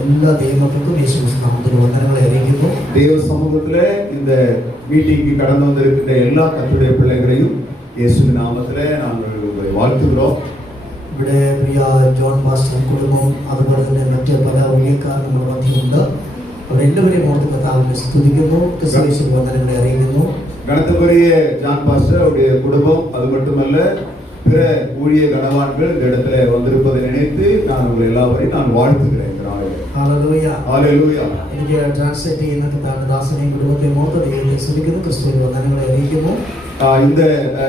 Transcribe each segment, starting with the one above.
എല്ലാ ദൈവമക്കൾക്കും യേശു നാമത്തിൽ വന്ദനങ്ങളെ അറിയിക്കുന്നു. ദൈവ സമൂഹത്തിലെ இந்த மீட்டிங்க்கு கடந்து வந்திருக்கிற எல்லா கர்த்தருடைய பிள்ளைகளையும் இயேசுவின் நாமத்திலே நாங்கள் உங்களை வாழ்த்துகிறோம். ഇവിടെ പ്രിയ ജോൺ പാസ്റ്റർ കുടുംബം അതുപോലെ തന്നെ മറ്റ് പല ഊഴിയക്കാർ നമ്മുടെ മധ്യമുണ്ട്. അവരെല്ലാവരെയും ഓർത്ത് കർത്താവിനെ സ്തുതിക്കുന്നു, യേശു വന്ദനങ്ങളെ അറിയിക്കുന്നു. கணத்துக்குரிய ஜான் பாஸ்டர் அவருடைய குடும்பம் அது மட்டுமல்ல பிற ஊழிய கணவான்கள் இந்த இடத்துல வந்திருப்பதை நினைத்து நான் உங்களை எல்லாவரையும் நான் வாழ்த்துகிறேன். Hallelujah hallelujah. എനിക്ക് ട്രാൻസ്ലേറ്റ് ചെയ്യുന്ന കർത്താവിന്റെ ദാസനെയും കുടുംബത്തെയും ഓർത്ത് ദൈവത്തെ സ്തുതിക്കുന്നു, ക്രിസ്തുവിന്റെ വന്ദനങ്ങളെ അറിയിക്കുന്നു. இந்த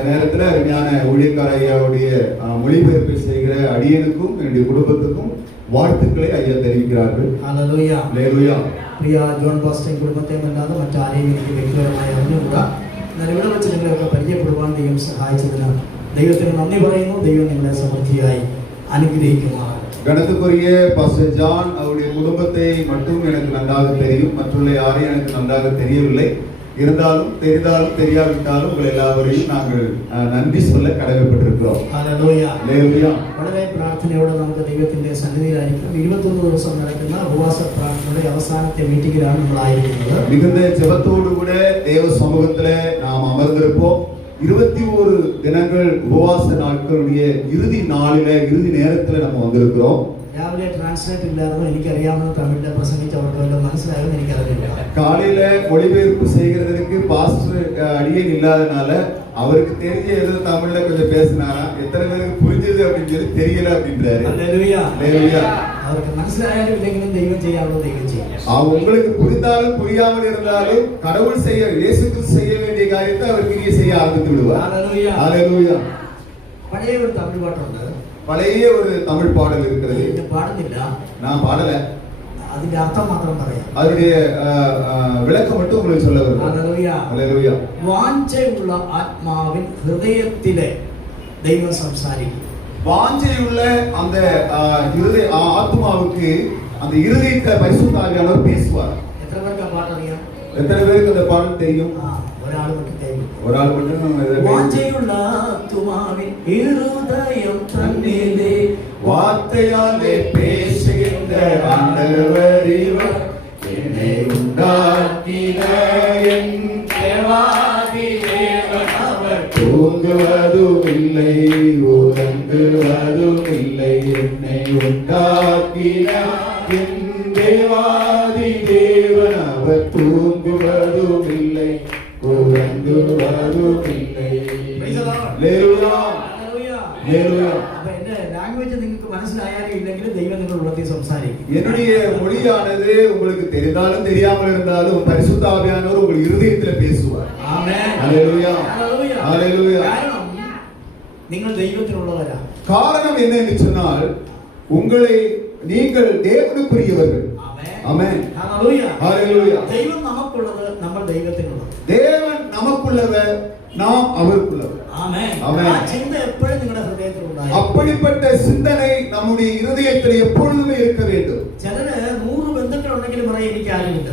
நேரத்தில் அருமையான ஊழியக்கார ஐயாவுடைய மொழிபெயர்ப்பை செய்கிற அடியனுக்கும் என்னுடைய குடும்பத்துக்கும் வாழ்த்துக்களை ஐயா தெரிவிக்கிறார்கள். Hallelujah hallelujah. പ്രിയ ജോൺ പാസ്റ്ററും കുടുംബത്തെയും അല്ലാതെ മറ്റാരെയും എനിക്ക് വ്യക്തിപരമായി അറിഞ്ഞുകൂടാ. എന്നാൽ ഇവിടെ വെച്ച് നിങ്ങളെയൊക്കെ പരിചയപ്പെടുവാൻ ദൈവം സഹായിച്ചതിന് ദൈവത്തിന് നന്ദി പറയുന്നു. ദൈവം നിങ്ങളെ സമൃദ്ധിയായി അനുഗ്രഹിക്കുമാറാകട്ടെ. கணத்துக்குரிய பாஸ்டர் ஜான் அவருடைய குடும்பத்தை மட்டும் எனக்கு நன்றாக தெரியும், மற்றுள்ள யாரையும் எனக்கு நன்றாக தெரியவில்லை. இருந்தாலும் தெரிந்தாலும் தெரியாவிட்டாலும் உங்கள் எல்லாவரையும் நாங்கள் நன்றி சொல்ல கடமைப்பட்டிருக்கிறோம். വളരെ പ്രാർത്ഥനയോടെ നമുക്ക് ദൈവത്തിന്റെ സന്നിധിയിലായിരിക്കും. 21 ദിവസം നടക്കുന്ന ഉപവാസ പ്രാർത്ഥനയുടെ അവസാനത്തെ മീറ്റിംഗിലാണ് നമ്മളായിരിക്കുന്നത്. மிகுந்த ஜெபத்தோடு கூட தேவ சமூகத்திலே நாம் அமர்ந்திருப்போம். 21 தினங்கள் உபவாச நாட்களுடைய இறுதி நாளிலே இறுதி நேரத்தில் நம்ம வந்திருக்கிறோம். രാവിലെ ട്രാൻസ്ലേറ്റ് ഇല്ലായിരുന്നു, എനിക്കറിയാവുന്ന തമിഴിൽ പ്രസംഗിച്ച് അവർക്ക് വല്ല മനസ്സിലായെന്ന് എനിക്കറിയില്ല. காலையில மொழிபெயர்ப்பு செய்கிறதுக்கு பாஸ்டர் அடியேன் இல்லாதனால அவருக்கு தெரிஞ்ச ஏதோ தமிழ்ல கொஞ்சம் பேசினாரா, எத்தனை பேருக்கு புரிஞ்சது அப்படின்னு சொல்லி தெரியல அப்படின்றாரு. அவருக்கு மனசிலாயாலும் இல்லைங்களும் தெய்வம் செய்யாமலும் தெய்வம் செய்யும். உங்களுக்கு புரிந்தாலும் புரியாமல் இருந்தாலும் கடவுள் செய்ய இயேசு கிறிஸ்து செய்ய வேண்டிய காரியத்தை அவர் கிரியை செய்ய ஆரம்பித்து விடுவார். ஹல்லேலூயா. பழைய ஒரு தமிழ் பாட்டு, பழைய ஒரு தமிழ் பாடல் இருக்கிறது. பாடுന്നില്ല, நான் பாடல, അതിന്റെ അർത്ഥം മാത്രം പറയാം. அதனுடைய விளக்கம் மட்டும் உங்களுக்கு சொல்ல வருது. ഹല്ലേലൂയ. ഹല്ലേലൂയ. വാഞ്ചയുള്ള ആത്മാവിൻ ഹൃദയത്തിലെ ദൈവം സംസാരിക്കും. வாஞ்சையுள்ள அந்த இருதய ஆத்மாவுக்கு அந்த இருதயத்தை பரிசுத்த ஆவியானவர் பேசுவார். எத்தனை பேருக்கு பாட்டு அறியாம்? எத்தனை பேருக்கு அந்த பாடல் தெரியும்? ഒരാൾ மட்டும் தெரியும். ഒരാൾ மட்டும். வாஞ்சையுள்ள ஆத்மாவின் இருதயம் தன்னிலே வார்த்தையாலே பேசுகின்ற ஆண்டவர் இவர், என்னை உண்டாக்கின என் தேவாதி தேவன் அவர், தூங்குவதும் இல்லை உறங்குவதும் இல்லை, என்னை உண்டாக்கின என் தேவாதி தேவன் அவர், தூங்குவதும் இல்லை உறங்குவதும் இல்லை. ஹல்லேலூயா. ஹல்லேலூயா. அப்ப என்ன லாங்குவேஜ் നിങ്ങൾക്ക് മനസ്സിലായാലും ഇല്ലെങ്കിലും ദൈവം നിങ്ങളുടെ ഉള്ളത്തിൽ സംസാരിക്കും. என்னுடைய மொழியானது உங்களுக்கு தெரிந்தாலும் தெரியாமல் இருந்தாலும் பரிசுத்த ஆவியானவர் உங்கள் இருதயத்தில் பேசுவார். ஆமென். ஹல்லேலூயா. ஹல்லேலூயா. ஹல்லேலூயா. കാരണം നിങ്ങൾ ദൈവത്തിനുള്ളവരാണ്. காரணம் என்ன என்று சொன்னால் உங்களை நீங்கள் தேவனுக்குரியவர்கள். ஆமென். ஆமென். ஹல்லேலூயா. ஹல்லேலூயா. ദൈവം നമുക്കുള്ളത്, നമ്മൾ ദൈവത്തിനുള്ളത്. தேவன் நமக்குள்ளவர், நாம் அவருக்குள்ளவர். ஆமென். ஆமென். ആ ചിന്ത എപ്പോഴും നിങ്ങളുടെ ഹൃദയത്തിൽ ഉണ്ടായിരിക്കും. அப்படிப்பட்ட சிந்தனை நம்முடைய இருதயத்தில் எப்பொழுதுமே இருக்க வேண்டும். ചിലര് 100 ബന്ധുക്കൾ ഉണ്ടെങ്കിലും പറയും എനിക്ക് ആരുമില്ല.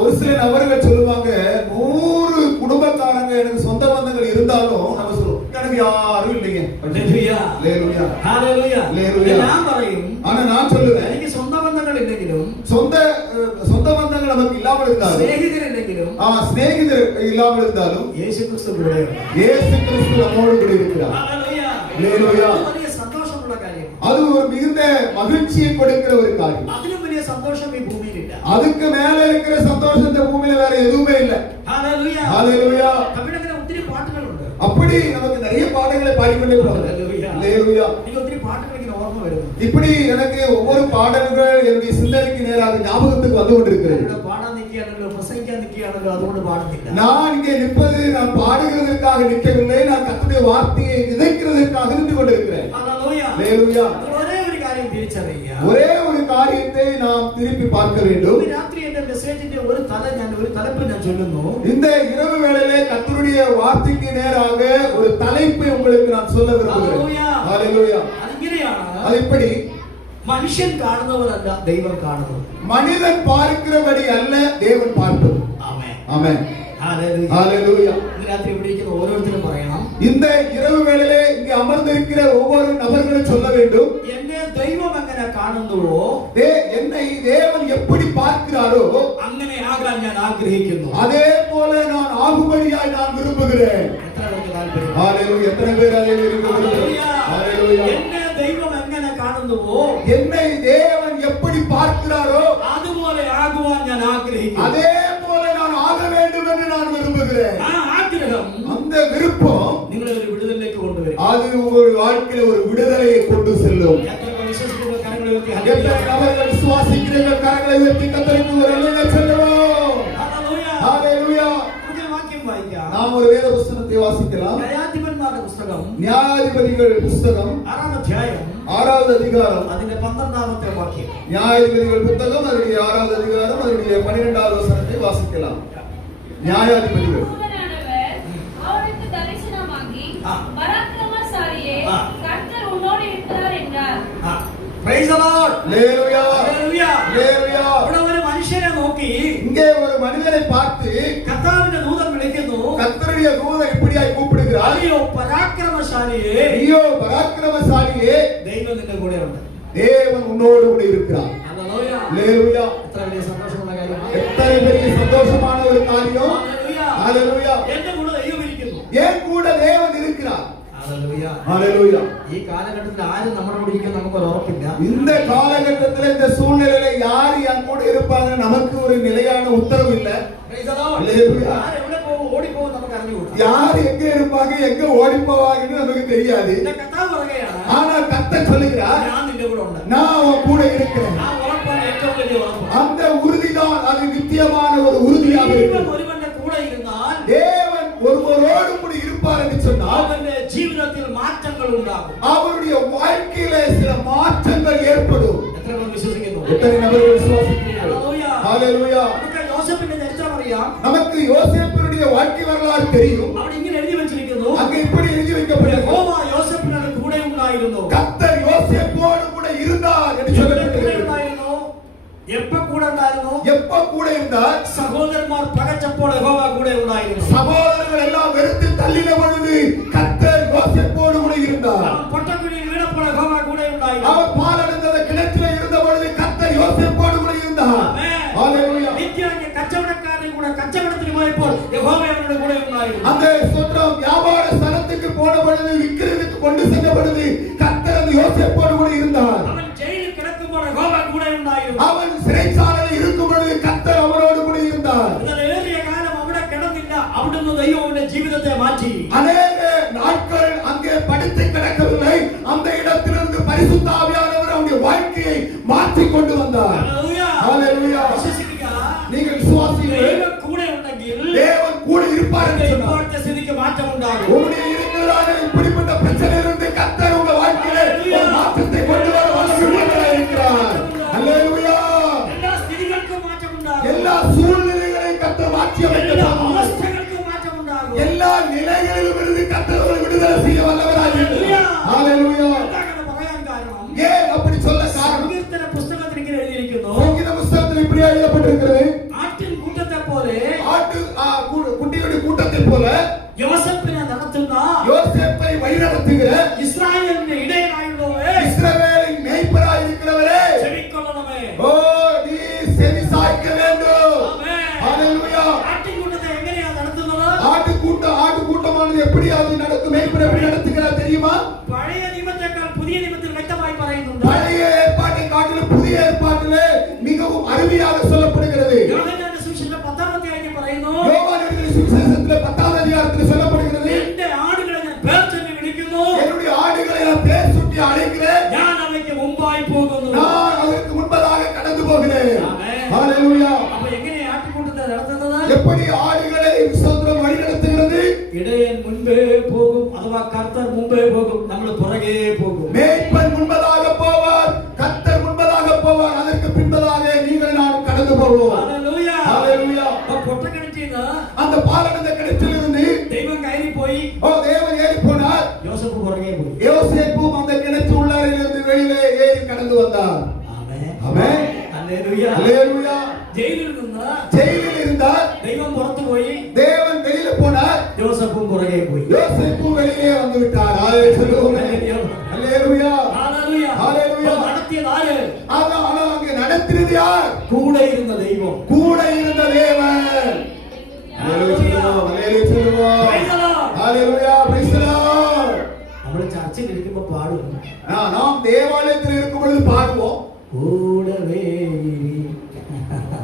ஒரு சில நபர்கள் சொல்லுவாங்க 100 குடும்பக்காரங்க எனக்கு சொந்த பந்தங்கள் இருந்தாலும் நம்ம சொல்லுவோம் எனக்கு யாரும் இல்லைங்க. ഹല്ലേലൂയ. ஹல்லேலூயா. ഹല്ലേലൂയ. ஹல்லேலூயா. ഞാൻ പറയും, ஆனா நான் சொல்லுவேன், എനിക്ക് സ്വந்த ബന്ധങ്ങൾ ഇല്ലെങ്കിലും, சொந்த பந்தங்கள் நமக்கு இல்லாமல் இருந்தாலும், സ്നേഹിതരില്ലെങ്കിലും, சிநேகிதர் இல்லாமல் இருந்தாலும் യേശുക്രിസ്തു കൂടെയുണ്ട്. இயேசு கிறிஸ்து நம்மோடு கூட இருக்கிறார். ഹല്ലേലൂയ. ஹல்லேலூயா. அது വലിയ സന്തോഷമുള്ള കാര്യം. அது ஒரு மிகுந்த மகிழ்ச்சியை கொடுக்கிற ஒரு காரியம். അതിലും വലിയ സന്തോഷം ഈ ഭൂമിയിലില്ല. அதுக்கு மேல இருக்கிற சந்தோஷம் இந்த பூமியில வேற எதுவுமே இல்லை. ഹല്ലേലൂയ. ஹல்லேலூயா. കവിതകളിൽ ഒത്തിരി പാട്ടുകളുണ്ട്. அப்படி நமக்கு நிறைய பாடல்களை பாடிக்கொண்டே போறோம். ഹല്ലേലൂയ. ஹல்லேலூயா. എനിക്ക് ഒത്തിരി പാട്ടുകൾ ഇങ്ങനെ ഓർമ്മ വരുന്നു. இப்படி எனக்கு ஒவ்வொரு பாடல்கள் என்னுடைய சிந்தனைக்கு நேராக ஞாபகத்துக்கு வந்து கொண்டிருக்கிறது. പാടാൻ നിൽക്കുകയാണല്ലോ, പ്രസംഗിക്കാൻ നിൽക്കുകയാണല്ലോ, അതുകൊണ്ട് പാടുന്നില്ല. நான் இங்கே நிற்பது நான் பாடுகிறதற்காக நிற்கவில்லை, நான் கர்த்தருடைய வார்த்தையை விதைக்கிறதற்காக நின்று கொண்டிருக்கிறேன். ഹല്ലേലൂയ. ஹல்லேலூயா. ഒരേ ഒരു കാര്യം തിരിച്ചറിയുക. ஒரே ஒரு காரியத்தை நாம் திருப்பி பார்க்க வேண்டும். ഈ രാത്രി എന്റെ മെസ്സേജിന്റെ ഒരു തലപ്പ് ഞാൻ ചൊല്ലുന്നു. இந்த இரவு வேளையிலே கர்த்தருடைய வார்த்தைக்கு நேராக ஒரு தலைப்பை உங்களுக்கு நான் சொல்ல விரும்புகிறேன். ஹல்லேலூயா. അതിങ്ങനെയാണ്. அது இப்படி, മനുഷ്യൻ കാണുന്നവരല്ല ദൈവം കാണുന്നത്. மனிதன் பார்க்கிறபடி அல்ல தேவன் பார்ப்பது. ആമേൻ. ஆமென். ഹല്ലേലൂയ. ஹல்லேலூயா. ഇന്ന് രാത്രി ഇവിടെ ഇരിക്കുന്ന ഓരോരുത്തരും പറയണം, இந்த இரவு வேளையிலே இங்கே அமர்ந்திருக்கிற ஒவ்வொரு நபர்களும் சொல்ல வேண்டும், എന്നെ ദൈവം എങ്ങനെ കാണുന്നുവോ என்னை தேவன் எப்படி பார்க்கிறாரோ അങ്ങനെ ആകാൻ ഞാൻ ആഗ്രഹിക്കുന്നു. அதே போல நான் ஆகும்படியாய் நான் விரும்புகிறேன். എത്ര പേർക്ക് താല്പര്യം? ஹalleluya. எத்தனை பேர் அதை விரும்புகிறீர்கள்? ஹalleluya. എന്നെ ദൈവം എങ്ങനെ കാണുന്നുവോ என்னை தேவன் எப்படி பார்க்கிறாரோ അതുപോലെ ആകുവാൻ ഞാൻ ആഗ്രഹിക്കുന്നു. அதே போல நான் ஆக வேண்டும் என்று நான் விரும்புகிறேன். ആ ആഗ്രഹം அந்த விருப்பம் നിങ്ങളെ ഒരു വിടുതലിലേക്ക് കൊണ്ടുവരും. அது உங்களுடைய வாழ்க்கையில ஒரு விடுதலையை கொண்டு செல்லும். എത്ര പേർ വിശ്വസിക്കുന്ന കരങ്ങളെ ഉയർത്തി எத்தனை ഹല്ലേലൂയ. நபர்கள் விசுவாசிக்கிறீர்கள்? கரங்களை உயர்த்தி கர்த்தருக்கு ஒரு அல்லேலூயா சொல்லுவோம். ഹല്ലേലൂയ. ஹalleluya. നമുക്ക് വാക്യം വായിക്കാം. நாம் ஒரு வேத புத்தகத்தை வாசிக்கலாம். ന്യായാധിപന്മാരുടെ പുസ്തകം நியாயாதிபதிகள் புத்தகம் 6-ാം അധ്യായം 6வது அதிகாரம் അതിന്റെ 12-ാമത്തെ വാക്യം. நியாயாதிபதிகள் புத்தகம் அதனுடைய 6வது அதிகாரம் அதனுடைய 12வது வசனத்தை வாசிக்கலாம். நியாயாதிபதிகள் தூதனானவர் அவனுக்கு தரிசனமாகி, பராக்கிரமசாலியே, கர்த்தர் உன்னோடு இருக்கிறார் என்றார். Praise the Lord. Hallelujah. Hallelujah. Hallelujah. ഇവിടെ ഒരു മനുഷ്യനെ നോക്കി இங்கே ஒரு மனிதனை பார்த்து കർത്താവിന്റെ ദൂതൻ വിളിക്കുന്നു. கர்த்தருடைய தூதன் இப்படியாய் கூப்பிடுகிறார். അയ്യോ പരാക്രമശാലിയേ, ஐயோ பராக்கிரமசாலியே, ദൈവം നിന്റെ കൂടെ ഉണ്ട്. தேவன் உன்னோடு கூட இருக்கிறார். ഹല്ലേലൂയ. ஹalleluya. എത്ര വലിയ സന്തോഷമുള്ള കാര്യമാണ്. எத்தனை பெரிய சந்தோஷமான ஒரு காரியம். ഹല്ലേലൂയ. ஹalleluya. എന്റെ കൂടെ ദൈവം ഇരിക്കുന്നു. என் கூட தேவன் இருக்கிறார். ഹല്ലേലൂയ. ஹalleluya. ഈ കാലഘട്ടത്തിൽ ആരും നമ്മുടെ കൂടെ ഇരിക്കാൻ നമുക്ക് ഒരു ഉറപ്പില്ല. இந்த காலகட்டத்தில் இந்த சூழ்நிலையில யார் என் கூட இருப்பாங்க நமக்கு ஒரு நிலையான உத்தரவு இல்ல. Praise the Lord. ஹalleluya. ആര് എവിടെ പോകും ഓടിപ്പോകും നമുക്ക് അറിഞ്ഞുകൂടാ. யார் எங்க இருப்பாங்க எங்க ஓடி போவாங்கன்னு நமக்கு தெரியாது. இந்த കർത്താവ് പറയുകയാണ്, ஆனா கர்த்தர் சொல்லுகிறார், ഞാൻ നിന്റെ കൂടെ ഉണ്ട്. நான் உன் கூட இருக்கிறேன். ആ ഉറപ്പാണ് ഏറ്റവും വലിയ ഉറപ്പ്. அந்த உறுதிதான் அது நித்தியமான ஒரு உறுதியாக ദൈവം இருக்கு. ഒരുവന്റെ കൂടെ ഇരുന്നാൽ தேவன் ஒருவரோடு கூட இருப்பார் என்று சொன்னால் അവന്റെ ജീവിതത്തിൽ മാറ്റങ്ങൾ ഉണ്ടാകും. அவருடைய வாழ்க்கையிலே சில மாற்றங்கள் ஏற்படும். എത്ര പേർ വിശ്വസിക്കുന്നു? எத்தனை நபர்கள் விசுவாசிக்கிறீர்கள்? ഹല്ലേലൂയ. ஹalleluya. നമുക്ക് യോസേപ്പിന്റെ ചരിത്രം അറിയാം. நமக்கு யோசேப்பினுடைய வாழ்க்கை வரலாறு தெரியும். അവിടെ ഇങ്ങനെ എഴുതി വെച്ചിരിക്കുന്നു, அங்கே இப்படி எழுதி வைக்கப்பட்டிருக்கிறது, യഹോവ യോസേപ്പിനോട് കൂടെ ഉണ്ടായിരുന്നു. கர்த்தர் யோசேப்போடு கூட இருந்தார் என்று കൂടെ சொல்லப்பட்டிருக்கிறது. ഉണ്ടായിരുന്നു. എപ്പ കൂടെ ഉണ്ടായിരുന്നു? எப்ப கூட இருந்தார்? സഹോദരന്മാർ പകച്ചപ്പോൾ യഹോവ കൂടെ ഉണ്ടായിരുന്നു. சகோதரர்கள் எல்லாம் வெறுத்து தள்ளின பொழுது கர்த்தர் யோசேப்போடு கூட இருந்தார். അവൻ പൊട്ടക്കുഴിയിൽ വീണപ്പോൾ യഹോവ കൂടെ ഉണ്ടായിരുന്നു. அவர் பாலடைந்த கிணற்றிலே இருந்த பொழுது கர்த்தர் யோசேப்போடு கூட இருந்தார். ആമേൻ. ஹalleluya. മിദ്യാന്റെ കച്ചവടക്കാരൻ കൂടെ കച്ചവടത്തിന് പോയപ്പോൾ യഹോവ അവരുടെ കൂടെ ഉണ്ടായിരുന്നു. அந்த ஸ்தோத்திரம் வியாபார ஸ்தலத்துக்கு போன பொழுது விக்கிறதுக்கு கொண்டு சென்ற பொழுது கர்த்தர் அந்த யோசேப்போடு கூட இருந்தார். അവൻ ജയിലിൽ കിടക്കുമ്പോൾ യഹോവ കൂടെ ഉണ്ടായിരുന്നു. அவன் சிறைச்சாலையில் இருக்கும் பொழுது கர்த்தர் அவரோடு கூட இருந்தார். എന്നാൽ ഏറിയ കാലം അവിടെ കിടന്നില്ല. അവിടുന്ന് ദൈവം അവന്റെ ജീവിതത്തെ മാറ്റി. அநேக நாட்கள் அங்கே படுத்து கிடக்கவில்லை. அந்த இடத்திலிருந்து பரிசுத்த ஆவியானவர் அவருடைய வாழ்க்கையை மாற்றி கொண்டு வந்தார். ഹല്ലേലൂയ. ஹalleluya. വിശ്വസിക്കുക. நீங்கள் விசுவாசிகள் ദൈവം കൂടെ ഉണ്ടെങ്കിൽ தேவன் கூட இருப்பார் என்று சொன்னார். ഇപ്പോഴത്തെ സ്ഥിതിക്ക് മാറ്റം ഉണ്ടാകും. உங்களுடைய இருக்கிறதான இப்படிப்பட்ட பிரச்சனையிலிருந்து கர்த்தர் உங்க வாழ்க்கையிலே ஒரு மாற்றத்தை கொண்டு வர வல்லமையுள்ளவராய் இருக்கிறார். ஹalleluya. എല്ലാ സ്ഥിതികൾക്കും മാറ്റം ഉണ്ടാകും. எல்லா சூழ்நிலைகளையும் கர்த்தர் மாற்றி அமைக்க എല്ലാ போகிறார். അവസ്ഥകൾക്കും മാറ്റം ഉണ്ടാകും. எல்லா நிலைகளிலும் இருந்து கர்த்தர் உங்களை விடுதலை செய்ய வல்லவராய் இருக்கிறார். ஹalleluya. എന്താണെന്ന് പറയാൻ കാരണം, ஏன் அப்படி சொல்ல காரணம்? സങ്കീർത്തന പുസ്തകത്തിൽ ഇങ്ങനെ എഴുതിയിരിക്കുന്നു, சங்கீத புத்தகத்தில் இப்படி எழுதப்பட்டிருக்கிறது, ആട്ടിൻ കൂട്ടത്തെ പോലെ ஆட்டு குட்டியுடைய கூட்டத்தை போல യോസേപ്പിനെ നടത്തുന്ന யோசேப்பை வழிநடத்துகிற ഇസ്രായേലിന്റെ ഇടയനായുള്ളവരെ இஸ்ரவேலின் மேய்ப்பராய் இருக்கிறவரே, ചെവിക്കൊള്ളണമേ. ஓ நீ செவி சாய்க்க வேண்டும். ആമേൻ. ஹalleluya. ആട്ടിൻ കൂട്ടത്തെ എങ്ങനെയാ നടത്തുന്നത്? ஆட்டு கூட்டமானது எப்படி அது நடக்கும்? மேய்ப்பர் எப்படி நடத்துகிறார் தெரியுமா? പഴയ നിയമത്തെക്കാൾ പുതിയ നിയമത്തിൽ വ്യക്തമായി പറയുന്നുണ്ട്. பழைய ஏற்பாட்டை காட்டிலும் புதிய ஏற்பாட்டிலே மிகவும் அருமையாக சொல்லப்படுகிறது. യോഹന്നാന്റെ സുവിശേഷം 10-ാം അധ്യായത്തിൽ പറയുന്നു, யோவான் எழுதின சுவிசேஷத்திலே 10வது அதிகாரத்தில் சொல்லப்படுகிறது, എന്റെ ആടുകളെ ഞാൻ പേർ ചൊല്ലി വിളിക്കുന്നു, என்னுடைய ஆடுகளை நான் பேர் சுட்டி அழைக்கிறேன், ഞാൻ അവയ്ക്ക് മുമ്പായി പോകുന്നു. நான் அதற்கு முன்பதாக கடந்து போகிறேன். ആമേൻ. ஹalleluya. അപ്പൊ എങ്ങനെയാ ആട്ടിൻകൂട്ടത്തെ നടത്തുന്നത്? எப்படி ஆடுகளை ஸ்தோத்திரம் வழி நடத்துகிறது? ഇടയൻ മുൻപേ പോകും, അഥവാ കർത്തർ മുമ്പേ പോകും, നമ്മൾ പുറകെ പോകും. மேய்ப்பன் முன்பதாக போவார், கர்த்தர் முன்பதாக போவார், அதற்கு பின்பதாக நீங்கள் நான் கடந்து போவோம். ഹല്ലേലൂയ. ஹalleluya. അപ്പൊ പൊട്ടക്കിണറ്റിന്ന് அந்த பாலடைந்த கிணற்றிலிருந்து ദൈവം കയറിപ്പോയി, தேவன் ஏறி போனார். യോസേപ്പ് പുറകെ പോയി. யோசேப்பும் அந்த கிணற்று உள்ளாரிலிருந்து வெளியிலே ஏறி கடந்து வந்தார். ആമേൻ. ஆமென். ഹല്ലേലൂയ. ஹalleluya. ജയിലിൽ നിന്ന് ஜெயிலில் இருந்தார். ദൈവം പുറത്തു പോയി, தேவன் வெளியில போனார். യോസേപ്പും പുറകെ പോയി. யோசேப்பு வெளியே வந்து விட்டார். ஹalleluya. ஹalleluya. ഹല്ലേലൂയ. ஹalleluya. അപ്പൊ ஆனால் அங்கே நடத்தினது யார்? கூட இருந்த தெய்வம். கூட இருந்த தேவன். ஹalleluya சொல்லுவோம். ஹalleluya praise the Lord. நம்மள சர்ச்சில் இருக்கும்போது பாடுவோம். நாம் தேவாலயத்தில் இருக்கும் பொழுது பாடுவோம். கூடவே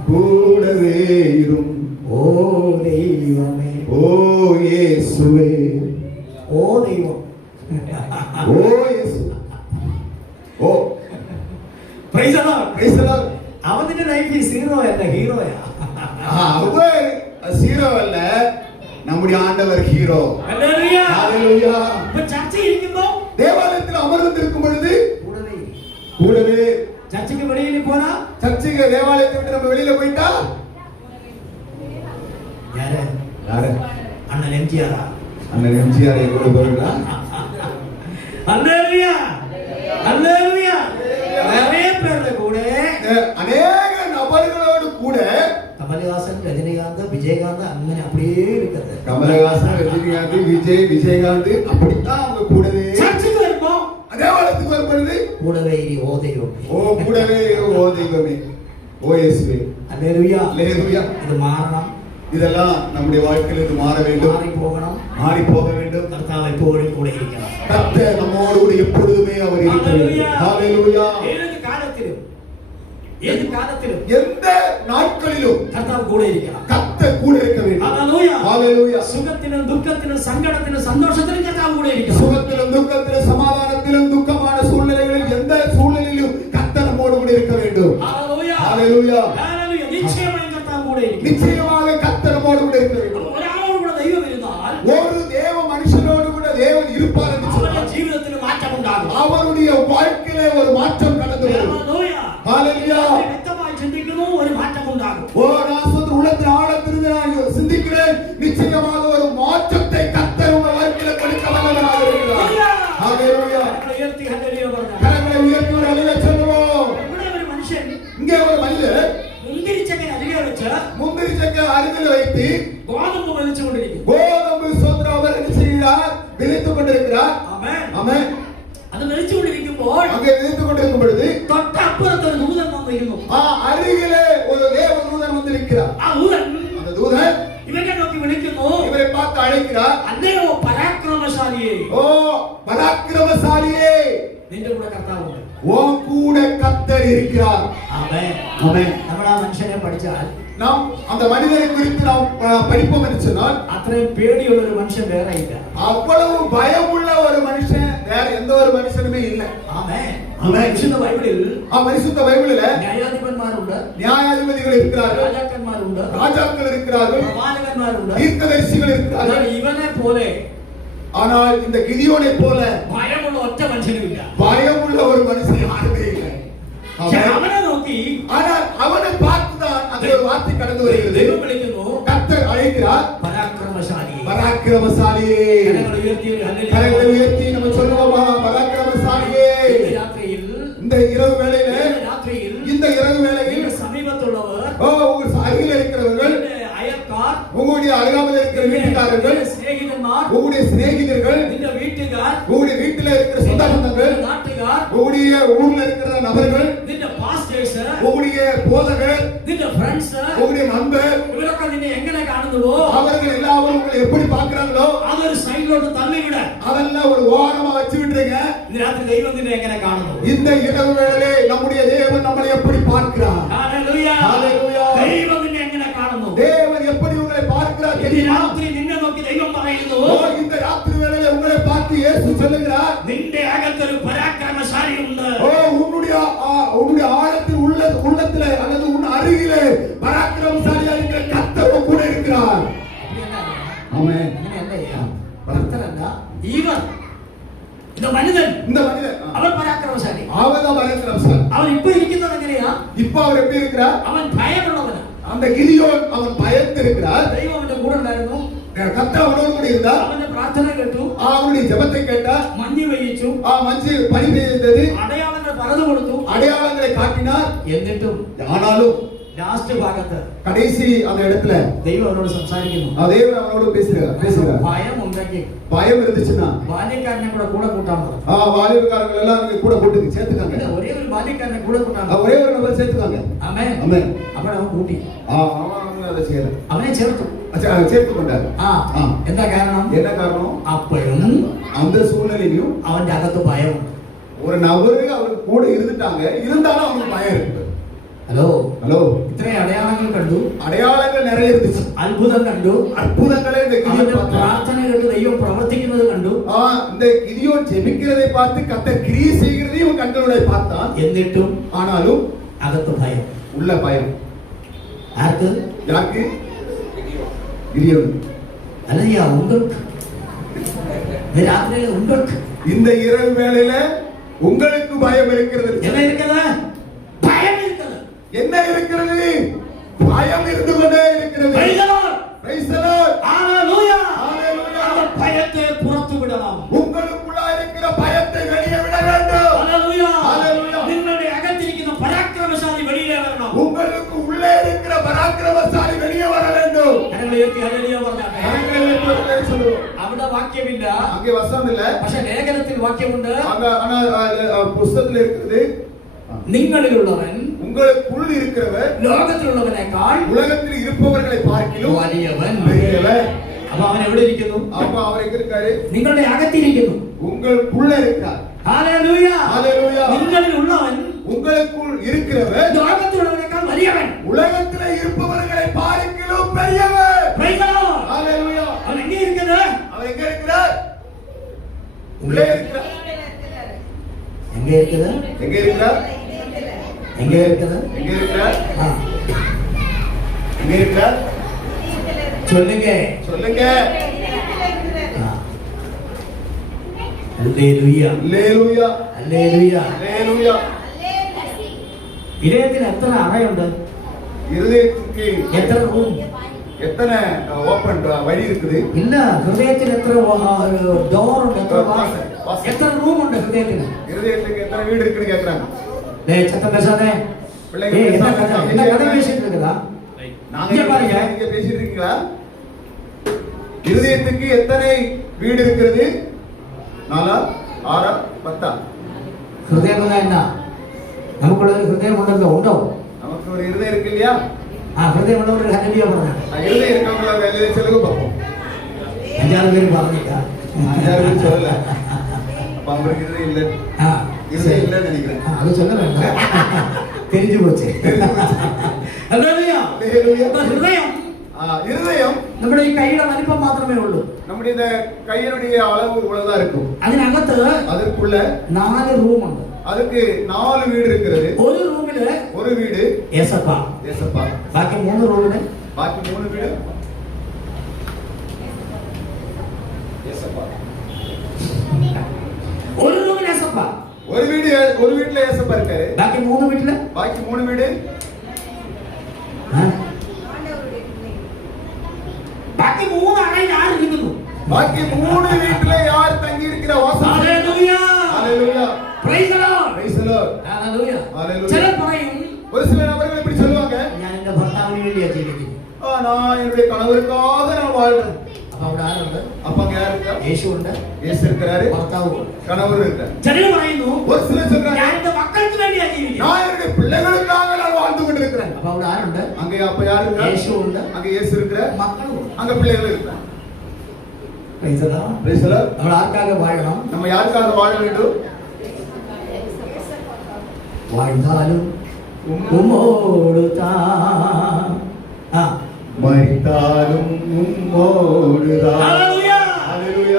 கூடவே இரும் ஓ தெய்வமே, ஓ இயேசுவே, ஓ தெய்வம், ஓ இயேசு, ஓ praise the Lord. praise the Lord. அவனுடைய லைஃப் ஹீரோ அல்ல, ஹீரோயா. அவர் ஹீரோ அல்ல, நம்முடைய ஆண்டவர் ஹீரோ. ஹalleluya ஹalleluya. இப்ப சர்ச்சில் இருக்கும்போது தேவாலயத்தில் அமர்ந்திருக்கும் பொழுது கூடவே கூடவே. சர்ச்சுக்கு வெளியில போனா, சர்ச்சுக்கு தேவாலயத்தை விட்டு நம்ம வெளியில போயிட்டா யாரு? யாரு? அண்ணன் எம்ஜிஆரா? அண்ணன் எம்ஜிஆர் கூட போயிடா. ஹalleluya ஹalleluya. நிறைய பேர் கூட, அநேக நபர்களோடு கூட கமலஹாசன், ரஜினிகாந்த், விஜயகாந்த் അങ്ങനെ அப்படியே இருக்குது. கமலஹாசன், ரஜினிகாந்த், விஜயகாந்த் அப்படித்தான் அவங்க கூடவே. சர்ச்சுக்கு வரும்போது தேவாலயத்துக்கு வரும்பொழுது கூடவே ஓ தெய்வம், ஓ கூடவே ஓ தெய்வமே, ஓ இயேசுவே. ஹalleluya ஹalleluya. இது மாறணும். இதெல்லாம் நம்முடைய வாழ்க்கையில் இது மாற வேண்டும், மாறி போகணும், மாறி போக வேண்டும். கர்த்தாவை எப்போதும் கூட இருக்கிறார். கர்த்தர் நம்மோடு கூட எப்பொழுதுமே அவர் இருக்கிறார். ஹalleluya. ஏது காலத்திலும் எந்த நாட்களிலும் கர்த்தாവ് கூட இருக்கிறார். கர்த்தர் கூட இருக்க வேண்டும். ஹalleluya ஹalleluya. சுகத்திலும் துக்கத்திலும் சங்கடத்திலும் சந்தோஷத்திலும் கர்த்தாവ് கூட இருக்கிறார். சுகத்திலும் துக்கத்திலும் சமாதானத்திலும் துக்கமான சூழ்நிலைகளில் எந்த சூழ்நிலையிலும் கர்த்தர் நம்மோடு கூட இருக்க வேண்டும். ஹalleluya ஹalleluya. ஹalleluya. நிச்சயமாக கர்த்தாവ് கூட இருக்கிறார். நிச்சயமாக கர்த்தர் நம்மோடு கூட இருக்க வேண்டும். ஒருவரோடு கூட தெய்வம் இருந்தால், ஒரு தேவ மனுஷனோடு கூட தேவன் இருப்பார் என்று அவருடைய சொன்னார். ஜீவிதத்தில் மாற்றம் உண்டாகும். அவருடைய வாழ்க்கையிலே ஒரு மாற்றம் கடந்து வரும். ஹalleluya ஹalleluya. வெத்தமாய் சிந்திக்கணும், ஒரு மாற்றம் உண்டாகும். ஓ நான் சொல்ற உள்ளத்தில் ஆழத்திலிருந்து நான் சிந்திக்கிறேன். நிச்சயமாக ஒரு மாற்றத்தை கர்த்தர் உங்கள் வாழ்க்கையில கொடுக்க வல்லவராக இருக்கிறார். ஹalleluya. கரங்களை உயர்த்தி ஹalleluya வருங்க. கரங்களை உயர்த்தி ஒரு ஹalleluya சொல்லுவோம். இப்படி ஒரு மனுஷன் இங்கே ஒரு மனிதர் முந்திரி சக்கை அருகே வச்ச முந்திரி சக்கை அருகில் வைத்து கோதுமை விதைச்சு கொண்டிருக்கிறார். கோதுமை சோத்திரம் அவர் என்ன செய்கிறார்? விதைத்துக் கொண்டிருக்கிறார். ஆமென். ஆமென். அது விதைச்சு கொண்டிருக்கும்போது அங்கே விதைத்துக் கொண்டிருக்கும் பொழுது தொட்ட அப்புறத்தில் தூதன் வந்து இருக்கும். அருகிலே ஒரு தேவ தூதன் வந்து நிற்கிறார். தூதன் அந்த தூதன் இவரை நோக்கி விളിക്കുന്നു. இவரை பார்த்து அழைக்கிறார். அன்னையோ பராக்கிரமசாலியே, ஓ பராக்கிரமசாலியே, നിന്റെ കൂടെ കർത്താവ് ഉണ്ട്. உன் கூட கர்த்தர் இருக்கிறார். ആമേൻ. ஆமென். നമ്മൾ ആ മനുഷ്യനെ പഠിച്ചാൽ, நாம் அந்த மனிதரை குறித்து நாம் படிப்போம் என்று சொன்னால், അത്രയും പേടിയുള്ള ഒരു മനുഷ്യൻ വേറെ ഇല്ല. அவ்வளவு பயமுள்ள ஒரு மனுஷன் வேற எந்த ஒரு மனுஷனுமே இல்லை. ആമേൻ. ஆமென். വിശുദ്ധ ബൈബിളിൽ பரிசுத்த பைபிளிலே ന്യായാധിപന്മാരുണ്ട്, நியாயாதிபதிகள் இருக்கிறார்கள், രാജാക്കന്മാരുണ്ട്, ராஜாக்கள் இருக்கிறார்கள், പ്രവാചകന്മാരുണ്ട്. தீர்க்கதரிசிகள் இருக்கிறார்கள். എന്നാൽ ഇവനെ പോലെ ஆனால் இந்த கிதியோனை போல ഭയമുള്ള ഒറ്റ മനുഷ്യനുമില്ല. பயமுள்ள ஒரு மனுஷன் யாருமே இல்லை. പക്ഷേ ஆமென். അവനെ നോക്കി ஆனால் அவனை பார்த்துதான் அந்த ஒரு வார்த்தை கடந்து வருகிறது. ദൈവം വിളിക്കുന്നു, கர்த்தர் அழைக்கிறார். പരാക്രമശാലി. பராக்கிரமசாலியே, കരങ്ങൾ ഉയർത്തി ഒരു ഹല്ലേലൂയ. கரங்களை உயர்த்தி நம்ம சொல்லுவோமா? பராக்கிரமசாலியே. இந்த രാത്രിയിൽ, இந்த இரவு வேளையிலே, இந்த രാത്രിയിൽ இந்த இரவு வேளையில் നിന്റെ സമീപത്തുള്ളവർ, உங்க அருகில் இருக்கிறவர்கள், നിന്റെ അയൽക്കാർ, உங்களுடைய அருகாமையில் இருக்கிற வீட்டுக்காரர்கள், നിന്റെ സ്നേഹിതന്മാർ, உங்களுடைய சிநேகிதர்கள், നിന്റെ വീട്ടുകാർ, உங்களுடைய வீட்டில் இருக்கிற சொந்த பந்தங்கள், നിന്റെ നാട്ടുകാർ, உங்களுடைய ஊர்ல இருக்கிற நபர்கள், നിന്റെ പാസ്റ്റേഴ്സ്, உங்களுடைய போதகர், നിന്റെ ഫ്രണ്ട്സ്, உங்களுடைய நண்பர், ഇവരൊക്കെ നിന്നെ എങ്ങനെ കാണുന്നുവോ அவர்கள் எல்லாரும் உங்களை எப்படி பார்க்கிறாங்களோ അതൊരു സൈഡിലോട്ട് തള്ളിവിട. அதெல்லாம் ஒரு ஓரமா வச்சு விட்டுருங்க. ഇന്ന് രാത്രി ദൈവം നിന്നെ എങ്ങനെ കാണുന്നു? இந்த இரவு வேளையிலே நம்முடைய தேவன் நம்மளை எப்படி பார்க்கிறார்? ഹല്ലേലൂയ. ഹല്ലേലൂയ. ദൈവം നിന്നെ എങ്ങനെ കാണുന്നു? தேவன் எப்படி உங்களை பார்க்கிறார் ഈ தெரியுமா? രാത്രി നിന്നെ നോക്കി ദൈവം പറയുന്നു, இந்த ராத்திரி வேளையிலே உங்களை பார்த்து இயேசு சொல்லுகிறார், നിന്റെ അകത്തൊരു പരാക്രമശാലി ഉണ്ട്. உன்னுடைய ஆழத்தில் உள்ளத்திலே அல்லது உன் அருகிலே பராக்கிரமசாலியா இருக்கிற கர்த்தர் கூட இருக்கிறார். ஆமென். ഭക്തരല്ല, ഇവർ, இந்த மனிதன், இந்த மனிதன் அவன் பராக்கிரமசாலி. அவதான் பராக்கிரமசாலி. அவன் இப்ப இருக்கிறது எங்கனையா? இப்ப அவர் எப்படி இருக்கிறார்? அவன் பயமுள்ளவன். அந்த கிதியோன் அவன் பயந்து இருக்கிறார். ദൈവം അവന്റെ കൂടെ ഉണ്ടായിരുന്നു. கர்த்தர் அவனோடு கூட இருந்தார். അവന്റെ പ്രാർത്ഥന കേട്ടു, அவனுடைய ஜெபத்தை கேட்டார். മഞ്ഞ് പെയ്യിച്ചു, மஞ்சு பனி பெய்தது, അടയാളങ്ങൾ പറഞ്ഞു കൊടുത്തു. அடையாளங்களை காட்டினார். എന്നിട്ടും ஆனாலும் ലാസ്റ്റ് ഭാഗത്ത് கடைசி அந்த இடத்துல ദൈവം അവനോട് സംസാരിക്കുന്നു. தேவன் அவனோட பேசுகிறார். ഭയം ഉണ്ടെങ്കിൽ பயம் இருந்துச்சுன்னா ബാല്യക്കാരനെ കൂടെ കൂട്ടാൻ പറഞ്ഞു. வாலிபக்காரங்க எல்லாம் நீங்க கூட கூட்டுங்க சேர்த்துக்காங்க. ഒരേ ഒരു ബാല്യക്കാരനെ കൂടെ കൂട്ടാൻ പറഞ്ഞു. ஒரே ஒரு நபர் சேர்த்துக்காங்க. ആമേൻ. ஆமென். അപ്പോൾ അവൻ കൂട്ടി. அவன் அதை செய்யல. അവനെ ചേർത്തു. சேர்த்து கொண்டார். എന്താ കാരണം? என்ன காரணம்? അപ്പോഴും அந்த சூழ்நிலையிலும் അവന്റെ അകത്ത് ഭയം. ஒரு நபரு அவருக்கு கூட இருந்துட்டாங்க, இருந்தாலும் அவங்களுக்கு பயம் இருக்கு. ഹലോ ஹலோ, ഇത്രയും അടയാളങ്ങൾ കണ്ടു, அடையாளங்கள் நிறைய இருந்துச்சு, അത്ഭുതം കണ്ടു, அற்புதங்களை இந்த അവന്റെ கிதியோன் പ്രാർത്ഥന കേട്ട് ദൈവം പ്രവർത്തിക്കുന്നത് കണ്ടു. இந்த கிதியோன் ஜெபிக்கிறதை பார்த்து கர்த்தர் கிரியை செய்கிறதையும் கண்களோட பார்த்தான். എന്നിട്ടും ஆனாலும் അകത്ത് ഭയം. உள்ள பயம். ആർക്ക്? யாருக்கு? கிதியோன். അല്ലയ്യാ, உங்களுக்கு രാത്രിയിൽ உங்களுக்கு இந்த இரவு வேளையில உங்களுக்கு பயம் இருக்கிறது. என்ன இருக்குது? பயம் இருக்குது. என்ன இருக்கிறது? பயம் இருந்து கொண்டே இருக்கிறது. Praise the Lord. Praise the Lord. Hallelujah. Hallelujah. அந்த பயத்தை புறத்து விடலாம். உங்களுக்குள்ள இருக்கிற பயத்தை வெளியே விட வேண்டும். Hallelujah. Hallelujah. നിങ്ങളുടെ അകത്തിരിക്കുന്ന പരാക്രമശാലി വെളിയിലെ വരണം. உங்களுக்கு உள்ளே இருக்கிற பராக்கிரமசாலி வெளியே வர வேண்டும். കരങ്ങളെ ഉയർത്തി ഹല്ലേലൂയ പറഞ്ഞാട്ടെ. അവിടെ വാക്യമില്ല, அங்கே வசனம் இல்ல, പക്ഷെ ലേഖനത്തിൽ വാക്യമുണ്ട്. ஆனா புத்தகத்தில் இருக்குது, നിങ്ങളിലുള്ളവൻ உங்களுக்குள் இருக்கிறவர் ലോകത്തിലുള്ളവനേക്കാൾ உலகத்தில் இருப்பவர்களை பார்க்கிலும் വലിയവൻ. பெரியவர். അപ്പൊ അവൻ എവിടെ ഇരിക്കുന്നു? அப்ப அவர் எங்க இருக்காரு? നിങ്ങളുടെ അകത്തിരിക്കുന്നു. உங்களுக்குள்ள இருக்கிறார். ഹല്ലേലൂയ. ஹalleluya. നിങ്ങളിലുള്ളവൻ உங்களுக்குள் இருக்கிறவர் ലോകത്തിലുള്ളവനേക്കാൾ വലിയവൻ. உலகத்தில் இருப்பவர்களை பார்க்கிலும் பெரியவர். Praise the Lord. ஹalleluya. അവൻ എങ്ങനെ ഇരിക്കുന്നത്? அவர் எங்க இருக்கிறார்? உள்ளே இருக்கிறார். എങ്ക ഇരിക്കുന്നത്? எங்க இருக்கிறார்? എങ്ക ഇരിക്കുന്നത്? எங்க இருக்கிறார்? ആ, எங்க இருக்கிறார்? ചൊല്ലുക. சொல்லுங்க. ആ. ഹല്ലേലൂയ. அல்லேலூயா. ഹല്ലേലൂയ. அல்லேலூயா. இதயத்தில் எத்தனை அறையுണ്ട്? இருதயத்துக்கு எத்தனை ரூம்? எத்தனை ஓபன் வழி இருக்குது? இல்ல, ஹிருதயத்தில் எத்தனை டோர் ഉണ്ട്? எத்தனை ரூம் ഉണ്ട് ஹிருதயத்தில்? இருதயத்துக்கு எத்தனை வீடு இருக்குன்னு கேக்குறாங்க. டேய் சத்தம் பேசாதே. பிள்ளைங்க ஏய், என்ன பேசாம கதை? என்ன கதை பேசிட்டு இருக்கதா? இங்க பாருங்க. நீங்க பேசிட்டு இருக்கீங்களா? இருதயத்துக்கு எத்தனை வீடு இருக்கிறது? 4 6 10? ഹൃദയം എന്നാ? നമുക്കുള്ള ഒരു ഹൃദയം ഉണ്ടോ? நமக்கு ஒரு இருதயம் இருக்கு இல்லையா? ആ ഹൃദയം ഉള്ളവർ ഹല്ലേലൂയ പറഞ്ഞു. இருதயம் இருக்கவங்கள வேலையை செலவு பார்ப்போம். 5-6 പേര് പറഞ്ഞില്ല. 5-6 பேர் சொல்லல. அப்ப அவருக்கு இருதயம் இல்ல. ആ, இருதயம் இல்லன்னு நினைக்கிறேன். അത് சொல்ல വേണ്ട. தெரிஞ்சு போச்சு. ഹല്ലേലൂയ. ஹalleluya. അപ്പൊ ഹൃദയം இருதயம் നമ്മുടെ ഈ കൈയുടെ വലിപ്പം മാത്രമേ ഉള്ളൂ. நம்முடைய இந்த கையினுடைய அளவு இவ்வளவுதான் இருக்கும். അതിനകത്ത് அதற்குள்ள 4 റൂമുണ്ട്. அதுக்கு 4 வீடு இருக்கிறது. ഒരു റൂമില് ஒரு வீடு യേസപ്പ, ஏசப்பா, ബാക്കി 3 റൂമില് பாக்கி 3 வீடு ஏசப்பா. ഒരു റൂമിൽ യേസപ്പ, ஒரு வீட்டுல ஏசப்பா இருக்காரு. ബാക്കി 3 വീട്ടില് பாக்கி 3 வீடு ബാക്കി 3 അറയിൽ ആര് ഇരിക്കുന്നു? பாக்கி 3 வீட்டுல யார் தங்கி இருக்கிற வாசம்? Hallelujah. Hallelujah. Praise the Lord. Praise the Lord. Hallelujah. Hallelujah. ചിലർ പറയും, ஒரு சில நபர்கள் இப்படி சொல்லுவாங்க, ഞാൻ എന്റെ ഭർത്താവിന് വേണ്ടിയാ ജീവിക്കുന്നത്. நான் என்னுடைய கணவருக்காக நான் வாழ்றேன். അപ്പൊ അവിടെ ആരുണ്ട്? அப்ப அங்க யார் இருக்கா? യേശു ഉണ്ട്, இயேசு இருக்கிறாரு, ഭർത്താവും ഉണ്ട്. கணவர் இருக்காரு. ചിലർ പറയുന്നു, ஒரு சிலர் சொல்றாங்க, ഞാൻ എന്റെ മക്കൾക്ക് വേണ്ടിയാ ജീവിക്കുന്നത്. நான் என்னுடைய பிள்ளைகளுக்காக நான் வாழ்ந்து கொண்டிருக்கிறேன். അപ്പൊ അവിടെ ആരുണ്ട്? அங்க அப்ப யார் இருக்கா? യേശു ഉണ്ട്, அங்க இயேசு இருக்கிறார், മക്കളും ഉണ്ട്. அங்க பிள்ளைகள் இருக்கிறாங்க. Praise the Lord. Praise the Lord. നമ്മൾ ആർക്കാக വാഴണം? நம்ம யாருக்காக வாழ வேண்டும்? வாழ்ந்தாலும் உம்மோடுதான். ആ, മരിത്താലും ഉമ്മോടുதான். ഹല്ലേലൂയ. ഹല്ലേലൂയ.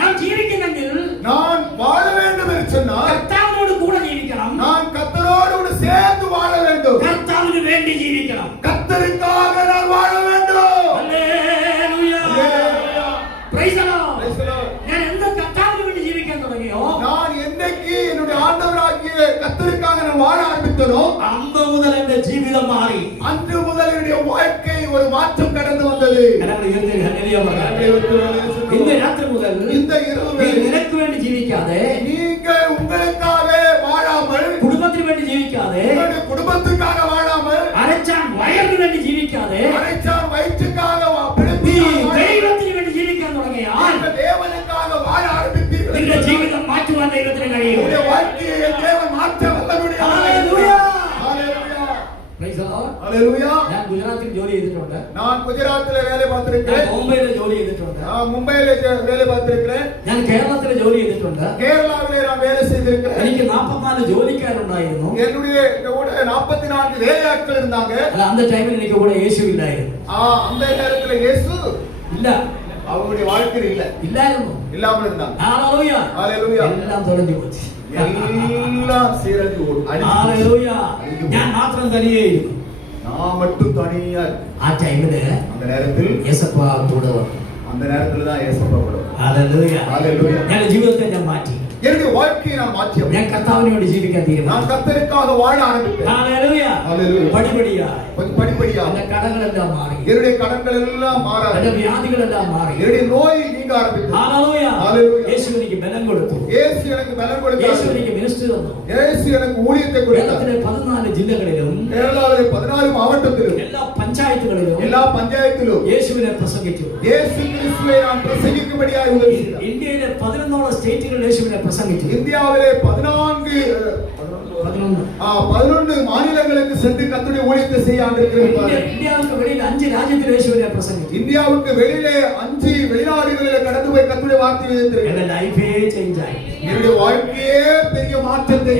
നാം ജീവിക്കുന്നെങ്കിൽ நான் வாழ வேண்டும் என்று சொன்னால் കർത്താവിനോട് കൂടെ ജീവിക്കണം. நான் கர்த்தரோடு சேர்ந்து வாழ வேண்டும். കർത്താവിന് വേണ്ടി ജീവിക്കണം. கர்த்தருக்காக நான் வாழ வேண்டும். Hallelujah. Hallelujah. Praise the Lord. Praise the Lord. ഞാൻ എന്ത് കർത്താവിന് വേണ്ടി ജീവിക്കാൻ തുടങ്ങിയോ, நான் என்னைக்கு என்னுடைய ஆண்டவராகிய கர்த்தருக்காக நான் வாழ ஆரம்பித்தனோ അന്ന് മുതൽ എന്റെ ജീവിതം മാറി. அன்று முதல் என்னுடைய வாழ்க்கை ஒரு மாற்றம் கடந்து வந்தது. കരങ്ങൾ ഉയർത്തി ഹല്ലേലൂയ പറയാം. ഇന്ന് இந்த രാത്രി മുതൽ இரவு നീ வேளையில் നിനക്ക് വേണ്ടി ജീവിക്കാതെ, நீங்கள் உங்களுக்காக வாழாமல், കുടുംബത്തിന് വേണ്ടി ജീവിക്കാതെ, உங்களுடைய குடும்பத்துக்காக வாழாமல், അരച്ചാൻ Praise the Lord. ഹല്ലേലൂയ. ഞാൻ ഗുജറാത്തിൽ ജോലി ചെയ്തിട്ടുണ്ട്. நான் குஜராத்தில் வேலை ഞാൻ பார்த்திருக்கிறேன். ബോംബെയിൽ ജോലി ചെയ്തിട്ടുണ്ട്. மும்பையில் வேலை பார்த்திருக்கிறேன். ഞാൻ കേരളത്തിൽ ജോലി ചെയ്തിട്ടുണ്ട്. கேரளாவிலே நான் வேலை செய்திருக்கிறேன். എനിക്ക് 44 ജോലിക്കാരുണ്ടായിരുന്നു. என்னுடைய கூட 44 வேலையாட்கள் இருந்தாங்க. അല്ല அந்த ടൈമിൽ എനിക്ക് கூட യേശു ഇല്ലായിരുന്നു. அந்த நேரத்துல இயேசு ഇല്ല. அவருடைய வாழ்க்கையில் இல்ல. ഇല്ലായിരുന്നു. இல்லாமல் இருந்தாங்க. ഹല്ലേലൂയ. ഹല്ലേലൂയ. എല്ലാം തൊലഞ്ഞു പോയി. எல்லாம் சீரழிந்து ஓடும். ഹല്ലേലൂയ. ഞാൻ മാത്രം തനിയേയിരുന്നു. நான் மட்டும் தனியா ആ ടൈമില് அந்த நேரத்தில் യേശപ്പ കൂടെ വന്നു. அந்த நேரத்துல தான் இயேசப்பா கூட ഹല്ലേലൂയ. ഹല്ലേലൂയ. ഞാൻ ജീവിതത്തെ ഞാൻ മാറ്റി. என்னுடைய வாழ்க்கையை நான் மாற்றியவன். ഞാൻ കർത്താവിന് വേണ്ടി ജീവിക്കാൻ நான் തീരുമാനിച്ചു. கர்த்தருக்காக வாழ ஆரம்பித்தேன். ഹല്ലേലൂയ. ഹല്ലേലൂയ. പടിപടിയായി படிப்படியாக എന്റെ കടങ്ങളെല്ലാം മാറി. என்னுடைய கடன்கள் எல்லாம் மாற എന്റെ വ്യാധികളെല്ലാം മാറി. என்னுடைய நோய் நீங்க ஆரம்பித்தது. ഹല്ലേലൂയ. ഹല്ലേലൂയ. യേശു എനിക്ക് ബലം കൊടുത്തു. இயேசு எனக்கு பலன் യേശു கொடுத்தார். എനിക്ക് മിനിസ്റ്റർ തന്നു. இயேசு எனக்கு ஊழியத்தை கொடுத்தார். കേരളത്തിലെ 14 ജില്ലകളിലും கேரளாவிலே 14 மாவட்டத்திலும் എല്ലാ പഞ്ചായത്തുകളിലും எல்லா பஞ்சாயத்திலும் യേശുവിനെ പ്രസംഗിച്ചു. இயேசு கிறிஸ்துவை நான் பிரசங்கிக்கும்படியாக உதவி செய்தார். ഇന്ത്യയിലെ 11 സ്റ്റേറ്റുകളിൽ യേശുവിനെ പ്രസംഗിച്ചു. இந்தியாவிலே 11 மாநிலங்களுக்கு சென்று கர்த்தருடைய ஊழியத்தை செய்ய ஆண்டிருக்கிறார். ഇന്ത്യക്ക് വെളിയിൽ 5 രാജ്യത്തിൽ യേശുവിനെ പ്രസംഗിച്ചു. இந்தியாவுக்கு வெளியிலே 5 வெளிநாடுகளிலே கடந்து போய் கர்த்தருடைய வார்த்தையை விதைத்திருக்கிறார். എന്റെ ലൈഫേ ചേഞ്ച് ആയി. என்னுடைய வாழ்க்கையே பெரிய மாற்றத்தை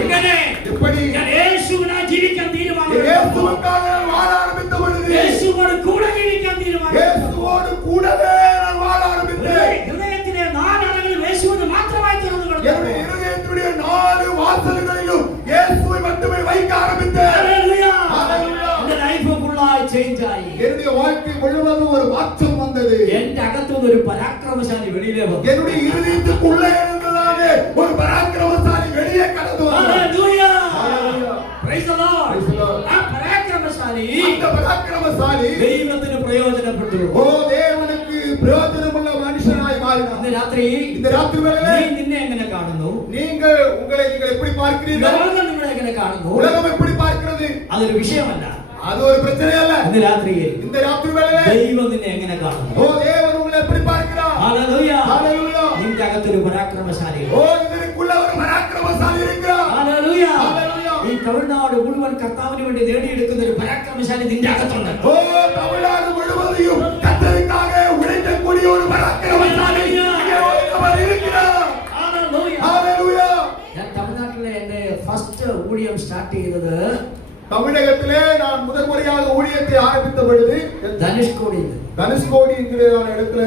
എങ്ങനെ எப்படி ഞാൻ യേശുവിനായി ജീവിക്കാൻ തീരുമാനിച്ചു. இயேசுவுக்காக வாழ ஆரம்பித்த பொழுது യേശുവോട് കൂടെ ജീവിക്കാൻ തീരുമാനിച്ചു. இயேசுவோடு கூடவே நான் வாழ ஆரம்பித்தேன். ഹൃദയത്തിലെ 4 അറകളിൽ യേശുവിന് മാത്രമായി തുറന്നു കൊടുത്തു. என்னுடைய இதயத்துடைய 4 வாசல்களிலும் இயேசுவை மட்டுமே வைக்க ஆரம்பித்தேன். ഹല്ലേലൂയ. ஹல்லேலூயா. എന്റെ ലൈഫ് ഫുള്ളായി ചേഞ്ച് ആയി. என்னுடைய வாழ்க்கை முழுவதும் ஒரு மாற்றம் வந்தது. എന്റെ അകത്തുനിന്ന് ഒരു പരാക്രമശാലി വെളിയിലേ വന്നു. என்னுடைய இதயத்துக்குள்ளே இருந்ததான ஒரு பராக்கிரமசாலி வெளியே கடந்து வந்தார். Hallelujah. Hallelujah. Praise the Lord. Praise the Lord. ആ പരാക്രമശാലി அந்த பராக்கிரமசாலி ദൈവത്തിന് പ്രയോജനപ്പെട്ടു. ஓ தேவனுக்கு பிரயோஜனமுள்ள மனுஷனாய் மாறினார். ഇന്ന് രാത്രി இந்த ராத்திரி வேளையிலே നീ നിന്നെ എങ്ങനെ കാണുന്നു? நீங்கள் எப்படி பார்க்கிறீர்கள்? ലോകം നിങ്ങളെ എങ്ങനെ കാണുന്നു? உலகம் எப்படி பார்க்கிறது? അതൊരു വിഷയമല്ല. அது ஒரு பிரச்சனை அல்ல. ഇന്ന് രാത്രിയിൽ இந்த ராத்திரி வேளையிலே ദൈവം നിന്നെ എങ്ങനെ കാണുന്നു? ஓ தேவன் உங்களை எப்படி பார்க்கிறார்? ഹല്ലേലൂയ. ஹalleluya. നിന്റെ അകത്തൊരു പരാക്രമശാലി. ஓ இதற்குள்ள ஒரு பராக்கிரமசாலி இருக்கிறார். ഹല്ലേലൂയ. ഹല്ലേലൂയ. ഈ തമിഴ്നാട് മുഴുവൻ കർത്താവിന് വേണ്ടി നേടിയെടുക്കുന്ന ഒരു പരാക്രമശാലി നിന്റെ അകത്തുണ്ട്. ஓ தமிழ்நாடு முழுவதையும் கர்த்தருக்காக உழைக்கக்கூடிய ஒரு பராக்கிரமசாலி இங்கே ஒருவர் இருக்கிறார். ഹല്ലേലൂയ. ஹalleluya. ഞാൻ തമിഴ്നാട്ടിലെ എന്റെ ഫസ്റ്റ് ഊഴിയം സ്റ്റാർട്ട് ചെയ്തത് தமிழகத்திலே நான் முதல் முறையாக ஊழியத்தை ஆரம்பித்த பொழுது ധനുഷ്കോടിയിൽ. தனுஷ்கோடி என்கிற இடத்துல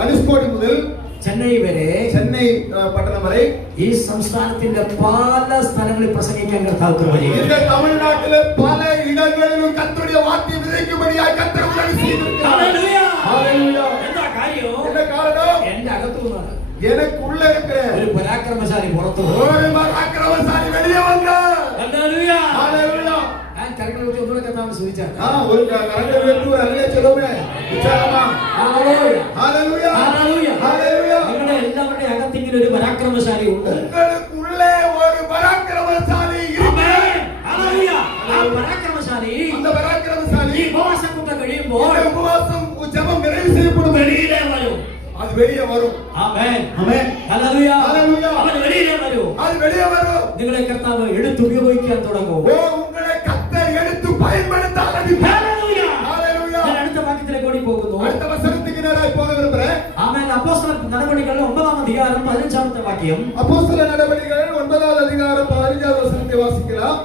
தனுஷ்கோடி முதல் ചെന്നൈ വരെ சென்னை பட்டணம் வரை ഈ സംസ്ഥാനത്തിന്റെ പല സ്ഥലങ്ങളിൽ പ്രസംഗിക്കാൻ കർത്താവ് കൃപ ചെയ്തു. இந்த தமிழ்நாட்டிலே பல இடங்களிலும் கர்த்தருடைய வார்த்தையை விதைக்கும்படியாய் கர்த்தர் உதவி செய்திருக்கிறார். ഹല്ലേലൂയ. ஹalleluya. എന്താ കാര്യം? என்ன காரணம்? എന്റെ അകത്തുനിന്നാണ് எனக்குள்ள இருக்கிற ഒരു പരാക്രമശാലി പുറത്തു വന്നു. ஒரு பராக்கிரமசாலி வெளியே வந்தார். ഹല്ലേലൂയ. ஹalleluya. ഞാൻ കരങ്ങൾ വെച്ച് ഒന്നുകൂടെ കർത്താവിനെ സ്തുതിച്ചാട്ടെ. ஒரு கரங்களை வைத்து ஒரு அல்லேலூயா சொல்லுங்க. உற்சாகமா. ഹല്ലേലൂയ. ஹalleluya. ഹല്ലേലൂയ. ஹalleluya. നിങ്ങളുടെ എല്ലാവരുടെയും അകത്ത് ഇങ്ങനെ ഒരു പരാക്രമശാലി ഉണ്ട്. உங்களுக்குள்ளே ஒரு பராக்கிரமசாலி இருக்கிறார். ഹല്ലേലൂയ. ആ പരാക്രമശാലി அந்த பராக்கிரமசாலி ഈ ഉപവാസക്കൂട്ടം കഴിയുമ്പോൾ இந்த உபவாசம் ஜெபம் நிறைவு செய்யப்படும். വെളിയിലേ വരും. அது வெளியே வரும். ആമേൻ. ஆமென். ഹല്ലേലൂയ. ഹല്ലേലൂയ. അവൻ വെളിയിലേ വരും. அது வெளியே வரும். നിങ്ങളെ കർത്താവ് എടുത്ത് ഉപയോഗിക്കാൻ തുടങ്ങും. ஓ உங்களை கர்த்தர் எடுத்து பயன்படுத்த ஆரம்பிப்பார். ഹല്ലേലൂയ. ஹalleluya. ഞാൻ അടുത്ത വാക്യത്തിലേക്ക് ഓടി പോകുന്നു. அடுத்த வசனத்துக்கு நேராய் போக விரும்புறேன். ആമേൻ. അപ്പോസ്തല നടപടികൾ 9-ാം അധ്യായം 15-ാമത്തെ വാക്യം. அப்போஸ்தல நடவடிக்கைகள் 9வது அதிகாரம் 15வது வசனத்தை வாசிக்கலாம்.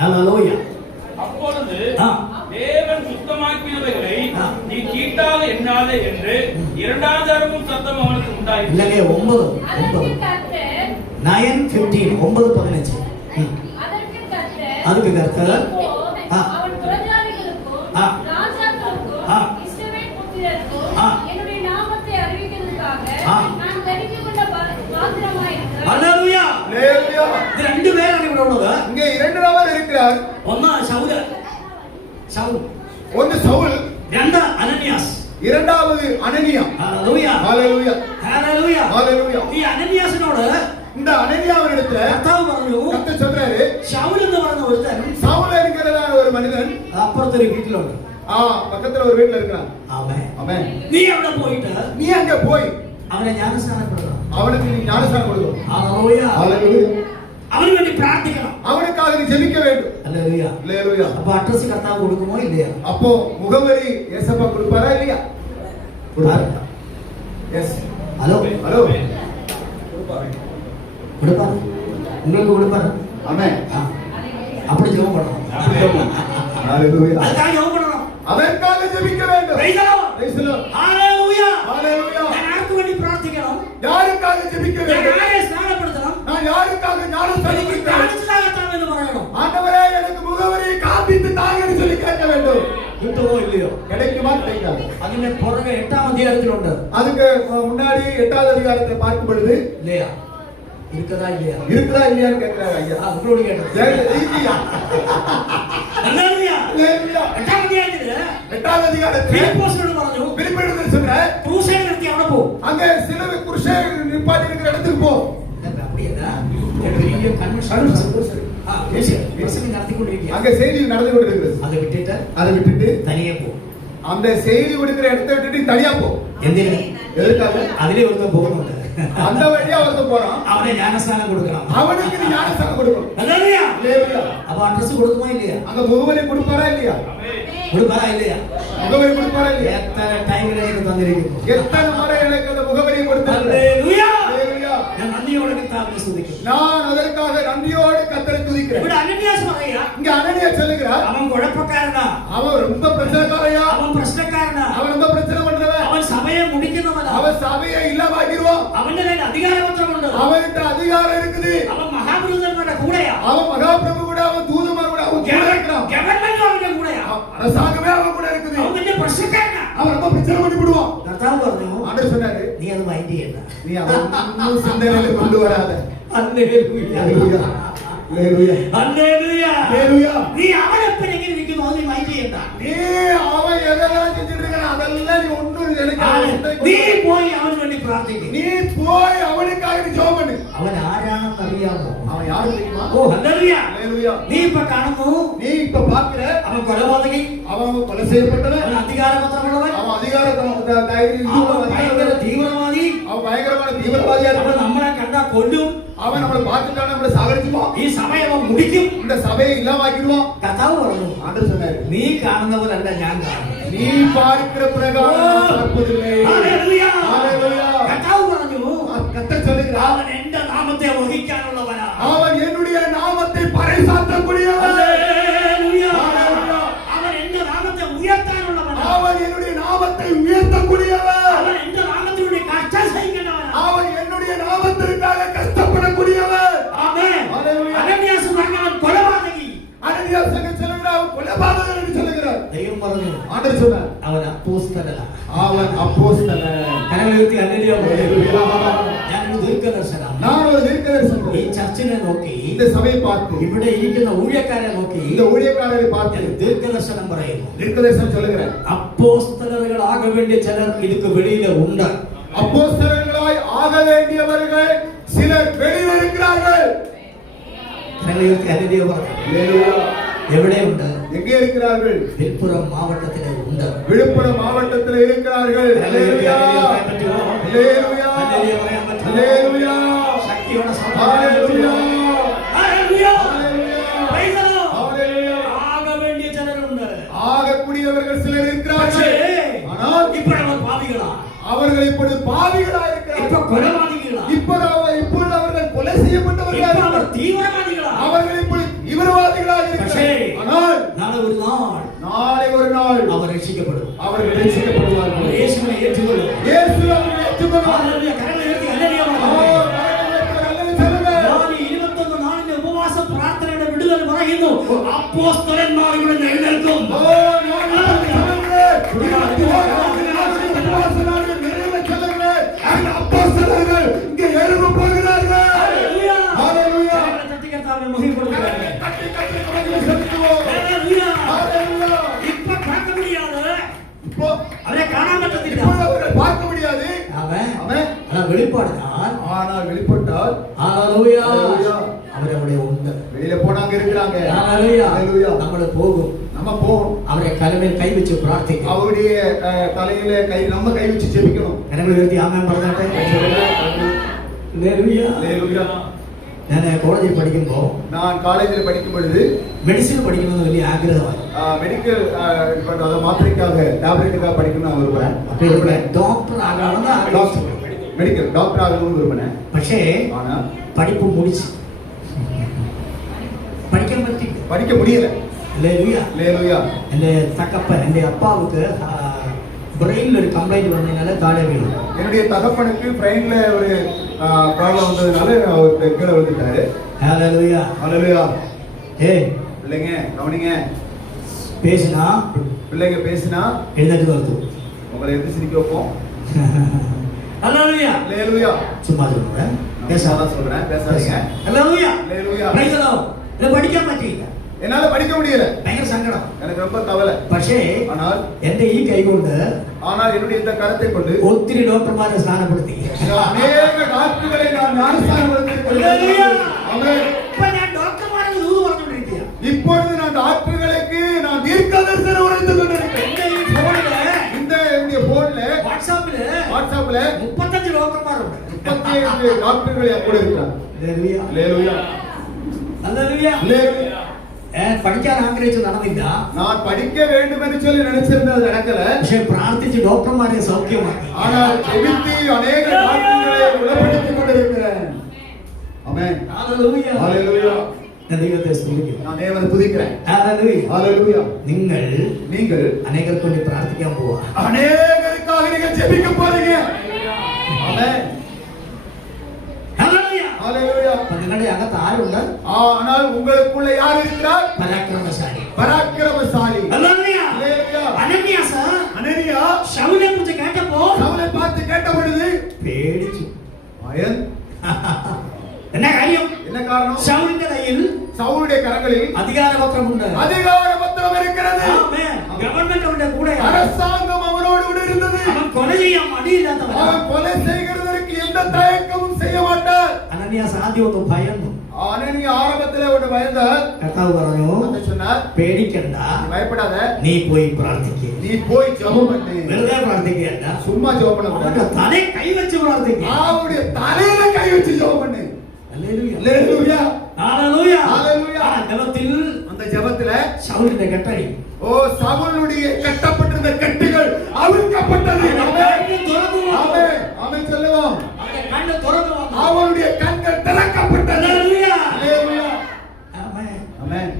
ഹല്ലേലൂയ. அப்பொழுது ആ. தேவன் சுத்தமாக்கினவைகளை ஆ. நீ தீட்டாக எண்ணாதே என்று இரண்டாம் தரமும் சத்தம் அவனுக்கு உண்டாயிற்று. இல்லைங்க 9 அதற்கு கர்த்தர் 9:15 9:15. அதற்கு கர்த்தர் அதுக்கு கர்த்தர் இப்போ ஆ. அவன் புறஜாதிகளுக்கும் ஆ. ராஜாக்களுக்கும் ஆ. இஸ்ரவேல் புத்திரருக்கும் ஆ. என்னுடைய நாமத்தை அறிவிக்கிறதுக்காக ஆ. நான் தெரிந்து கொண்ட பாத்திரமாயிருக்கிறேன். ഹല്ലേലൂയ. ஹalleluya. ഇത് രണ്ടുപേരാണ് ഇവിടെ ഉള്ളത്. இங்கே 2 நபர் இருக்கிறார். ഒന്ന് ശൗൽ. ஒன்று சவுல், രണ്ട് അനനിയാസ്. இரண்டாவது அனனியா. ഹല്ലേലൂയ. ஹalleluya. ഹല്ലേലൂയ. ஹalleluya. ഈ അനനിയാസിനോട് இந்த அனனியாவினிடத்துல കർത്താവ് പറഞ്ഞു, கர்த்தர் சொல்றாரு, ശൗൽ എന്ന് പറയുന്ന ഒരുത്തൻ சவுல் என்கிறதான ஒரு மனிதன் അപ്പുറത്തൊരു വീട്ടിലുണ്ട്. பக்கத்துல ஒரு வீட்ல இருக்கிறான். ആമേൻ. ஆமென். നീ അവിടെ പോയിട്ട് நீ அங்க போய் അവനെ ജ്ഞാനസ്നാനപ്പെടുത്തണം. அவனுக்கு நீ ஞானஸ்நானம் கொடுக்கணும். ഹല്ലേലൂയ. ஹalleluya. അവന് വേണ്ടി പ്രാർത്ഥിക്കണം. அவனுக்காக நீ ஜெபிக்க வேண்டும். ഹല്ലേലൂയ. அல்லேலூயா. അപ്പൊ അഡ്രസ് കർത്താവ് കൊടുക്കുമോ ഇല്ലയോ? அப்போ முகவரி ஏசப்பா கொடுப்பாரா இல்லையா? கொடுப்பாரு. எஸ். Hello hello. கொடுப்பாரு. உங்களுக்கு கொடுப்பாரு. ஆமென். அப்படி ஜெபம் பண்ணணும். ஹalleluya. அதுக்காக ஜெபம் பண்ணணும். அதற்காக ஜெபிக்க வேண்டும். Praise the Lord. Praise the Lord. ஹalleluya. ஹalleluya. நான் யாருக்கு வேண்டி பிரார்த்திக்கணும்? யாருக்காக ஜெபிக்க ഞാൻ வேண்டும்? ആരെ സ്നാനപ്പെടുത്തണം? நான் யாருக்காக ஞானஸ்நானம் എനിക്ക് கொடுக்கிறேன்? കാണിച്ചതാകത്താം എന്ന് പറയണം. ஆண்டவரே எனக்கு முகவரியை காண்பித்து தாங்கன்னு சொல்லி கேட்க வேண்டும். കിട്ടുമോ ഇല്ലയോ? கிடைக்குமா கிடைக்காது? അതിന്റെ പുറകെ 8-ാം അധ്യായത്തിലുണ്ട്. அதுக்கு முன்னாடி 8வது அதிகாரத்தை பார்க்கும் பொழுது இல்லையா? இருக்குதா இல்லையா? இருக்குதா இல்லையான்னு கேட்கிறாரு ஐயா. உங்களோட கேட்டது. இல்லையா? ഹല്ലേലൂയ. இல்லையா? 8-ാം അധ്യായത്തില് 8வது அதிகாரத்தில் ഫിലിപ്പോസിനോട് പറഞ്ഞു, பிலிப்பியர்கள் சொல்ற ക്രൂശിൽ നിർത്തി അവിടെ പോ. அங்க சிலுவை குருஷே நிப்பாட்டி இருக்கிற இடத்துக்கு போ. அப்படியല്ല, பெரிய கன்வென்ஷன் பிரசங்கம் நடத்திக்கொண்டிருக்கீங்க. அங்க செய்தி நடந்து கொண்டிருக்கிறது. அதை விட்டுட்டு அதை விட்டுட்டு தனியே போ. அந்த செய்தி கொடுக்கிற இடத்தை விட்டுட்டு தனியா போ. എന്തിനാ? எதற்காக? അതിലെ ഒരുത്തൻ പോകുന്നുണ്ട്. அந்த வழியா ஒருத்தன் போறான். അവനെ ஞானஸ்நானம் കൊടുക്കണം. அவனுக்கு நீ ஞானஸ்நானம் கொடுக்கணும். ഹല്ലേലൂയ. அல்லேலூயா. அப்ப அட்ரஸ் கொடுக்குமா இல்லையா? அங்க முகவரி கொடுப்பாரா இல்லையா? கொடுப்பாரா இல்லையா? முகவரி கொடுப்பாரா இல்லையா? எத்தனை டைம்ல எனக்கு தந்திருக்கீங்க. எத்தனை முறை எனக்கு அந்த முகவரியை கொடுத்திருக்கிறேன். ഹല്ലേലൂയ. அல்லேலூயா. ഞാൻ നന്ദിയോടെ കർത്താവിനെ സ്തുതിക്കുന്നു. நான் அதற்காக நன்றியோடு கர்த்தரை துதிக்கிறேன். ഇവിടെ അനന്യാസ് പറയാ, இங்க அனனியாஸ் சொல்லுகிறார், அவன் குழப்பக்காரனா, அவன் ரொம்ப பிரச்சனைக்காரையா, அவன் பிரശ്നക്കാരനാ, அவன் ரொம்ப பிரச்சனை பண்றவன், അവൻ സഭയെ മുടിക്കുന്നവനാ, அவன் சபையை இல்லாமாக்கிடுவான், അവന്റെ കയ്യിൽ അധികാരപത്രമുണ്ട്, அவன்கிட்ட அதிகாரம் இருக்குது, അവൻ മഹാപുരുഷന്മാരുടെ കൂടെയാ, அவன் மகாபிரபு கூட, அவன் தூதமார் கூட, அவன் கூட இருக்கிறான், ഗവൺമെന്റും അവന്റെ കൂടെയാ, அரசாங்கமே அவன் கூட இருக்குது, അവൻ വലിയ പ്രശ്നക്കാരനാ. அவன் ரொம்ப பிரச்சனை பண்ணி விடுவான். കർത്താവ് പറഞ്ഞു, ஆண்டவர் சொன்னாரு, നീ അത് മൈൻഡ് ചെയ്യണ്ട, நீ அவன் சிந்தனையில கொண்டு வராத. ഹല്ലേലൂയ. அல்லேலூயா. அல்லேலூயா. ഹല്ലേലൂയ. அல்லேலூயா. നീ അവനെപ്പൻ എങ്ങനെ ഇരിക്കുന്നു അത് നീ മൈൻഡ് ചെയ്യണ്ട. நீ அவன் எதெல்லாம் செஞ்சுட்டு இருக்கான் அதெல்லாம் நீ ஒண்ணும் நினைக்காத. നീ പോയി അവന് വേണ്ടി പ്രാർത്ഥിക്കും. நீ போய் அவனுக்காக நீ ஜெபம் பண்ணு. അവൻ ആരാണെന്ന് അറിയാമോ? அவன் யாரு தெரியுமா? ഓ ഹല്ലേലൂയ. அல்லேலூயா. നീ ഇപ്പൊ കാണുന്നു, நீ இப்ப பாக்குற അവൻ കൊലപാതകി, அவன் கொலை செய்யப்பட்டவன், അവൻ അധികാരപത്രമുള്ളവൻ, அவன் அதிகாரத்தை അവൻ ഭയങ്കര തീവ്രവാദി, அவன் பயங்கரமான தீவிரவாதியா അവൻ இருப்பான். നമ്മളെ കണ്ടാ കൊല്ലും, அவன் நம்மளை பார்த்துட்டான், நம்மளை சாகடிச்சுப்பான், ഈ സഭയെ അവൻ മുടിക്കും. இந்த சபையை இல்லாமாக்கிடுவான். കർത്താവ് പറഞ്ഞു, ஆண்டவர் சொன்னாரு, നീ കാണുന്നവരല്ല ഞാൻ കാണുന്നത്. நீ பார்க்கிற பிரகாரம் நான் பார்ப்பதில்லை. ഹല്ലേലൂയ. ஹல்லேலூயா. കർത്താവ് പറഞ്ഞു, கர்த்தர் சொல்லுகிறார், അവൻ എന്റെ നാമത്തെ വഹിക്കാനുള്ളവനാ. அவன் என்னுடைய நாமத்தை பறைசாற்றக்கூடியவன். ഹല്ലേലൂയ. ஹல்லேலூயா. അവൻ എന്റെ നാമത്തെ ഉയർത്താനുള്ളവനാ. அவன் என்னுடைய நாமத்தை உயர்த்தக்கூடியவன். അവൻ എന്റെ നാമത്തിലൂടെ കഷ്ടം സഹിക്കുന്നവനാ. அவன் என்னுடைய நாமத்திற்காக கஷ்டப்படக்கூடியவன். ആമേൻ. ഹല്ലേലൂയ. അനന്യാസ് പറഞ്ഞവൻ കൊലപാതകി. அனனியாஸ் சொல்லுகிறார், அவன் கொலைபாதகன் என்று சொல்லுகிறார். ദൈവം പറഞ്ഞു, ஆண்டவர் சொன்னார், അവൻ അപ്പോസ്തലനാ. அவன் அப்போஸ்தலன். കരങ്ങളുയർത്തി ഹല്ലേലൂയ പറയൂ. ஹல்லேலூயா. ഞാനൊരു ദീർഘദർശനം. நான் ஒரு தீர்க்கதரிசனம். ഈ ചർച്ചിനെ നോക്കി, இந்த சபையை பார்த்து, ഇവിടെ ഇരിക്കുന്ന ഊഴിയക്കാരെ നോക്കി இந்த ஊழியக்காரரை பார்த்து ഞാൻ ദീർഘദർശനം പറയുന്നു. தீர்க்கதரிசனம் சொல்லுகிறேன். അപ്പോസ്തലകളാക വേണ്ടിയ ചിലർ ഇതൊക്കെ വെളിയില് ഉണ്ട്. அப்போஸ்தலர்களாய் ஆக வேண்டியவர்கள் சிலர் வெளியில் இருக்கிறார்கள். കരങ്ങളുയർത്തി ഹല്ലേലൂയ പറയൂ. ஹல்லேலூயா. എവിടെയുണ്ട്? எங்கே இருக்கிறார்கள்? വിൽപ്പുറം മാവട്ടത്തിലെ ഉണ്ട്. விழுப்புரம் மாவட்டத்தில் இருக்கிறார்கள். ஹல்லேலூயா. ஹல்லேலூயா. ഹല്ലേലൂയ പറയാൻ പറ്റുമോ? ஹல்லேலூயா. ശക്തിയോടെ hallelujah. Hallelujah. Hallelujah. Praise the Lord. Hallelujah. ആക വേണ്ടിയ ചിലരുണ്ട്. ஆகக்கூடியவர்கள் சிலர் പക്ഷേ இருக்கிறார்கள். ஆனால் ഇപ്പോഴവർ പാപികളാ. அவர்கள் இப்பொழுது பாவிகளாக ഇപ്പൊ இருக்கிறார்கள். കൊലപാതകികളാ. இப்பொழுது அவர்கள் கொலை செய்யப்பட்டவர்களாக ഇപ്പൊ അവർ இருக்கிறார்கள். തീവ്രവാദികളാ. அவர்கள் இப்பொழுது தீவிரவாதிகளாக പക്ഷേ இருக்கிறார்கள். ஆனால் നാളെ ഒരു നാൾ நாளை ஒரு நாள் അവർ രക്ഷിക്കപ്പെടും. அவர்கள் ரட்சிக்கப்படுவார்கள். യേശുവിനെ ഏറ്റുകൊള്ളും. இயேசு அவர்களை ஏற்றுக்கொள்வார். ഹല്ലേലൂയ. കരങ്ങൾ ഉയർത്തി ഹല്ലേലൂയ പറയൂ. ഞാൻ ഈ 21 നാളിന്റെ ഉപവാസ പ്രാർത്ഥനയുടെ വിടുതൽ പറയുന്നു. അപ്പോസ്തലന്മാർ ഇവിടെ എഴുന്നേൽക്കും. ഹല്ലേലൂയ. കരങ്ങളെ തട്ടി കർത്താവിനെ മഹിമപ്പെടുത്തുക. ഹല്ലേലൂയ. ഇപ്പൊ பார்க்க முடியாது. അവരെ കാണാൻ പറ്റത്തില്ല. பார்க்க முடியாது. അവൻ அவன் ஆனா வெளிப்பாடுதான். ஆனால் வெளிப்பட்டால் ഹല്ലേലൂയ. ഹല്ലേലൂയ. അവരവിടെ ഉണ്ട്. வெளியில போனாங்க இருக்கிறாங்க. ഹല്ലേലൂയ. ഹല്ലേലൂയ. നമ്മൾ പോകും. நம்ம போவோம். അവരെ കലമേൽ കൈവച്ച് പ്രാർത്ഥിക്കും. அவருடைய தலையில நம்ம கை வச்சு ஜெபிக்கணும். കരങ്ങൾ ഉയർത്തി ആമേൻ പറഞ്ഞാട്ടെ. ഹല്ലേലൂയ. ஹல்லேலூயா. ഞാൻ കോളേജിൽ പഠിക്കുമ്പോൾ நான் காலேஜில் படிக்கும் பொழுது മെഡിസിൻ പഠിക്കണമെന്ന് വലിയ ആഗ്രഹമായി. மெடிக்கல் அது மாத்திரைக்காக டேப்லெட்டுக்காக படிக்கணும்னு நான் விரும்புறேன். അപ്പൊ ഇവിടെ ഡോക്ടർ ആകാമെന്ന് ആഗ്രഹിച്ചു. மெடிக்கல் டாக்டர் ஆகணும்னு விரும்பினேன். പക്ഷേ ஆனா പഠിപ്പ് മുടിച്ചു, പഠിക്കാൻ പറ്റി, படிக்க முடியல. ഹല്ലേലൂയ. அல்லேலூயா. എൻ്റെ തക്കപ്പൻ, എൻ്റെ അപ്പാവുക്ക് ബ്രെയിനിൽ ഒരു കംപ്ലൈന്റ് വന്നതിനാல താഴെ വീണു. என்னுடைய தகப்பனுக்கு பிரெயின்ல ஒரு ப்ராப்ளம் வந்ததுனால அவர் கீழே விழுந்துட்டாரு. ஹல்லேலூய. அல்லேலூயா. ஏய் பிள்ளைங்க கவனிங்க, பேசினா பிள்ளைங்க பேசினா எழுந்திட்டு வருது. உங்களை எது சிரிக்க வைப்போம்? ஹல்லேலூயா. அல்லேலூயா. சும்மா சொல்றேன், பேசாதான் சொல்றேன், பேசாதீங்க. Hallelujah. Alleluia. Praise the Lord. இத படிக்க மாட்டீங்க, என்னால படிக்க முடியல, பயங்கர சங்கடம், எனக்கு ரொம்ப கவலை. പക്ഷേ ஆனால் എന്റെ ഈ കൈ കൊണ്ട് என்னுடைய இந்த கரத்தை கொண்டு ഒത്തിരി ഡോക്ടർമാരെ സ്നാനപ്പെടുത്തി. அநேக டாக்டர்களை நான் அல்லேலூயா. ஆமென். இப்ப ഞാൻ ഡോക്ടർമാരെ ദൂത് പറഞ്ഞുകൊണ്ടിരിക്കുക. இப்பொழுது நான் டாக்டர்களுக்கு நான் தீர்க்கதரிசனம் உரைத்துக் கொண்டிருக்கிறேன். എന്റെ ഈ ഫോണില്, இந்த என்னுடைய போன்ல വാട്സാപ്പില് 35 ഡോക്ടർമാരുണ്ട്. 35 டாக்டர்கள் என் கூட இருக்காங்க. ഹല്ലേലൂയ. அல்லேலூயா. ഹല്ലേലൂയ. அல்லேலூயா. പഠിക്കാൻ ആഗ്രഹിച്ചു നടന്നില്ല, நான் படிக்க வேண்டும் என்று சொல்லி நினைச்சிருந்தது நடக்கல. പക്ഷെ പ്രാർത്ഥിച്ച് ഡോക്ടർമാരെ സൗഖ്യമാക്കി. ஆனால் ஜெபித்து அநேக டாக்டர்களை குணப்படுத்திக் கொண்டிருக்கிறேன். ஆமென். ഹല്ലേലൂയ. அல்லேலூயா. ഞാൻ ദൈവത്തെ സ്തുതിക്കുന്നു. நான் தேவனை துதிக்கிறேன். ഹല്ലേലൂയ. அல்லேலூயா. നിങ്ങൾ അനേകർക്ക് വേണ്ടി പ്രാർത്ഥിക്കാൻ പോവാ. அநேகருக்காக நீங்க ஜெபிக்க போறீங்க. ஆமென். ഹല്ലേലൂയ. அல்லேலூயா. അപ്പൊ നിങ്ങളുടെ അകത്ത് ആരുണ്ട്? ஆனால் உங்களுக்குள்ள யார் இருக்கிறார்? പരാക്രമശാലി. பராக்கிரமசாலி. ഹല്ലേലൂയ. அல்லேலூயா. അനന്യാസ அனனியா ശൗലിനെ കുറിച്ച് കേട്ടപ്പോ சவுலை பார்த்து கேட்ட பொழுது പേടിച്ചു. பயன். എന്നാ കാര്യം? என்ன காரணம்? ശൗലിന്റെ കയ്യിൽ சவுலுடைய கரங்களில் അധികാരപത്രമുണ്ട്. அதிகார பத்திரம் இருக்கிறது. ആമേൻ. ഗവൺമെന്റ് അവന്റെ കൂടെയാണ്. அரசாங்கம் அவனோடு கூட இருந்தது. അവൻ കൊല ചെയ്യാൻ മടിയില്ലാത്തവനാ. அவன் கொலை செய்கிறதற்கு எந்த தயக்கமும் செய்ய மாட்டார். അനന്യാസ് ആദ്യം ഒന്ന് ഭയന്നു. அனனியா ஆரம்பத்திலே ஒன்று பயந்தார். കർത്താവ് പറഞ്ഞു, என்ன சொன்னார்? പേടിക്കണ്ട, நீ பயப்படாத, നീ പോയി പ്രാർത്ഥിക്കുക. நீ போய் ஜெபம் பண்ணு. വെറുതെ പ്രാർത്ഥിക്കുകയല്ല, சும்மா ஜெபம் பண்ண അവന്റെ கூடாது. തലയെ കൈവച്ച് പ്രാർത്ഥിക്കുക. அவனுடைய தலையில கை வச்சு ஜெபம் பண்ணு. ഹല്ലേലൂയ. அல்லேலூயா. ഹല്ലേലൂയ. ഹല്ലേലൂയ. ആ ജപത്തിൽ அந்த ஜெபத்துல ശൗലിന്റെ കെട്ടഴി, சவுலுடைய கட்டப்பட்டிருந்த கட்டுகள் அவிழ்க்கப்பட்டது. കണ്ണ് തുറന്നു വന്നു. ஆமென். ஆமென் சொல்லுவோம். അവന്റെ കണ്ണ് തുറന്നു വന്നു. அவனுடைய கண்கள் திறக்கப்பட்டது. ഹല്ലേലൂയ. அல்லேலூயா. ആമേൻ. ஆமென்.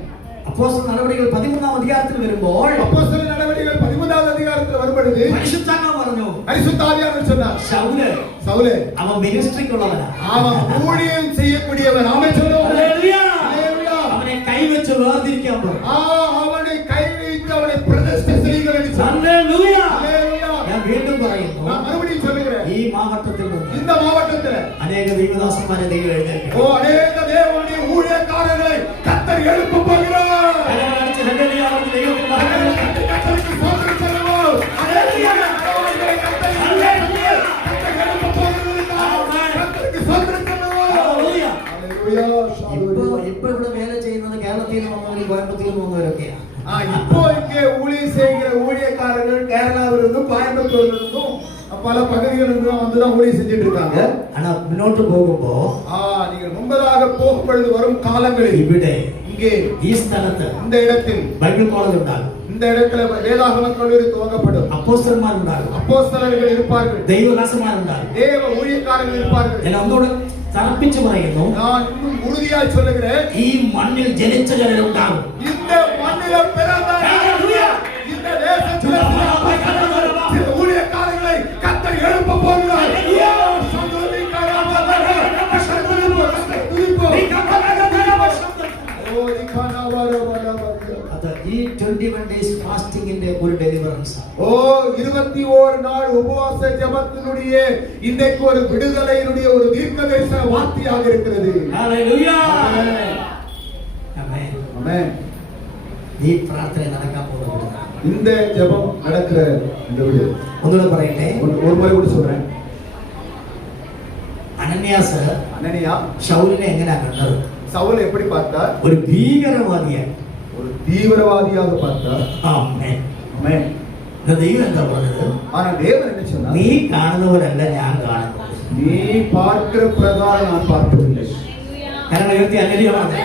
അപ്പോസ്തല നടപടികൾ 13-ാം അധ്യായത്തിൽ വരുമ്പോൾ அப்போஸ்தலர் நடவடிக்கைகள் 13வது அதிகாரத்தில் வரும்பொழுது പരിശുദ്ധാത്മാവ് പറഞ്ഞു, பரிசுத்த ஆவியானவர் சொன்னார், ശൗല് சவுலே അവൻ മിനിസ്ട്രിക്കുള്ളവനാ, அவன் ஊழியம் செய்யக்கூடியவன். ஆமென் சொல்லுவோம். ഹല്ലേലൂയ. அல்லேலூயா. അവനെ കൈവച്ച് വേർതിരിക്കാൻ പറഞ്ഞു. அவனை கை வைத்து அவனை பிரதிஷ்டை செய்யுங்கள் என்று சொன்னார். ഹല്ലേലൂയ. அல்லேலூயா. ഞാൻ വീണ്ടും പറയുന്നു, நான் மறுபடியும் சொல்லுகிறேன், ഈ മാവട്ടത്തിൽ നിന്ന് இந்த மாவட்டத்தில் അനേക ദൈവദാസന്മാരെ ദൈവം എഴുന്നേൽക്കും. அநேக தேவனுடைய ஊழியக்காரர்களை கர்த்தர் எழுப்ப போகிறார். കരങ്ങളടിച്ച് ഹല്ലേലൂയ എന്ന് ദൈവത്തിന് മഹത്വം. கர்த்தருக்கு ஸ்தோத்திரம் சொல்லுவோம். அநேக நடவடிக்கைகளை கர்த்தர் ഹല്ലേലൂയ. எழுப்ப போகிறார். கர்த்தருக்கு ஸ்தோத்திரம் சொல்லுவோம். ഹല്ലേലൂയ. அல்லேலூயா. ഇപ്പൊ ഇവിടെ വേല ചെയ്യുന്നത് കേരളത്തിൽ നിന്ന് വന്നവരും കോയമ്പത്തൂരിൽ നിന്ന് വന്നവരൊക്കെയാണ്. இப்போ இங்கே ஊழியம் செய்கிற ஊழியக்காரர்கள் கேரளாவிலிருந்தும் கோயம்புத்தூர்லிருந்தும் பல பகுதிகளிலிருந்தும் வந்துதான் ஊழியம் செஞ்சுட்டு இருக்காங்க. ஆனா முன்னோட்டு പോകുമ്പോ நீங்கள் முன்பதாக போகும் பொழுது வரும் காலங்களில் ഇവിടെ இங்கே ഈ സ്ഥലത്ത് இந்த இடத்தில் ബൈബിൾ കോളേജ് ഉണ്ടാകും, இந்த இடத்துல வேதாகம கல்லூரி துவங்கப்படும். അപ്പോസ്തലന്മാരുണ്ടാകും, அப்போஸ்தலர்கள் இருப்பார்கள், ദൈവദാസന്മാരുണ്ടാകും. தேவ ஊழியக்காரர்கள் இருப்பார்கள். ഞാൻ ഒന്നുകൂടെ തറപ്പിച്ചു പറയുന്നു, நான் இன்னும் உறுதியாய் சொல்லுகிறேன், ഈ മണ്ണിൽ ജനിച്ച ജനരുണ്ടാകും. இந்த மண்ணில பிறந்த ഹല്ലേലൂയ. இந்த தேசத்தில் சில ஊழியக்காரர்களை கர்த்தர் எழுப்ப போகிறார். അത് ഈ 21 days ഫാസ്റ്റിംഗിന്റെ ഒരു ഡെലിവറൻസ്. 21 நாள் உபவாச ஜெபத்தினுடைய இன்றைக்கு ஒரு விடுதலையினுடைய ஒரு தீர்க்கதரிசன வார்த்தையாக இருக்கிறது. ഹല്ലേലൂയ. ஆமென். ആമേൻ. ஆமென். ഈ പ്രാർത്ഥന നടക്കാൻ പോകുന്നത്. இந்த ஜெபம் நடக்கிற இந்த வீடு ഒന്നുകൂടെ പറയട്ടെ, ஒரு முறை கூட சொல்றேன். അനന്യാസ് அனனியா ശൗലിനെ എങ്ങനെയാ കണ്ടത്? சவுல் எப்படி பார்த்தார்? ഒരു ഭീകരവാദിയായി. ஒரு தீவிரவாதியாக பார்த்தார். ആമേൻ. ஆமென். ഇത് ദൈവം എന്താ പറഞ്ഞത്? ஆனா தேவன் என்ன சொன்னார்? നീ കാണുന്നവരല്ല ഞാൻ കാണുന്നത്. நீ பார்க்கிற பிரகாரம் நான் பார்ப்பதில்லை. കാരണം ഉയർത്തി ഹല്ലേലൂയ പറഞ്ഞേ.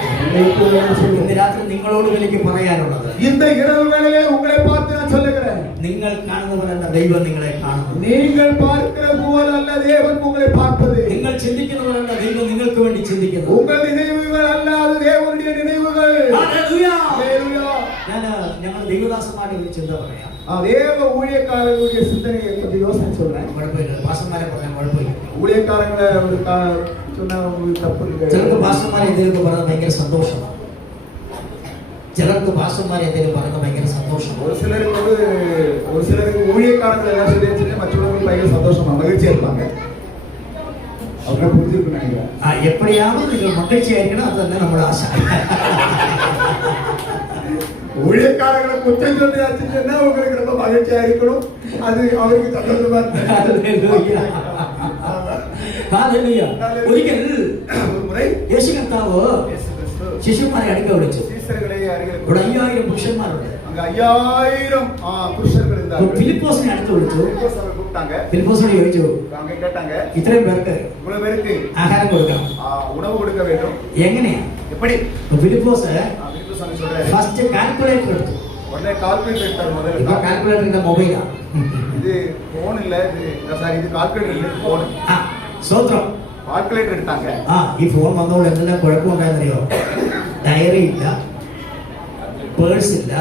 ഇന്ന് രാത്രി നിങ്ങളോട് എനിക്ക് പറയാനുള്ളത്, இந்த இரவு வேளையிலே உங்களை பார்த்து நான் சொல்லுகிறேன், നിങ്ങൾ കാണുന്ന പോലല്ല ദൈവം നിങ്ങളെ കാണുന്നത്. நீங்கள் பார்க்கிற போல அல்ல தேவன் உங்களை பார்ப்பது. നിങ്ങൾ ചിന്തിക്കുന്ന പോലല്ല ദൈവം നിങ്ങൾക്ക് വേണ്ടി ചിന്തിക്കുന്നത്. உங்கள் நினைவுகள் அல்ல, அது தேவனுடைய நினைவுகள். ഹല്ലേലൂയ. ஹல்லேலூயா. ഞങ്ങൾ ദൈവദാസന്മാരുടെ ഒരു ചിന്ത പറയാം. தேவ ஊழியக்காரர்களுடைய சிந்தனையை பற்றி யோசனை சொல்றேன். കുഴപ്പമില്ല, പാസ്റ്റർമാരെ പറഞ്ഞാൽ കുഴപ്പമില്ല. ஊழியக்காரங்களை ஒரு சொன்னா உங்களுக்கு தப்பு இல்லை. ചിലർക്ക് പാസ്റ്റർമാരെ എന്തെങ്കിലും പറഞ്ഞാൽ ഭയങ്കര സന്തോഷമാണ്. ചിലർക്ക് പാസ്റ്റർമാരെ എന്തെങ്കിലും പറയുന്നത് ഭയങ്കര സന്തോഷമാണ്. ஒரு சிலருக்கு ஊழியக்காரர்கள் எல்லாம் சொல்லி மற்றவர்கள் பயங்கர சந்தோஷமா மகிழ்ச்சியா இருப்பாங்க. அவங்க புரிஞ்சுக்கணும் நினைக்கிறேன். எப்படியாவது நீங்கள் மகிழ்ச்சி ஆயிருக்கணும், அது തന്നെ நம்மளோட ஆசை. ஊழியக்காரர்களை குற்றம் சொல்லியாச்சுன்னா உங்களுக்கு ரொம்ப மகிழ்ச்சியா இருக்கணும், அது அவருக்கு சந்தோஷமா ഒരിക്കൽ ஒரு முறை യേശു കർത്താവ് ശിഷ്യന്മാരെ അടുക്ക വിളിച്ചു. சீசர்களை ഇവിടെ 5000 പുരുഷന്മാരുണ്ട്. அங்க 5000 புருஷர்கள் இருந்தாங்க. ഫിലിപ്പോസിനെ അടുത്ത് വിളിച്ചു. பிலிப்போஸை கூப்பிட்டாங்க. ഫിലിപ്പോസിനോട് ചോദിച്ചു, அவங்க கேட்டாங்க, ഇത്രയും പേർക്ക് இவ்வளவு பேருக்கு ആഹാരം കൊടുക്കണം, உணவு கொடுக்க வேண்டும், എങ്ങനെയാ? எப்படி? ഫിലിപ്പോസ് பிலிப்போஸ் அவங்க சொல்றாரு, ഫസ്റ്റ് കാൽക്കുലേറ്റർ എടുത്തു. உடனே கால்குலேட்டர் எடுத்தார். ഇപ്പൊ முதல்ல കാൽക്കുലേറ്ററിന്റെ മൊബൈലാ, இது போன் இல்ல, இது சாரி, இது கால்குலேட்டர் இல்ல, போன். സ്വത്രം. கால்குலேட்டர் எடுத்தாங்க. ഈ ഫോൺ വന്നോണ്ട് എന്തെല്ലാം കുഴപ്പമുണ്ടായിരുന്നറിയോ? ഡയറി ഇല്ല, പേഴ്സ് ഇല്ല,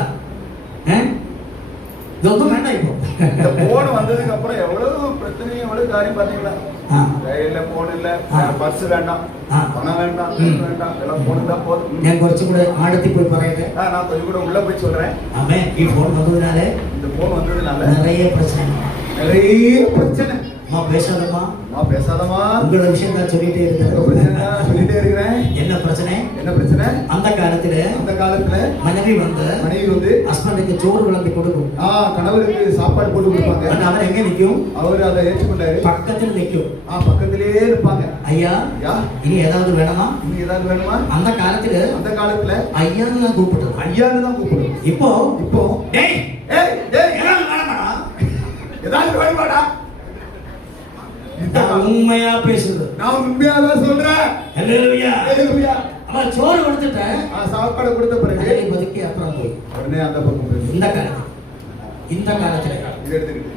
ഇതൊന്നും വേണ്ട. ഇപ്പൊ இந்த போன் வந்ததுக்கு அப்புறம் எவ்வளவு பிரச்சனை, எவ்வளவு காரியம் பாத்தீங்களா? கையில போன் இல்ல, பர்ஸ் வேண்டாம், பணம் வேண்டாம், வேண்டாம், எல்லாம் போன் தான் போதும். ഞാൻ കുറച്ചും കൂടെ ആഴത്തിൽ പോയി പറയട്ടെ. நான் கொஞ்சம் கூட உள்ள போய் சொல்றேன். ആമേൻ. ഈ ഫോൺ വന്നതിനാല് இந்த போன் வந்ததுனால நிறைய பிரச்சனை. நிறைய பிரச்சனை. அம்மா பேசாதம்மா, நான் பேசாதமா, உங்களோட விஷயம் தான் சொல்லிட்டே உங்க இருக்கிறேன். பிரச்சனை தான் சொல்லிட்டே இருக்கிறேன். என்ன பிரச்சனை? என்ன பிரச்சனை? அந்த காலத்துல மனைவி வந்து ஹஸ்பண்டுக்கு சோறு விளம்பி கொடுக்கும். கணவருக்கு சாப்பாடு போட்டு கொடுப்பாங்க. அவர் எங்க நிக்கும்? அவர் அதை ஏற்றுக்கொண்டாரு. பக்கத்தில் நிக்கும். பக்கத்திலேயே இருப்பாங்க. ஐயா, இனி ஏதாவது வேணுமா? இனி ஏதாவது வேணுமா? அந்த காலத்துல ஐயான்னு தான் கூப்பிடுறது. ஐயான்னு தான் கூப்பிடுறது. இப்போ டேய் ஏய் டேய் ஏதாவது வேணுமாடா? ஏதாவது வேணுமாடா? உண்மையா பேசுது. நான் உண்மையா தான் சொல்றேன். ஹல்லேலூயா. ஹல்லேலூயா. அவ சோறு கொடுத்துட்டேன், சாப்பாடு கொடுத்த பிறகு பதுக்கி அப்புறம் போய் உடனே அந்த பக்கம் போய் இந்த காலத்துல இது எடுத்துக்கிட்டு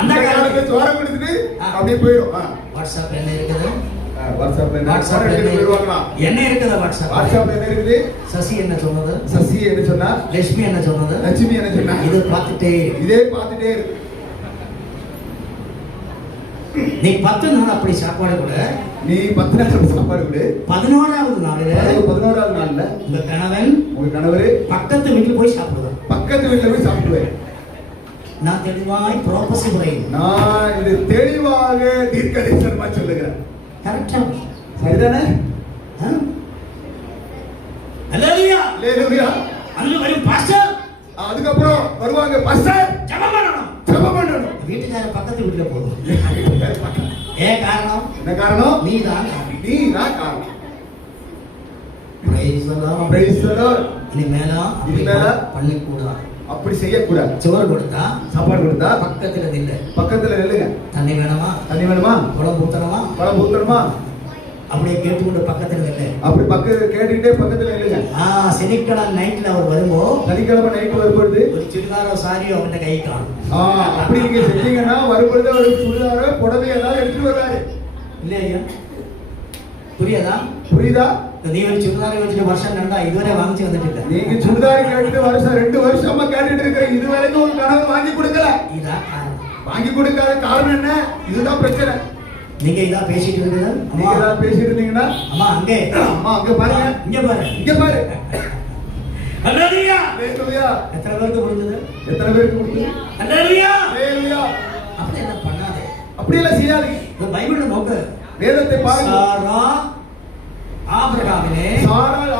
அந்த காலத்துல சோற கொடுத்துட்டு அப்படியே போயிடும். வாட்ஸ்அப் என்ன இருக்குது? வாட்ஸ்அப்ல என்ன இருக்குது? வாட்ஸ்அப் என்ன இருக்குது? சசி என்ன சொன்னது? சசி என்ன சொன்னா? லட்சுமி என்ன சொன்னது? லட்சுமி என்ன சொன்னா? இது பார்த்துட்டே இதே பார்த்துட்டே இருக்கு. நீ 10 நாள் அப்படி சாப்பாடு கூட, நீ 10 நாள் சாப்பாடு கூட, 11வது நாள்ல உங்க கணவர் பக்கத்து வீட்டுல போய் சாப்பிடுவார். பக்கத்து வீட்டுல போய் சாப்பிடுவார். நான் தெளிவாய் ப்ரோபசி முறையில் நான் இது தெளிவாக தீர்க்கதரிசனமா சொல்லுகிறேன். கரெக்டா? சரிதானே? ஹல்லேலூயா. ஹல்லேலூயா. அங்க வரும் பாஸ்டர், அதுக்கப்புறம் வருவாங்க பாஸ்டர், ஜெபம் பண்ணணும். வீட்டுக்கார பக்கத்து வீட்டுல போதும். காரணம் என்ன காரணம்? நீதான் காரணம். இனிமேல பண்ணிக்கூடாது, அப்படி செய்யக்கூடாது. சோறு கொடுத்தா, சாப்பாடு கொடுத்தா பக்கத்துல நில்லுங்க. தண்ணி வேணுமா? குழம்பு ஊத்தணுமா? அப்படியே கேட்டுக்கொண்டு பக்கத்துல இல்லை. அப்படி கேட்டுக்கிட்டே பக்கத்துல இல்லைங்க. சனிக்கிழமை நைட்ல அவர் வரும்போது, சனிக்கிழமை நைட் வரும்போது ஒரு சுடிதாரோ சாரியோ அவன்கிட்ட கை காணும். அப்படி நீங்க செஞ்சீங்கன்னா வரும்போது ஒரு சுடிதாரோ புடவை ஏதாவது எடுத்துட்டு வர்றாரு இல்லையா? புரியுதா? நீ ஒரு சுடிதாரை வச்சுட்டு வருஷம் ரெண்டா இதுவரை வாங்கிச்சு வந்துட்டு, நீங்க சுடிதாரை கேட்டுட்டு வருஷம் 2 வருஷமா கேட்டுட்டு இருக்கிற, இது வரைக்கும் ஒரு கனவு வாங்கி கொடுக்கல. இதான் வாங்கி கொடுக்காத காரணம் என்ன? இதுதான் பிரச்சனை. நீங்க இதான் பேசிட்டு இருந்தீங்க. நீங்க இதான் பேசிட்டு இருந்தீங்கன்னா அம்மா அங்க பாருங்க, இங்க பாரு. ஹல்லேலூயா. ஹல்லேலூயா. எத்தனை பேருக்கு புரிஞ்சது? ஹல்லேலூயா. ஹல்லேலூயா. அப்படி என்ன பண்ணாதே, அப்படி எல்லாம் செய்யாதீங்க. இந்த பைபிள்ல நோக்கு, வேதத்தை பாருங்க. சாரா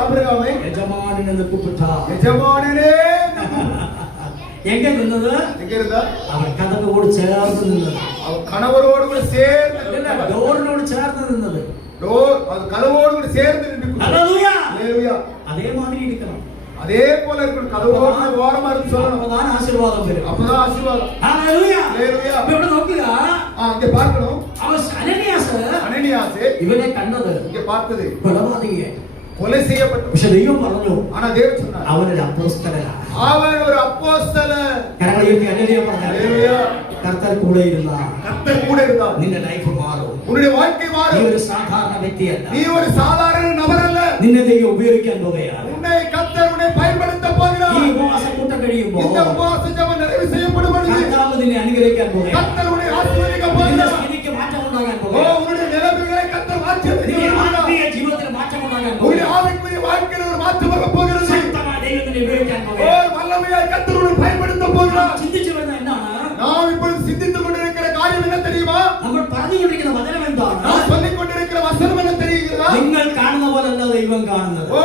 ஆபிரகாமை எஜமானன் என்று கூப்பிட்டா. எஜமானனே எங்க நின்னது? எங்க இருந்தா? அவன் கதவோடு சேர்ந்து நின்னது. அவன் கணவரோடு கூட சேர்ந்து, டோரோடு சேர்ந்து நின்னது. அது கதவோடு கூட சேர்ந்து நின்று. ஹல்லேலூயா. ஹல்லேலூயா. அதே மாதிரி இருக்கணும். அதே போல இருக்கணும். கதவோடு ஓரமா இருந்து சொல்லணும். அப்பதான் ஆசீர்வாதம் பெறும். அப்பதான் ஆசீர்வாதம். ஹalleluya. ஹalleluya. இப்ப இப்படி நோக்கியா இங்க பார்க்கணும். அவன் அனனியாஸ் இவனை கண்டது இங்க பார்த்தது കൊലപാതകിയെ. கொலை செய்யப்பட்ட. പക്ഷെ ദൈവം പറഞ്ഞു ஆனா தேவன் சொன்னார் അവനൊരു അപ്പോസ്തലനാണ്. அவன் ஒரு அப்போஸ்தலன். കരങ്ങൾ ഉയർത്തി ഹല്ലേലൂയ പറഞ്ഞു. ஹalleluya. കർത്താവ് കൂടെ ഇരുന്നാ கர்த்தர் கூட இருந்தார். നിന്റെ ലൈഫ് മാറും. உன்னுடைய வாழ்க்கை നീ மாறும். ഒരു സാധാരണ വ്യക്തിയല്ല. நீ ஒரு சாதாரண நபர் அல்ல. നിന്നെ ദൈവം ഉപയോഗിക്കാൻ പോവുകയാണ്. உன்னை கர்த்தர் உன்னை பயன்படுத்த ഈ போகிறார். ഉപവാസ കൂട്ടം കഴിയുമ്പോൾ இந்த உபவாச ஜெபம் நிறைவு செய்யப்படும் பொழுது കർത്താവ് നിന്നെ അനുഗ്രഹിക്കാൻ പോവുകയാണ്. கர்த்தர் உன்னை ஆசீர்வதிக்க നിന്റെ போகிறார். സ്ഥിതിക്ക് മാറ്റം ഉണ്ടാകാൻ ஓ, പോവുകയാണ്. உன்னுடைய நிலைமைகளை கர்த்தர் மாற்றி നിന്റെ அமைக்க ആത്മീയ ജീവിതത്തിൽ മാറ്റം ഉണ്ടാകാൻ உன்னுடைய പോവുകയാണ്. ஆவிக்குரிய வாழ்க்கையில் ஒரு மாற்றம் வர போகிறது. ശക്തമായ ദൈവം നിന്നെ ഉപയോഗിക്കാൻ ஓ, പോവുകയാണ്. வல்லமையாய் கர்த்தர் உன்னை பயன்படுத்த போகிறார். ചിന്തിച്ചു വരുന്ന എന്താണ്? நாம் இப்பொழுது சிந்தித்துக் கொண்டிருக்கிற காரியம் என்ன தெரியுமா? നമ്മൾ പറഞ്ഞുകൊണ്ടിരിക്കുന്ന വചനം എന്താണ്? நாம் சொல்லிக் கொண்டிருக்கிற வசனம் என்ன தெரிகிறதா? നിങ്ങൾ കാണുന്ന പോലല്ല ദൈവം കാണുന്നത്. ஓ,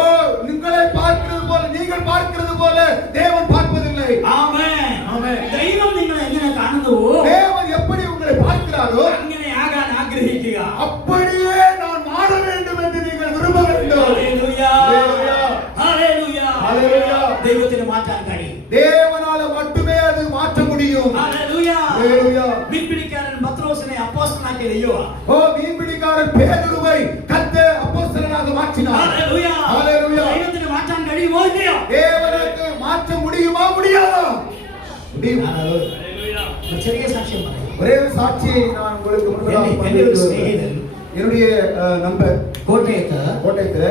നിങ്ങളെ பார்க்கிறது போல நீங்கள் பார்க்கிறது போல தேவன் பார்ப்பதில்லை. ആമേൻ. ஆமென். ദൈവം നിങ്ങളെ എങ്ങനെ കാണുന്നുവോ தேவன் எப்படி உங்களை பார்க்கிறாரோ അങ്ങനെ ആകാൻ ആഗ്രഹിക്കുക. அப்படியே நான் மாற வேண்டும் என்று நீங்கள் விரும்ப வேண்டும். ഹല്ലേലൂയ. ഹല്ലേലൂയ. ഹല്ലേലൂയ. ഹല്ലേലൂയ. ദൈവത്തിന് മാറ്റാൻ കഴിയും. தேவனால மட்டுமே அது மாற்ற முடியும். ഹല്ലേലൂയ. ഹല്ലേലൂയ. മീൻപിടിക്കാരൻ പത്രോസിനെ അപ്പോസ്തലനാക്കിയ ദൈവം. ஓ, மீன்பிடிக்காரன் பேதுருவை கர்த்தர் அப்போஸ்தலனாக மாற்றினார். ഹല്ലേലൂയ. ഹല്ലേലൂയ. ദൈവത്തിന് മാറ്റാൻ കഴിയുമോ ഇല്ലയോ? தேவனுக்கு மாற்ற முடியுமா முடியாதா? முடியும். ഹല്ലേലൂയ. ഹല്ലേലൂയ. ഒരു ചെറിയ സാക്ഷ്യം പറയാം. ஒரே ஒரு சாட்சியை நான் உங்களுக்கு முன்பதாக என்னுடைய ஒரு சிநேகிதன் என்னுடைய நண்பர் കോട്ടയത്ത് கோட்டையத்துல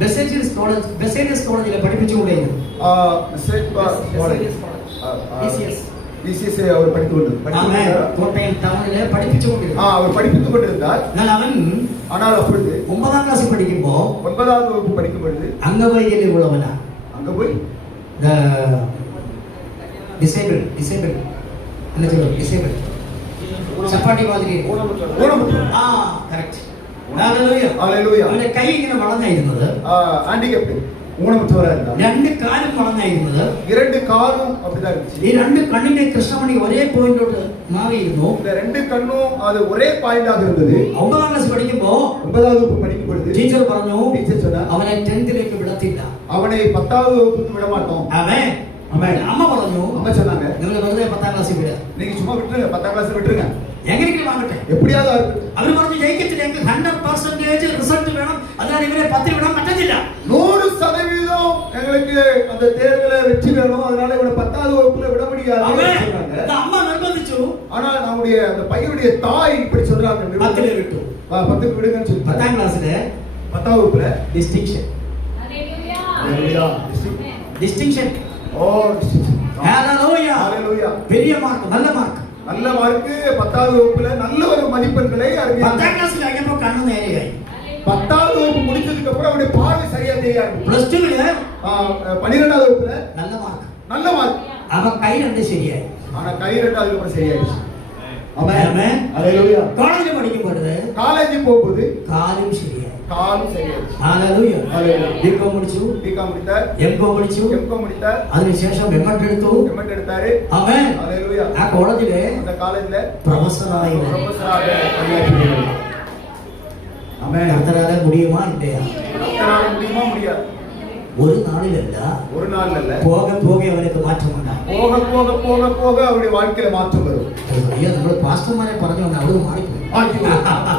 ബെസേലിയസ് കോളേജിലെ പഠിപ്പിച്ചുകൊണ്ടിരുന്നു. BCS அவர் കോട്ടയം ടൗണില് പഠിപ്പിച്ചുകൊണ്ടിരുന്നു. அவர் படித்துக் கொண்டிருந்தார். എന്നാൽ അവൻ ஆனால் அப்பொழுது 9ാം ക്ലാസ്സിൽ പഠിക്കുമ്പോ 9வது வகுப்பு படிக்கும் பொழுது അംഗവൈകല്യം ഉള്ളവനാ. அங்க போய் ഡിസേബിൾ என்ன சொல்றது? ഡിസേബിൾ சப்பாட்டி மாதிரி. ஊனமுற்றவர். കറക്റ്റ്. ഹല്ലേലൂയ. ஹalleluya. അവന്റെ കൈ ഇങ്ങനെ വളഞ്ഞായിരുന്നത്. ஹேண்டிகேப்ட் ஊனமுற்றவரா இருந்தார். രണ്ട് കാലും വളഞ്ഞായിരുന്നത്. இரண்டு காலும் அப்படிதான் இருந்துச்சு. ഈ രണ്ട് കണ്ണിന്റെ കൃഷ്ണമണി ഒരേ പോയിന്റോട്ട് മാറിയിരുന്നു. இந்த ரெண்டு கண்ணும் அது ஒரே பாயிண்டாக இருந்தது. 9ാം ക്ലാസ് പഠിക്കുമ്പോ 9வது வகுப்பு படிக்கும் பொழுது ടീച്ചർ പറഞ്ഞു டீச்சர் சொன்னார் അവനെ 10ലേക്ക് വിടത്തില്ല. அவனை 10வது வகுப்புக்கு விட மாட்டோம். അവൻ അമ്മ പറഞ്ഞു அம்மா சொன்னாங்க നിങ്ങൾ വെറുതെ 10ാം ക്ലാസ്സിൽ വിടുക. நீங்க சும்மா விட்டுருங்க 10ாம் கிளாஸ் விட்டுருங்க എങ്ങനെയെങ്കിലും ആകട്ടെ. எப்படியாவது இருக்கட்டும். അവർ പറഞ്ഞു ജയിക്കത്തില്ല, ഞങ്ങൾക്ക് 100% റിസൾട്ട് വേണം, അതിനാൽ ഇവരെ 10 വിടാൻ പറ്റത്തില്ല. 100% எங்களுக்கு அந்த தேர்வுல வெற்றி வேணும், அதனால இவனை 10வது வகுப்புல விட முடியாது சொன்னாங்க. അമ്മ നിർബന്ധിച്ചു. ஆனா நம்முடைய அந்த பையனுடைய தாய் இப்படி சொல்றாங்க, 10 വിട്ടു. 10க்கு விடுங்கன்னு சொல்லி 10ാം ക്ലാസ്സിലെ 10வது வகுப்புல ഡിസ്റ്റിങ്ഷൻ. ഹല്ലേലൂയ. ஹalleluya. ഡിസ്റ്റിങ്ഷൻ. ஓ, ഹല്ലേലൂയ. ஹalleluya. பெரிய மார்க், நல்ல மார்க். நல்ல மார்க் 10வது வகுப்புல நல்ல ஒரு மதிப்பெண்களை 10ാം ക്ലാസ്സിൽ കഴിഞ്ഞപ്പോൾ കണ്ണു നേരെയായി. 10வது வகுப்பு முடிச்சதுக்கு அப்புறம் அவருடைய பார்வை சரியா தெரியாது. പ്ലസ് 2 12வது வகுப்புல நல்ல മാർക്ക്. நல்ல மார்க். അവ കൈ രണ്ട് ശരിയായി. ஆனா கை ரெண்டு அதுக்கு அப்புறம் சரியாயிடுச்சு. ആമേൻ. ஹalleluya. കോളേജിൽ പഠിക്കുമ്പോൾ காலேஜ் போகும்போது കാലും ശരിയായി. காலும் சரியாயிடுச்சு. ഹല്ലേലൂയ. ஹalleluya. ബികോം പഠിച്ചു, பிகாம் முடித்தார், എംകോം പഠിച്ചു, எம்காம் முடித்தார், അതിനുശേഷം എംഎഡ് എടുത്തു. எம்எட் எடுத்தாரு. ആമേൻ. ஹalleluya. ആ കോളേജിലെ அந்த காலேஜ்ல പ്രൊഫസറായി. ப்ரொஃபஸராக பணியாற்றினார். ஆமென். കർത്താவே முடியுமா இல்லையா? கர்த்தரால முடியுமா முடியாது? ഒരു നാളിലല്ല, ஒரு நாள் அல்ல, പോകെ പോകെ അവനക്ക് മാറ്റമുണ്ടായി. போக போக போக போக அவருடைய வாழ்க்கையில மாற்றம் வரும். അയ്യോ, നമ്മൾ പാസ്റ്റർമാരെ പറഞ്ഞു വന്ന അവിടെ മാറിപ്പോയി.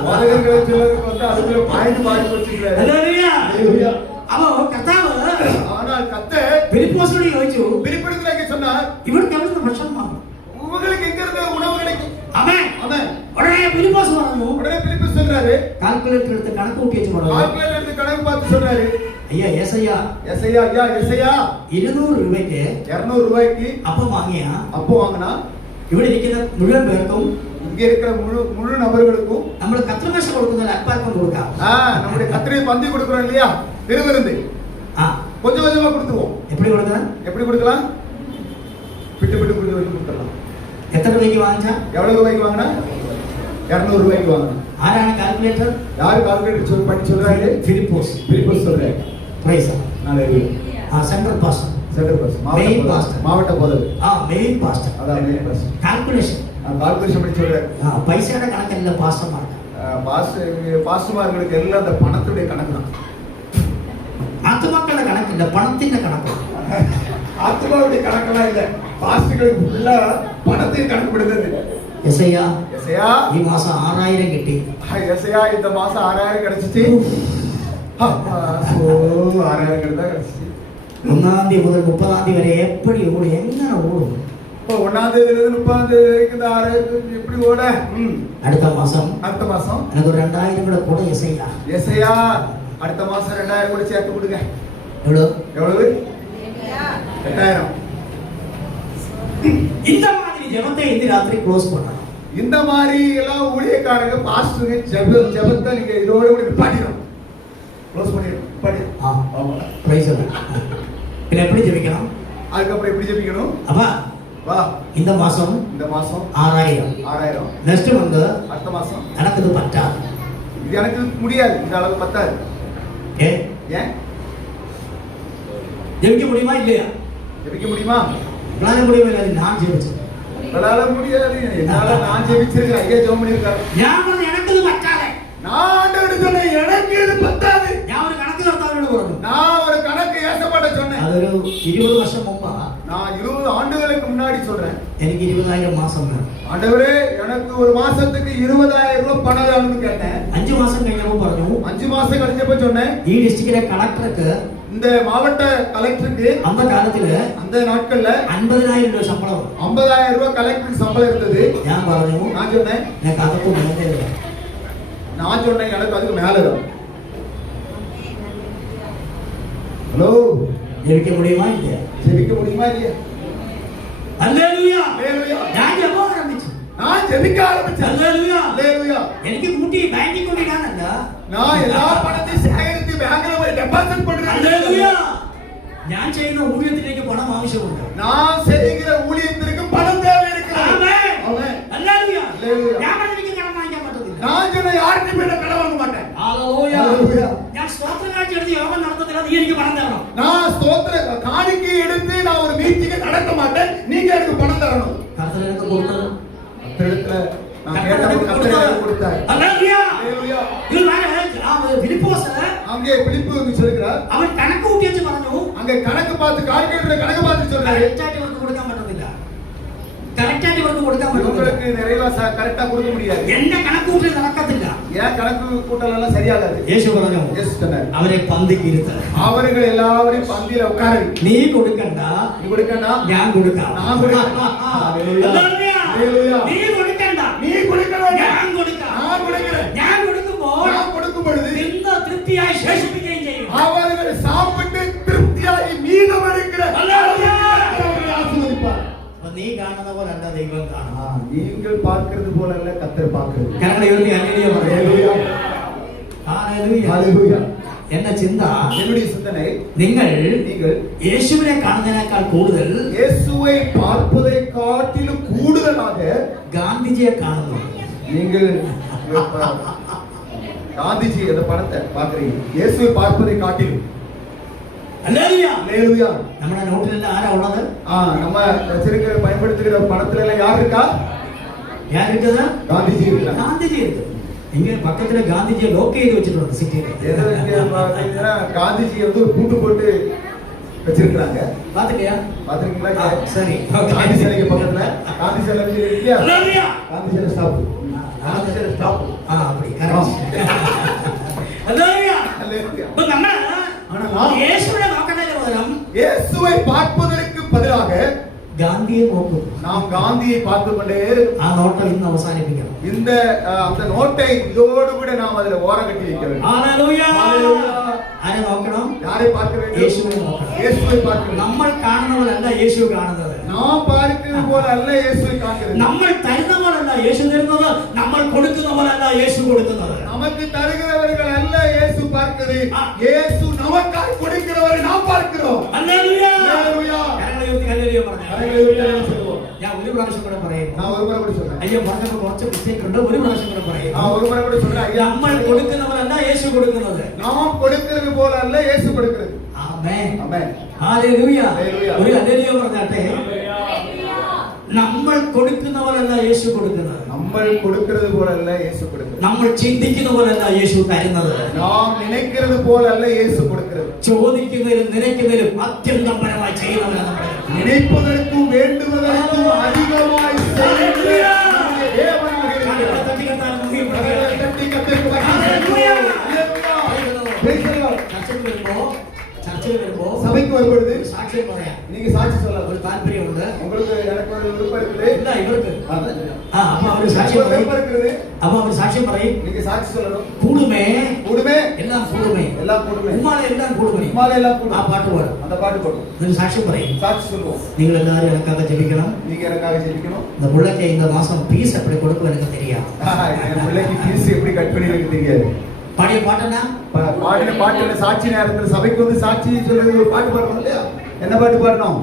வாதகர்களை சிலருக்கு வந்து அதுக்குள்ள பாயிண்ட் மாறி வச்சிருக்காரு. ഹല്ലേലൂയ. ஹalleluya. അപ്പോ കർത്താവ് ஆனால் கர்த்தர் ഫിലിപ്പോസിനോട് ചോദിച്ചു, வெளிப்படுத்தலைக்கு சொன்னார், ഇവർക്ക് എവിടുന്ന് ഭക്ഷണം വാങ്ങും? உங்களுக்கு எங்க இருந்து உணவு கிடைக்கும்? ആമേൻ. ஆமென். ഉടനെ ഫിലിപ്പോസ് പറഞ്ഞു, உடனே பிலிப்பு சொல்றாரு, കാൽക്കുലേറ്റർ എടുത്ത് കണക്ക് കൂട്ടി വെച്ച് പറഞ്ഞു, கால்குலேட்டர் எடுத்து கணக்கு பார்த்து சொல்றாரு, ஐயா ஏசையா எசையா ஐயா எசையா 200 രൂപയ്ക്ക് 200 ரூபாய்க்கு അപ്പം വാങ്ങിയ அப்போ வாங்கினா ഇവിടെ ഇരിക്കുന്ന മുഴുവൻ പേർക്കും இங்க இருக்கிற முழு நபர்களுக்கும் നമ്മൾ കത്രിമേശ കൊടുക്കുന്ന അല്പാൽപ്പം കൊടുക്കാം. நம்முடைய கத்திரை பந்தி கொடுக்கிறோம் இல்லையா, திருவிருந்து ആ கொஞ்சம் கொஞ்சமா கொடுத்துருவோம். எப்படி கொடுக்கலாம்? எப்படி கொடுக்கலாம்? விட்டு விட்டு விட்டு விட்டு கொடுக்கலாம். എത്ര രൂപയ്ക്ക് വാങ്ങിച്ച? எவ்வளவு ரூபாய்க்கு வாங்கினா? 200 ரூபாய்க்கு வாங்கினா. ആരാണ് കാൽക്കുലേറ്റർ? யாரு கால்குலேட்டர் பண்ணி சொல்றாரு? ഫിലിപ്പോസ്. பிலிப்பஸ் சொல்றாரு. Praise. Hallelujah. Central pastor. Centre பாஸ் Main pastor. மாவட்ட போதல். Main pastor. அதான் மெயின் பாஸ். കാൽക്കുലേഷൻ. கால்குலேஷன் பண்ணி சொல்றாரு. പൈസയുടെ കണക്കല്ല പാസ്റ്റർമാർക്ക്. பாஸ்டர்மார்களுக்கு எல்லாம் அந்த பணத்துடைய கணக்கு தான். ആത്മാക്കളുടെ കണക്കില്ല, പണത്തിന്റെ കണക്ക്. ஆத்மாவுடைய கணக்கெல்லாம் இல்ல, பாஸ்டுகளுக்கு ஃபுல்லா பணத்தையும் கணக்கு விடுறது. യെശയ്യാ எசையா ഈ മാസം 6000 കിട്ടി. எசையா இந்த மாசம் 6000 கிடைச்சிச்சு. 6000 கிடைச்சிச்சு. 1 തീയതി മുതൽ 30 തീയതി വരെ എപ്പടി ഓടും, എങ്ങനെ ഓടും? இப்போ 1ஆம் தேதியிலிருந்து 30ஆம் தேதி வரைக்கும் இந்த 6000 எப்படி ஓட? അടുത്ത മാസം எனக்கு ഒരു 2000 കൂടെ കൂടെ യെശയ്യാ. எசையா அடுத்த மாசம் 2000 கூட சேர்த்து கொடுங்க. எவ்வளவு? 8000. இந்த மாதிரி ஜெபத்தை இந்த ராத்திரி க்ளோஸ் பண்ணணும். இந்த மாதிரி எல்லாம் ஊழியக்காரங்க பாஸ்டருங்க ஜெபத்தை நீங்க இதோட கூட நிப்பாட்டிடணும், க்ளோஸ் பண்ணிடணும், நிப்பாட்டிடணும். ஆமா, பிரைஸ் தி லார்ட். பின்ன எப்படி ஜெபிக்கணும்? அதுக்கப்புறம் எப்படி ஜெபிக்கணும்? அப்பா வா, இந்த மாசம் 6000. நெக்ஸ்ட் மந்த் அடுத்த மாசம் எனக்கு இது பத்தாது. இது எனக்கு முடியாது, இந்த அளவு பத்தாது. ஏன் ஜெபிக்க முடியுமா இல்லையா? ஜெபிக்க முடியுமா? உங்களால முடியுமா இல்லையா? நான் ஜெபிச்சேன். உங்களால முடியாது, என்னால நான் ஜெபிச்சிருக்கேன். ஐயா ஜெபம் பண்ணிருக்காரு. எனக்கு இது பத்தாது. நான் ஆண்டவரே சொன்னேன், எனக்கு இது பத்தாது. நான் ஒரு கணக்கு கர்த்தாவோட போறேன். நான் ஒரு கணக்கு ஏசப்பட்ட சொன்னேன். அது ஒரு 20 வருஷம் முன்பா, நான் 20 ஆண்டுகளுக்கு முன்னாடி சொல்றேன். எனக்கு 20000 மாசம் வேணும். ஆண்டவரே எனக்கு ஒரு மாசத்துக்கு 20000 ரூபாய் பணம் வேணும்னு கேட்டேன். 5 மாசம் കഴിഞ്ഞപ്പോൾ പറഞ്ഞു. 5 மாசம் கழிஞ்சப்ப சொன்னேன், ഈ ഡിസ്ട്രിക്റ്റിലെ കളക്ടർക്ക്, இந்த மாவட்ட கலெக்டருக்கு அந்த காலத்துல அந்த நாட்கள்ல 50000 ரூபாய் சம்பளம், 50000 ரூபாய் கலெக்டருக்கு சம்பளம் இருந்தது. நான் പറഞ്ഞു, நான் சொன்னேன், எனக்கு அதுக்கு மேலே இல்லை. நான் சொன்னேன், எனக்கு அதுக்கு மேல வரும். ஹலோ, ஜெபிக்க முடியுமா இல்லையா? ஜெபிக்க முடியுமா இல்லையா? அல்லேலூயா. அல்லேலூயா. நான் ஜெபம் ஆரம்பிச்சேன். நான் ஜெபிக்க ஆரம்பிச்சேன். அல்லேலூயா. அல்லேலூயா. എനിക്ക് കൂട്ടി ബാങ്കിൽ കൊണ്ടിടാനല്ല, நான் எல்லா பணத்தையும் சேகரித்து பேங்க்ல போய் டெபாசிட் பண்றேன். அல்லேலூயா. ഞാൻ ചെയ്യുന്ന ഊഴിയത്തിലേക്ക് പണം ആവശ്യമുണ്ട്. நான் செய்கிற ஊழியத்திற்கு பணம் தேவை இருக்கிறது. ஆமென். ஆமென். அல்லேலூயா. அல்லேலூயா. ഞാൻ എനിക്ക് കടം വാങ്ങിക്കാൻ പറ്റത്തില്ല. நான் சொன்ன யாருக்கும் போய் கடன் வாங்க மாட்டேன். ഹല്ലേലൂയ. அல்லேலூயா. ഞാൻ സ്തോത്രകാഴ്ച എടുത്ത് യോഗം നടത്തത്തില്ല, നീ എനിക്ക് പണം തരണം. நான் ஸ்தோத்திர காணிக்கை எடுத்து நான் ஒரு மீட்டிங்கை நடத்த மாட்டேன், நீங்க எனக்கு பணம் தரணும். கர்த்தர் எனக்கு கொடுத்தது. கர்த்தரிடத்துல நான் கேட்டது கர்த்தர் எனக்கு கொடுத்தார். அல்லேலூயா. அல்லேலூயா. இது வேற பிலிப்போஸ், அங்கே பிலிப்பு சொல்கிறார், അവൻ കണക്ക് കൂട്ടി വെച്ച് പറഞ്ഞു, அங்கே கணக்கு பார்த்து கால்குலேட்டர் கணக்கு பார்த்து சொல்றாரு, കറക്റ്റായിട്ട് ഇവർക്ക് കൊടുക്കാൻ പറ്റത്തില്ല, കറക്റ്റായിട്ട് ഇവർക്ക് കൊടുക്കാൻ പറ്റത്തില്ല, உங்களுக்கு நிறைவா கரெக்ட்டா கொடுக்க முடியாது, എന്റെ കണക്ക് കൂട്ടൽ നടക്കത്തില്ല. ஏன் கணக்கு கூட்டல் எல்லாம் சரியாகாது. യേശു പറഞ്ഞു, இயேசு சொன்னார், അവരെ പന്തിക്ക് ഇരുത്ത്, அவர்கள் எல்லாரையும் பந்தியில உட்கார வை. നീ കൊടുക്കണ്ട, நீ கொடுக்கண்டா, ഞാൻ കൊടുക്കാം. நான் கொடுக்கிறேன். ഹല്ലേലൂയ. ஹல்லேலூயா. നീ കൊടുക്കണ്ട, நீ கொடுக்கணும், ഞാൻ കൊടുക്കാം. நான் கொடுக்கிறேன். ഞാൻ കൊടുക്കുമ്പോൾ நான் கொடுக்கும் பொழுது തിന്ന് തൃപ്തിയായി ശേഷിപ്പിക്കുകയും ചെയ്യും. அவர்கள் சாப்பிட்டு திருப்தியாகி மீதம் இருக்கிற ഹല്ലേലൂയ. அவர்களை ஆசீர்வதிப்பார். അപ്പൊ നീ കാണുന്ന പോലല്ല ദൈവം കാണും. நீங்கள் பார்க்கிறது போல அல்ல கர்த்தர் பார்க்கிறது. കരങ്ങളെ ഉയർത്തി ഹല്ലേലൂയ പറയൂ. ഹല്ലേലൂയ. ஹல்லேலூயா. എന്ന ചിന്ത, என்னுடைய சிந்தனை, നിങ്ങൾ நீங்கள் യേശുവിനെ കാണുന്നതിനേക്കാൾ കൂടുതൽ இயேசுவை பார்ப்பதை காட்டிலும் கூடுதலாக ഗാന്ധിജിയെ കാണുന്നു. நீங்கள் காந்திஜி அந்த படத்தை பார்க்கிறீங்க, இயேசுவை பார்ப்பதை காட்டிலும். ഹല്ലേലൂയ. ஹல்லேலூயா. നമ്മുടെ നോട്ടിലെല്ലാം ആരാ ഉള്ളത്? நம்ம வச்சிருக்கிற பயன்படுத்துகிற படத்துல எல்லாம் யார் இருக்கா? யார் இருக்குது? காந்திஜி இருக்கிறாங்க. ഗാന്ധിജി இருக்கு. இங்க பக்கத்துல காந்திஜியை லோக் செய்து வச்சிருக்காங்க சிட்டில. காந்திஜி வந்து ஒரு பூட்டு போட்டு வச்சிருக்காங்க. பாத்துக்கியா? பாத்துக்கீங்களா? சரி. காந்தி சிலைக்கு பக்கத்துல காந்தி சிலை இல்லையா? ஹல்லேலூயா. காந்தி சிலை ஸ்டாப். காந்தி சிலை ஸ்டாப். அப்படி கரெக்ட். ஹல்லேலூயா. ஹல்லேலூயா. இப்ப நம்ம ஆனால் இயேசுவை பார்க்கறதுக்கு பதிலா இயேசுவை பார்ப்பதற்கு பதிலாக ഗാന്ധിയെ നോക്കും. நாம் காந்தியை பார்த்து கொண்டே ആ നോട്ടം ഇന്ന് അവസാനിപ്പിക്കണം. இந்த அந்த நோட்டை இதோடு கூட நாம் அதுல ஓரம் கட்டி வைக்க வேண்டும். ഹല്ലേലൂയ. ஹல்லேலூயா. ആരെ നോക്കണം? யாரை பார்க்க வேண்டும்? യേശുവിനെ നോക്കണം. இயேசுவை பார்க்க வேண்டும். നമ്മൾ കാണുന്നവരല്ല യേശു കാണുന്നത്. நாம் பார்க்கிறது போல அல்ல இயேசுவை காண்கிறது. നമ്മൾ തരുന്നവരല്ല യേശു തരുന്നത്, നമ്മൾ കൊടുക്കുന്നവരല്ല യേശു കൊടുക്കുന്നത്. நமக்கு தருகிறவர்கள் அல்ல இயேசு பார்க்கிறது, இயேசு நமக்காய் கொடுக்கிறவரை நாம் பார்க்கிறோம். ഹല്ലേലൂയ. ஹல்லேலூயா. കരങ്ങളെ ഉയർത്തി ഹല്ലേലൂയ പറഞ്ഞു. ഞാൻ ഒരു പ്രാവശ്യം കൂടെ പറയുന്നു. நான் ஒரு முறை கூட சொல்றேன். അയ്യോ പറഞ്ഞപ്പോൾ കുറച്ച് മിസ്റ്റേക്ക് ഉണ്ട്, ഒരു പ്രാവശ്യം കൂടെ പറയുന്നു. நான் ஒரு முறை கூட சொல்றேன். ஐயா, നമ്മൾ കൊടുക്കുന്നവരല്ല യേശു കൊടുക്കുന്നത്. நாம் கொடுக்கிறது போல அல்ல இயேசு கொடுக்கிறது. ആമേൻ. ஆமென். ഹല്ലേലൂയ. ഹല്ലേലൂയ. ഒരു ഹല്ലേലൂയ പറഞ്ഞാട്ടെ. നമ്മൾ കൊടുക്കുന്നവരല്ല യേശു കൊടുക്കുന്നത്. നമ്മൾ കൊടുക്കുന്നത് പോലല്ല യേശു കൊടുക്കുന്നത്. നമ്മൾ ചിന്തിക്കുന്ന പോലല്ല യേശു തരുന്നത്. നാം നിனைக்கிறது പോലല്ല യേശു കൊടുക്കുന്നത്. ചോദിക്കുന്നതിലും നിனைക്കുന്നതിലും അത്യന്തം പരമായി ചെയ്യുന്നവനാണ് നമ്മുടെ ദൈവം. நினைப்பதற்கும் வேண்டுவதற்கும் அதிகமாய் செய்கிற நம்முடைய தேவனாக இருக்கிறார். ചർച്ചയിൽ വരുമ്പോ சபைக்கு வரும்பொழுது സാക്ഷ്യം പറയാം. நீங்க சாட்சி சொல்லலாம். ഒരു താല്പര്യമുണ്ട്. உங்களுக்கு எனக்கு ஒரு விருப்பம் இருக்குது. இல்ல இவருக்கு அதான் അപ്പൊ അവര് സാക്ഷ്യം எனக்கு പറയും. விருப்பம் இருக்குது. അപ്പൊ അവര് സാക്ഷ്യം പറയും. நீங்க சாட்சி சொல்லணும். കൂടുമേ கூடுமே എല്ലാം കൂടുമേ எல்லாம் கூடுமே ഉമ്മാലെ എല്ലാം കൂടുമേ உம்மால எல்லாம் ആ கூடும். പാട്ട് പാടും. அந்த பாட்டு போடும். എന്നിട്ട് സാക്ഷ്യം പറയും. சாட்சி சொல்லுவோம். നിങ്ങൾ എല്ലാവരും எனக்காக ஜெபிக்கணும். நீங்க எனக்காக ஜெபிக்கணும். இந்த பிள்ளைக்கு இந்த மாசம் பீஸ் எப்படி கொடுக்கும் எனக்கு தெரியாது. என் பிள்ளைக்கு ஃபீஸ் எப்படி கட் பண்ணி எனக்கு தெரியாது. பாடிய பாட்டுனா பாடின பாட்டுல சாட்சி நேரத்துல சபைக்கு வந்து சாட்சி சொல்றது ஒரு பாட்டு பாடணும் இல்லையா? என்ன பாட்டு பாடணும்?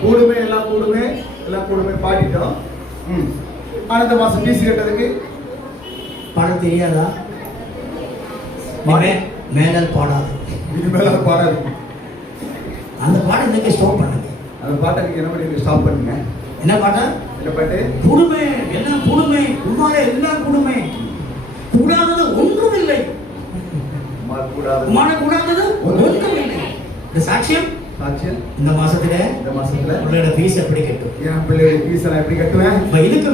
கூடுமே எல்லாம் கூடுமே எல்லாம் கூடுமே பாடிட்டோம். ஆனா இந்த மாசம் ஃபீஸ் கட்டதுக்கு பாட தெரியாதா? மேடல் பாடாது. இனிமேல பாடாது. அந்த பாடம் இன்னைக்கு ஸ்டாப் பண்ணுங்க. அந்த பாட்டை நீங்க என்ன பண்ணி ஸ்டாப் பண்ணுங்க. என்ன பாட்டா? என்ன பாட்டு? கூடுமே எல்லாம் கூடுமே உம்மாலே எல்லாம் கூடுமே கூடாதது ஒன்றும் இல்லை. உம்மால கூடாதது ஒன்றும் இல்லை. இந்த சாட்சியம் சாட்சியம் இந்த மாசத்துல உங்களோட ஃபீஸ் எப்படி கட்டும்? என் பிள்ளையோட ஃபீஸ் நான் எப்படி கட்டுவேன்? இப்ப இதுக்கு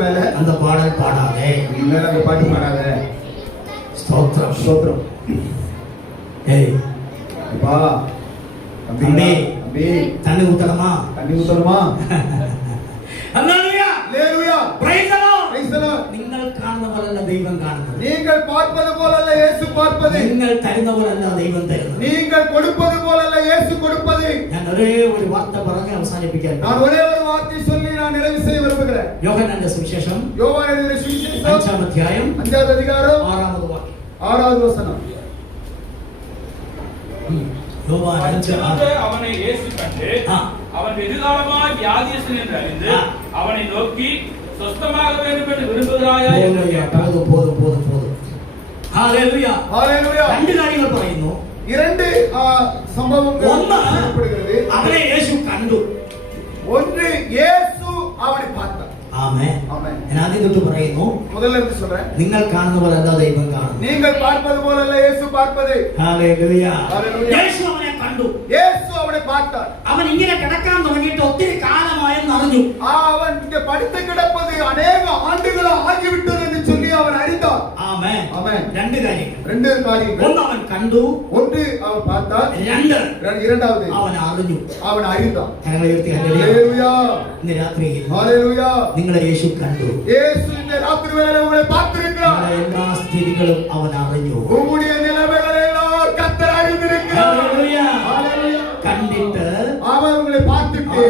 மேல அந்த பாடல் பாடாதே. மேல அந்த பாட்டு பாடாத. ஸ்தோத்திரம் ஸ்தோத்திரம். ஏய் அப்பா தம்பி தம்பி தண்ணி ஊத்தணுமா? தண்ணி ஊத்தணுமா? ஹalleluya ஹalleluya praise the lord. praise the lord. നിങ്ങൾ കാണുന്ന പോലല്ല ദൈവം കാണുന്നത്. நீங்கள் பார்ப்பது போலல்ல இயேசு பார்ப்பது. നിങ്ങൾ തരുന്ന പോലല്ല ദൈവം തരുന്നത്. நீங்கள் கொடுப்பது போலல்ல இயேசு கொடுப்பது. ഞാൻ ഒരേ ഒരു വാർത്ത പറഞ്ഞ് അവസാനിപ്പിക്കാൻ. நான் ஒரே ஒரு வார்த்தை சொல்லி நான் நிறைவு செய்ய விரும்புகிறேன். யோഹന്നാന്റെ സുവിശേഷം யோவான் எழுதின சுவிசேஷம் 5-ാം അധ്യായം 5வது அதிகாரம் 6வது வாക്യം. 6வது வசனம். யோவான் 5:6. அவனை இயேசு கண்டு ஆ. அவன் வெகுகாலமாய் வியாதியஸ்தன் என்று அறிந்து ஆ. அவனை நோக்கி சொஸ்தமாக வேண்டும் என்று விரும்புகிறாயா என்று ഹല്ലേലൂയ. கேட்டான். പോതും ഹല്ലേലൂയ. ஹalleluya. രണ്ട് കാര്യങ്ങൾ പറയുന്നു. இரண்டு சம்பவங்கள் ഒന്ന് சொல்லப்படுகிறது. അവനെ യേശു കണ്ടു. ஒன்று இயேசு அவனை பார்த்தார். ആമേൻ. ஆமென். ഞാൻ ആദ്യം തൊട്ട് പറയുന്നു, முதல்ல இருந்து சொல்றேன். നിങ്ങൾ കാണുന്ന പോലല്ല ദൈവം കാണുന്നത്. நீங்கள் பார்ப்பது போலல்ல இயேசு பார்ப்பது. ഹല്ലേലൂയ. ഹല്ലേലൂയ. യേശു അവനെ കണ്ടു. இயேசு அவனை பார்த்தார். അവൻ ഇങ്ങനെ കിടക്കാൻ തുടങ്ങിയിട്ട് ഒത്തിരി കാലമായെന്ന് അറിഞ്ഞു. அவன் இங்க படுத்து கிடப்பது அநேக ஆண்டுகள் ஆகிவிட்டது என்று சொல்லி அவன் அறிந்தார். ആമേൻ. ஆமென். രണ്ട് കാര്യങ്ങൾ. ரெண்டு காரியங்கள். ഒന്ന് അവൻ കണ്ടു. ஒன்று அவன் பார்த்தார். இரண்டாவது അവൻ അറിഞ്ഞു. அவன் அறிந்தான். കരങ്ങൾ ഉയർത്തി ഹല്ലേലൂയ. ஹalleluya. ഇന്ന് രാത്രി ஹalleluya. നിങ്ങളെ യേശു കണ്ടു. இயேசு இந்த ராத்திரி வேளையில உங்களை பார்த்திருக்கிறார். നിങ്ങളുടെ എല്ലാ സ്ഥിതികളും അവൻ അറിഞ്ഞു. உங்களுடைய நிலைமைகளை எல்லாம் கர்த்தர் அறிந்திருக்கிறார். ഹല്ലേലൂയ. ஹalleluya. കണ്ടിട്ട് அவன் உங்களை பார்த்துட்டு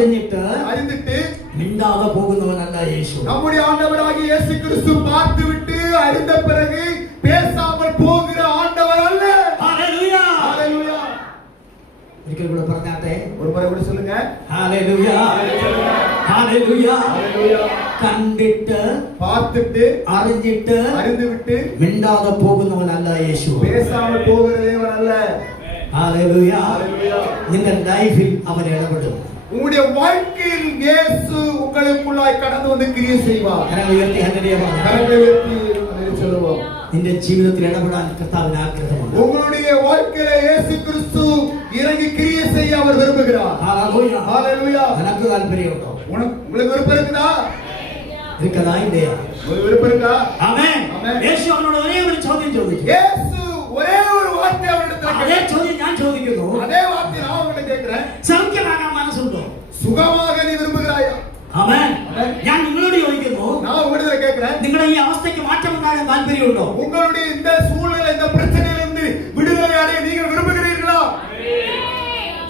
அறிந்துட்டு മിണ്ടാതെ പോകുന്നവനല്ല യേശു. நம்முடைய ஆண்டவராகிய இயேசு கிறிஸ்து பார்த்துவிட்டு அறிந்த பிறகு பேசாமல் போகிற ஆண்டவர் அல்ல. ഹല്ലേലൂയ. ஹalleluya. ഒരിക്കൽ കൂടെ പറഞ്ഞാട്ടെ. ஒரு முறை கூட சொல்லுங்க. ഹല്ലേലൂയ. ഹല്ലേലൂയ. ஹalleluya. കണ്ടിട്ട് பார்த்துட்டு അറിഞ്ഞിട്ട് அறிந்துவிட்டு മിണ്ടാതെ പോകുന്നവനല്ല യേശു. பேசாமல் போகிற தேவன் அல்ல. ഹല്ലേലൂയ. ஹalleluya. നിങ്ങളുടെ ലൈഫിൽ അവൻ ഇടപെടും. உங்களுடைய வாழ்க்கையில் இயேசு உங்களுக்குள்ளாய் கடந்து வந்து கிரியை செய்வார். കരങ്ങൾ ഉയർത്തി ഹല്ലേലൂയ പറഞ്ഞു. கரங்களை உயர்த்தி அதை சொல்லுவோம். നിന്റെ ജീവിതത്തിൽ ഇടപെടാൻ കർത്താവിന് ആഗ്രഹമുണ്ട്. உங்களுடைய வாழ்க்கையில இயேசு கிறிஸ்து இறங்கி கிரியை செய்ய அவர் விரும்புகிறார். ഹല്ലേലൂയ. ஹalleluya. നിനക്ക് താല്പര്യമുണ്ടോ? உங்களுக்கு விருப்பம் இருக்குதா? ഇരിക്കതാ ഇല്ലയാ? உங்களுக்கு விருப்பம் இருக்கா? ആമേൻ. ആമേൻ. യേശു അവനോട് ഒരേ ഒരു ചോദ്യം ചോദിച്ചു. இயேசு ஒரே ஒரு வார்த்தை அவரிடத்தில் അതേ கேட்டார். ചോദ്യം ഞാൻ ചോദിക്കുന്നു. அதே வார்த்தை நான் உங்ககிட்ட கேட்கிறேன். സൗഖ്യമാകാൻ മനസ്സുണ്ടോ? சுகமாக நீ விரும்புகிறாயா? ആമേൻ. ഞാൻ നിങ്ങളോട് ചോദിക്കുന്നു, நான் உங்களிடத்தில் கேட்கிறேன். നിങ്ങളുടെ ഈ അവസ്ഥയ്ക്ക് മാറ്റമുണ്ടാകാൻ താല്പര്യമുണ്ടോ? உங்களுடைய இந்த சூழ்நிலை இந்த பிரச்சனையிலிருந்து விடுதலை அடைய நீங்கள் விரும்புகிறீர்களா?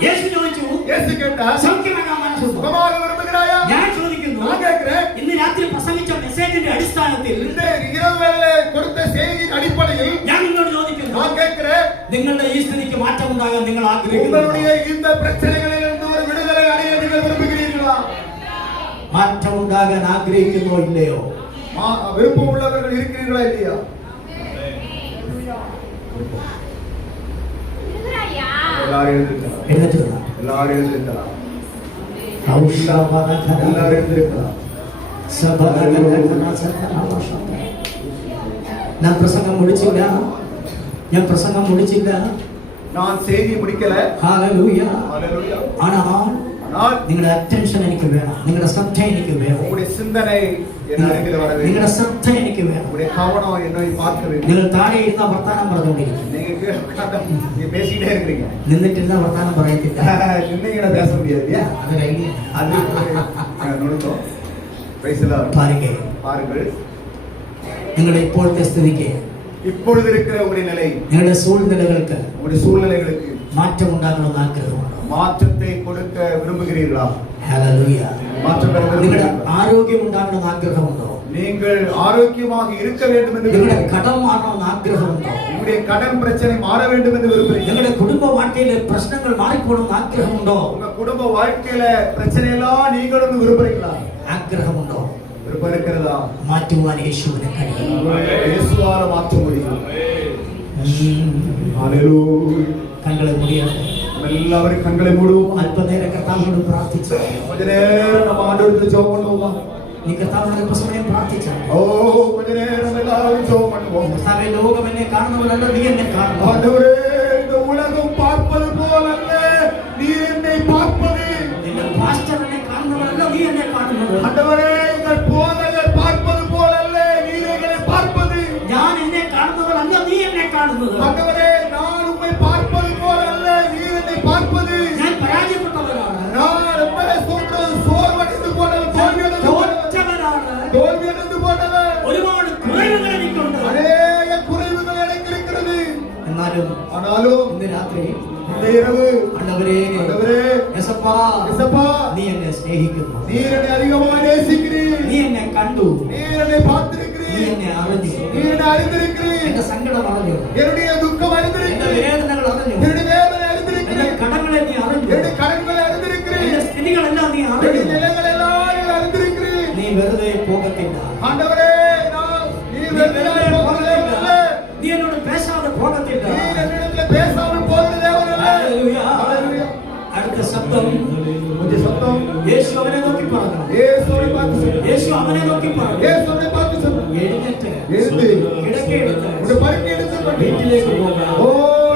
യേശു ചോദിച്ചു, இயேசு கேட்டார். സൗഖ്യമാകാൻ മനസ്സുണ്ടോ? சுகமாக விரும்புகிறாயா? ഞാൻ ചോദിക്കുന്നു, நான் கேட்கிறேன். ഇന്ന് രാത്രി പ്രസംഗിച്ച മെസ്സേജിന്റെ അടിസ്ഥാനത്തിൽ இந்த இரவு வேளையிலே கொடுத்த செய்தியின் அடிப்படையில் ഞാൻ നിങ്ങളോട് ചോദിക്കുന്നു, நான் கேட்கிறேன். നിങ്ങളുടെ ഈ സ്ഥിതിക്ക് മാറ്റമുണ്ടാകാൻ നിങ്ങൾ ആഗ്രഹിക്കുന്നു? உங்களுடைய இந்த பிரச்சனைகளிலிருந்து ஒரு விடுதலை அடைய நீங்கள் விரும்புகிறீர்களா? മാറ്റമുണ്ടാകാൻ ആഗ്രഹിക്കുന്നോ ഇല്ലയോ? விருப்பம் உள்ளவர்கள் இருக்கிறீர்களா இல்லையா? இருக்கிறாயா? எல்லாரும் எழுந்திருக்கலாம். എഴുന്നേറ്റ് നിന്നാ. எல்லாரும் எழுந்திருக்கலாம். ഔഷധകരം. எல்லாரும் எழுந்திருக்கலாம். நான் பிரசங்கம் முடிச்சிല്ല நான் செய்தி முடிக்கல. ஹalleluya. ஹalleluya. ஆனால் നിങ്ങളുടെ അറ്റൻഷൻ എനിക്ക് വേണം, നിങ്ങളുടെ ശ്രദ്ധ എനിക്ക് വേണം, உங்களுடைய சிந்தனை என் அருகில் வர வேண்டும், നിങ്ങളുടെ ശ്രദ്ധ എനിക്ക് വേണം. உங்களுடைய கவனம் என்னை பார்க்க வேண்டும். നിങ്ങൾ താഴെ ഇരുന്ന വർത്താനം പറഞ്ഞുകൊണ്ടിരിക്കും, நீங்க கீழே உட்கார்ந்து நீங்க பேசிட்டே இருக்கீங்க. നിന്നിട്ടിരുന്ന വർത്താനം പറയത്തില്ല. நின்னீங்கன்னா பேச முடியாது இல்லையா? അത് കഴിഞ്ഞ് அது நுணுக்கம். Price the Lord. பாருங்கள் നിങ്ങളുടെ ഇപ്പോഴത്തെ സ്ഥിതിക്ക്, இப்பொழுது இருக்கிற உங்களுடைய நிலை, നിങ്ങളുടെ സൂழ்നിലകൾക്ക് உங்களுடைய சூழ்நிலைகளுக்கு മാറ്റം ഉണ്ടാകണമെന്ന് ആഗ്രഹമുണ്ടോ? மாற்றத்தை கொடுக்க விரும்புகிறீர்களா? ഹല്ലേലൂയ. மாற்றம் பெற നിങ്ങളുടെ விரும்புகிறீர்களா? ആരോഗ്യം ഉണ്ടാകണമെന്ന് ആഗ്രഹമുണ്ടോ? நீங்கள் ஆரோக்கியமாக இருக்க வேண்டும் என்று നിങ്ങളുടെ விரும்புகிறீர்களா? കടം മാറണമെന്ന് ആഗ്രഹമുണ്ടോ? உங்களுடைய கடன் பிரச்சனை மாற வேண்டும் என்று விரும்புகிறீர்களா? നിങ്ങളുടെ കുടുംബ வாழ்க்கைയിലെ പ്രശ്നങ്ങൾ മാറിപ്പോകണമെന്ന് ആഗ്രഹമുണ്ടോ? உங்க குடும்ப வாழ்க்கையில பிரச்சனை எல்லாம் நீங்களும் விரும்புறீங்களா? ആഗ്രഹമുണ്ടോ? விருப்பம் இருக்கிறதா? മാറ്റുവാൻ യേശുവിന് കഴിയും. இயேசுவால மாற்ற முடியும். ஹalleluya. കണ്ണുകളെ മൂടിയാട്ടെ. எல்லாரும் கண்களை மூடுவோம். അല്പനേരം കർത്താവിനോട് പ്രാർത്ഥിച്ചു. கொஞ்ச நேரம் நம்ம ஆண்டவருக்கு ஜெபம் பண்ணுவோம். നീ കർത്താവിനോട് അല്പസമയം പ്രാർത്ഥിച്ചു. ஓ கொஞ்ச நேரம் எல்லாரும் ஜெபம் பண்ணுவோம். കർത്താവേ, ലോകം എന്നെ കാണുന്നവരല്ല, നീ എന്നെ കാണുന്നു. ஆண்டவரே, இந்த உலகம் பார்ப்பது போல அல்ல, நீர் என்னை பார்ப்பது. നിന്റെ പാസ്റ്റർ എന്നെ കാണുന്നവരല്ല, നീ എന്നെ കാണുന്നത്. ஆண்டவரே, எங்கள் போதகர் பார்ப்பது போல அல்ல, நீர் எங்களை பார்ப்பது. ഞാൻ എന്നെ കാണുന്നവരല്ല, നീ എന്നെ കാണുന്നത്. ஆண்டவரே, நான் உம்மை பார்ப்பது போல அல்ல, நீர் என்னை பார்ப்பது. ഞാൻ പരാജയപ്പെട്ടവരാണ്, நான் ரொம்ப சோர்வடைந்து போனவன், தோல்வியடைந்து போனவன். ഒരുപാട് കുറവുകൾ എനിക്കുണ്ട്. அநேக குறைவுகள் எனக்கு இருக்கிறது. ആനാലും ഇന്ന് രാത്രി, இந்த இரவு ஆண்டவரே, യേശപ്പാ, നീ എന്നെ സ്നേഹിക്കുന്നു, நீர் என்னை அதிகமாக நேசிக்கிறீர், നീ എന്നെ കണ്ടു, நீர் என்னை നീ பார்த்திருக்கிறீர், എന്നെ അറിഞ്ഞു, நீர் என்னை அறிந்திருக்கிறீர், എന്റെ സങ്കടം അറിഞ്ഞു, என்னுடைய துக்கம் എന്റെ அறிந்திருக்கிறீர், വേദനകൾ അറിഞ്ഞു, என்னுடைய வேதனை എന്റെ அறிந்திருக்கிறீர், കടങ്ങളെ നീ അറിഞ്ഞു, என்னுடைய கடன்களை എന്റെ அறிந்திருக்கிறீர், സ്ഥിതികളെല്ലാം നീ என்னுடைய അറിഞ്ഞു. நிலைகள் எல்லாம் நீர் அறிந்திருக்கிறீர். നീ വെറുതെ പോകത്തില്ല, ஆண்டவரே, நீர் வெறுமனே போகவில்லை, നീ എന്നോട് പേശാതെ പോകത്തില്ല. நீர் என்னிடத்தில் பேசாமல் போகிற தேவன் அல்ல. ഹല്ലേലൂയ. ஹalleluya. അടുത്ത ശബ്ദം, கொஞ்சம் சத்தம். യേശു അവനെ നോക്കി പറഞ്ഞു, இயேசுவை பார்த்து சொல்லு. യേശു അവനെ നോക്കി പറഞ്ഞു, இயேசுவை பார்த்து சொல்லு. എഴുന്നേറ്റ് எழுந்து കിടക്കയെടുത്ത് உடைய படுக்கை எடுத்து கொண்டு വീട്ടിലേക്ക് പോകാം. ஓ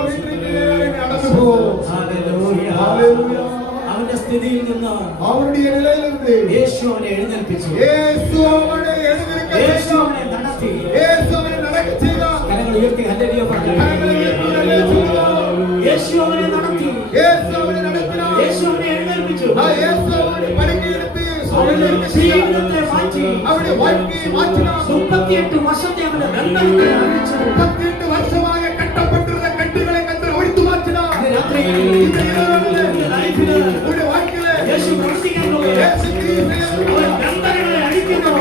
வீட்டுக்கு நடந்து போ. ഹല്ലേലൂയ. ஹalleluya. അവന്റെ സ്ഥിതിയിൽ നിന്ന് அவருடைய நிலையிலிருந்து യേശു അവനെ എഴുന്നേൽപ്പിച്ചു, இயேசு அவனை எழுந்திருக்க യേശു செய்தார். അവനെ നടത്തി. இயேசு அவனை நடக்க செய்தார். കരങ്ങൾ ഉയർത്തി ഹല്ലേലൂയ പറഞ്ഞു. கரங்களை உயர்த்தி ஹல்லேலூயா சொல்லுவோம். യേശു അവനെ നടത്തി, இயேசு அவனை நடத்தினார். യേശു അവനെ എഴുന്നേൽപ്പിച്ചു. இயேசு அவனை படுக்கை எடுத்து അവന്റെ எழுந்திருக்க செய்தார். ജീവിതത്തെ മാറ്റി. அவருடைய வாழ்க்கையை மாற்றினார். 38 വർഷത്തെ അവന്റെ ബന്ധനത്തെ അഴിച്ചു. 38 வருஷமாக கட்டப்பட்டிருந்த கட்டுகளை கர்த்தர் ஒழித்து மாற்றினார். ഇന്ന് രാത്രിയിൽ இந்த இரவிலே നിന്റെ ലൈഫില് உடைய வாழ்க்கையிலே യേശു പ്രവർത്തിക്കാൻ പോകുന്നു. இயேசு கிறிஸ்து അവൻ ബന്ധനങ്ങളെ അഴിക്കുന്നു,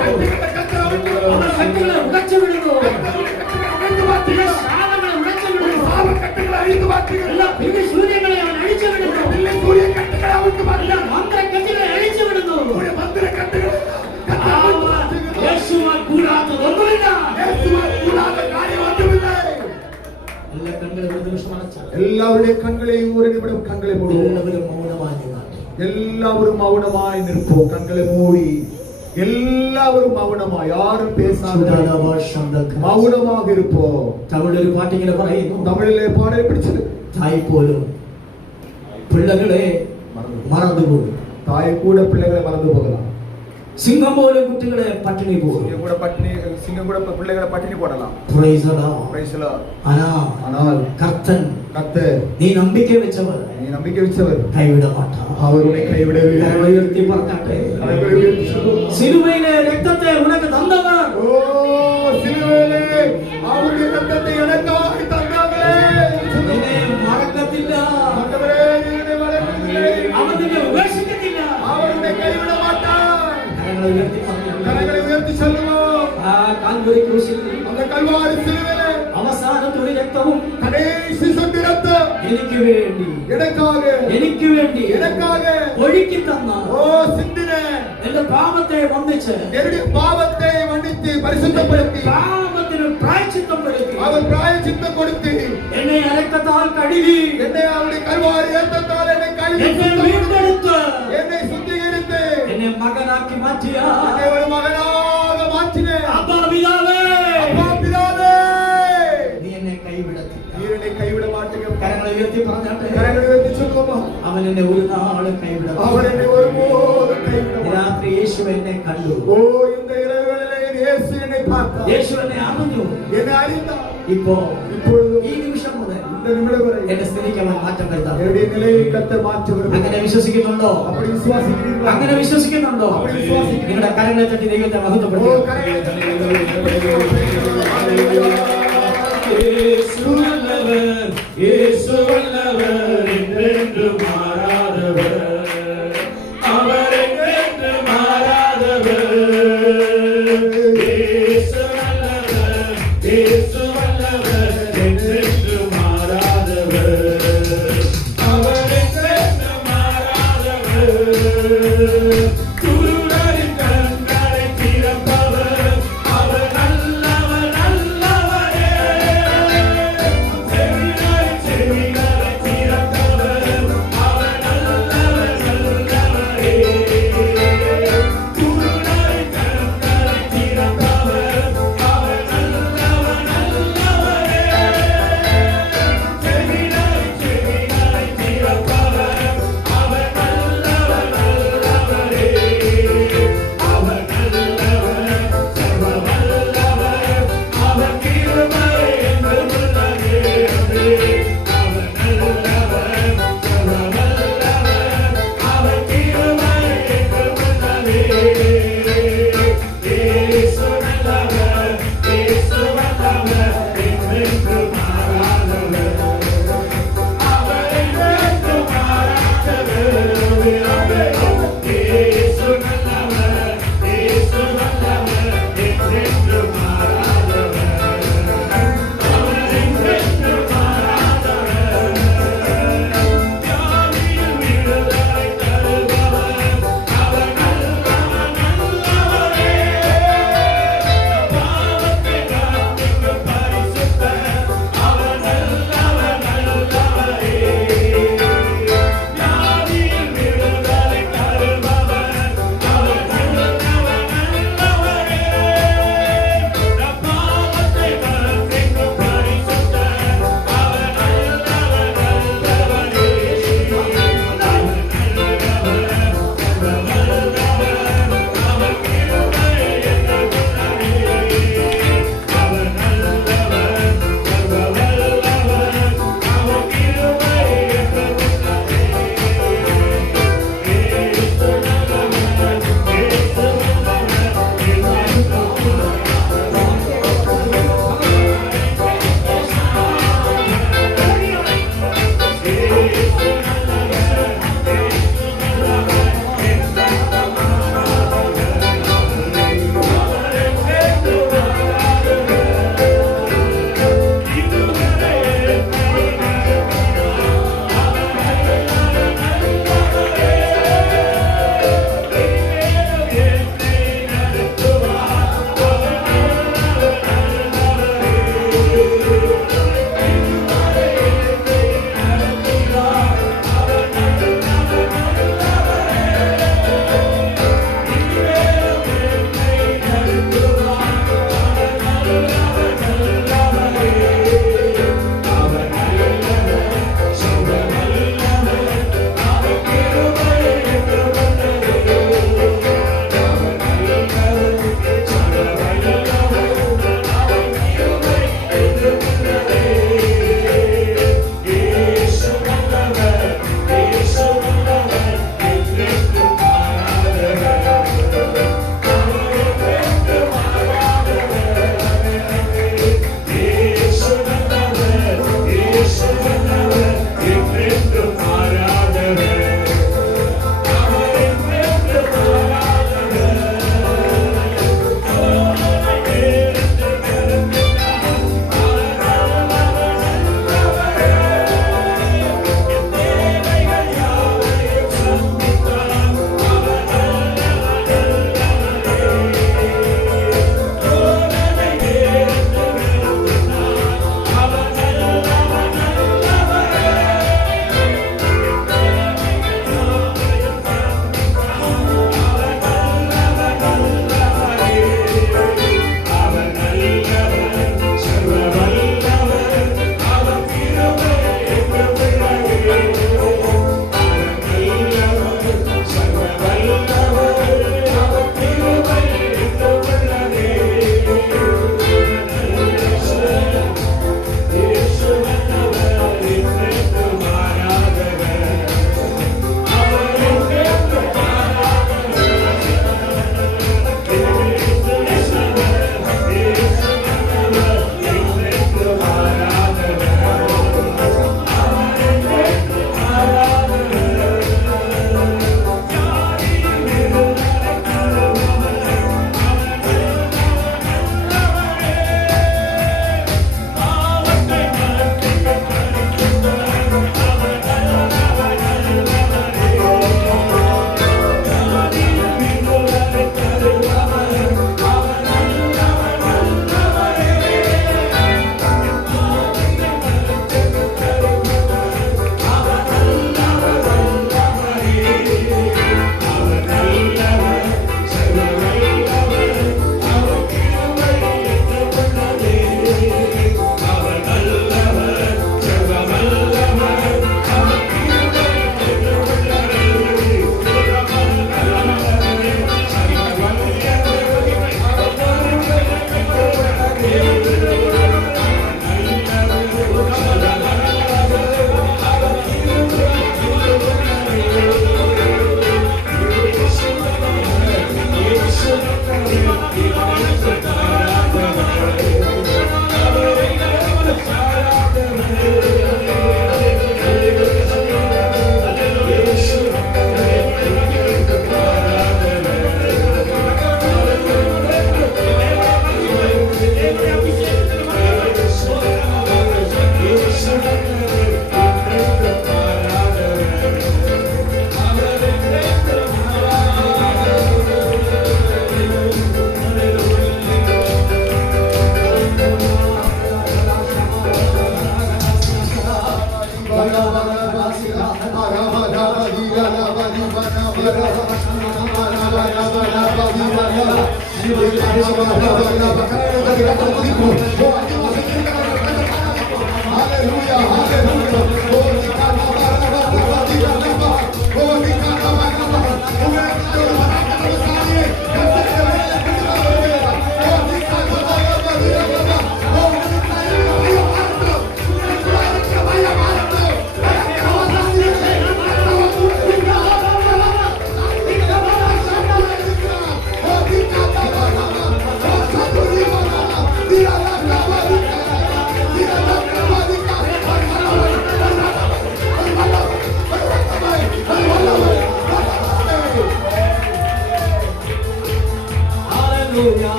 கர்த்தர் அவிழ்த்து അവൻ കെട്ടുകളെ ഉടച്ചു വിടുന്നു, அவிழ்த்து மாற்றினார். ശാപങ്ങളെ ഉടച്ചു വിടുന്നു, சாப கட்டுகளை அழித்து மாற்றினார். എല്ലാ പിന്നീ ശൂന്യങ്ങളെ അവൻ അഴിച്ചു വിടുന്നു, இல்லை சூரிய கட்டுகளை அவிழ்த்து എല്ലാ மாற்றினார். മന്ത്രക്കെട്ടുകളെ അഴിച്ചു വിടുന്നു. உடைய மந்திர கட்டுகளை கர்த்தர் அவிழ்த்து மாற்றினார். യേശുവാൽ കൂടാത്തതൊന്നുമില്ല. இயேசுவால் கூடாத காரியம் ஒன்றுமில்லை. എല്ലാ കണ്ണുകളും ഒരു നിമിഷം അടച്ചാൽ எல்லாருடைய கண்களையும் ஒரு நிமிடம் கண்களை மூடுவோம். എല്ലാവരും മൗനമായി നിന്നാട്ടെ. எல்லாவரும் மௌனமாய் நிற்போம். கண்களை மூடி எல்லாவரும் மௌனமாய், யாரும் பேசாத மௌனமாக இருப்போம். തമിഴൊരു പാട്ടിങ്ങനെ പറയുന്നു, தமிழிலே பாடல் பிடிச்சது. തായ് പോലും പിള്ളകളെ മറന്നുപോകും, தாய் கூட பிள்ளைகளை மறந்து போகலாம், സിംഹം പോലും കുട്ടികളെ പട്ടിണി പോകും. சிங்கம் கூட பிள்ளைகளை பட்டினி போடலாம். Praise the Lord. Praise the Lord. ஆனால் கர்த்தன், கர்த்தர், നീ നമ്പിക്കை വെച്ചവർ நீ நம்பிக்கை வச்சவர், കൈവിട മാട്ടാർ. அவர் உன்னை கைவிடவே இல்லை. കരങ്ങളെ ഉയർത്തി പറഞ്ഞാട്ടെ. கரங்களை உயர்த்தி சொல்லுவோம். സിലുവയിലെ രക്തത്തെ ഉനക്ക് തന്നവർ, ஓ சிலுவையிலே அவருடைய ரத்தத்தை எனக்காக தந்தாங்களே, നിന്നെ മറക്കത്തില്ല, ஆண்டவரே, நீ என்னை மறக்கவில்லை, അവൻ നിന്നെ ഉപേക്ഷിക്കത്തില്ല. அவர் உன்னை கைவிட மாட்டார். കരങ്ങളെ ഉയർത്തി പറഞ്ഞു. கரங்களை உயர்த்தி சொல்லுவோம். ആ കാൽവരി ക്രൂശിൽ அந்த கல்வாரி சிலுவையிலே അവസാനത്തൊരു രക്തവും கடைசி சொட்டு ரத்தம் എനിക്ക് വേണ്ടി, எனக்காக எனக்காக ഒഴുക്കി തന്ന, ஓ சிந்தின, എന്റെ പാപത്തെ വന്ദിച്ച്, என்னுடைய பாவத்தை மன்னித்து பரிசுத்தப்படுத்தி, പാപത്തിന് പ്രായശ്ചിത്തം വരുത്തി, அவர் பிராயச்சித்தம் கொடுத்து, എന്നെ ആ രക്തത്താൽ കഴുകി, என்னை அவருடைய கல்வாரி ரத்தத்தால் என்னை கழுவி എന്നെ വീണ്ടെടുത്ത്, என்னை சுத்திகரித்து എന്നെ മകനാക്കി മാറ്റിയ என்னை ஒரு மகனாக மாட்டார். என்னை கைவிட மாட்டேங்க. கரங்களை உயர்த்தி பாராட்டு. கரங்களை உயர்த்தி சொல்லுவோமா? அவன் என்னை ஒரு நாளும் கைவிட மாட்டார். அவர் என்னை ஒருபோதும் கைவிட இந்த மாட்டார். ராத்திரி இயேசு என்னை கண்டு, ஓ, இந்த இரவுகளிலே இயேசு என்னை பார்த்தார். இயேசு என்னை அறிഞ്ഞു, என்னை அறிந்தார். இப்போ இப்பொழுது ഈ നിമിഷം മുതൽ இந்த நிமிடம் வரை എന്റെ സ്ഥിതിക്ക് അവൻ മാറ്റം വരുത്താം. என்னுடைய நிலையை கர்த்தர் மாற்றி வருகிறார். അങ്ങനെ വിശ്വസിക്കുന്നുണ്ടോ? அப்படி விசுவாசிக்கிறீர்களா? അങ്ങനെ വിശ്വസിക്കുന്നുണ്ടോ? அப்படி விசுவாசிக்கிறீர்களா? നിങ്ങളുടെ കരങ്ങളെ തട്ടി ദൈവത്തെ ஓ, മഹത്വപ്പെടുത്തുക. கரங்களை தட்டி இயேசு வல்லவர், இயேசு வல்லவர், என்றென்று மாறாதவர், அவர் என்றென்று மாறாதவர். இயேசு வல்லவர், இயேசு வல்லவர், என்றென்று மாறாதவர், அவர் என்றென்று மாறாதவர். குருடரின் கண்களை திறப்பவர், அவர் நல்லவர், நல்லவரே. செவிகளை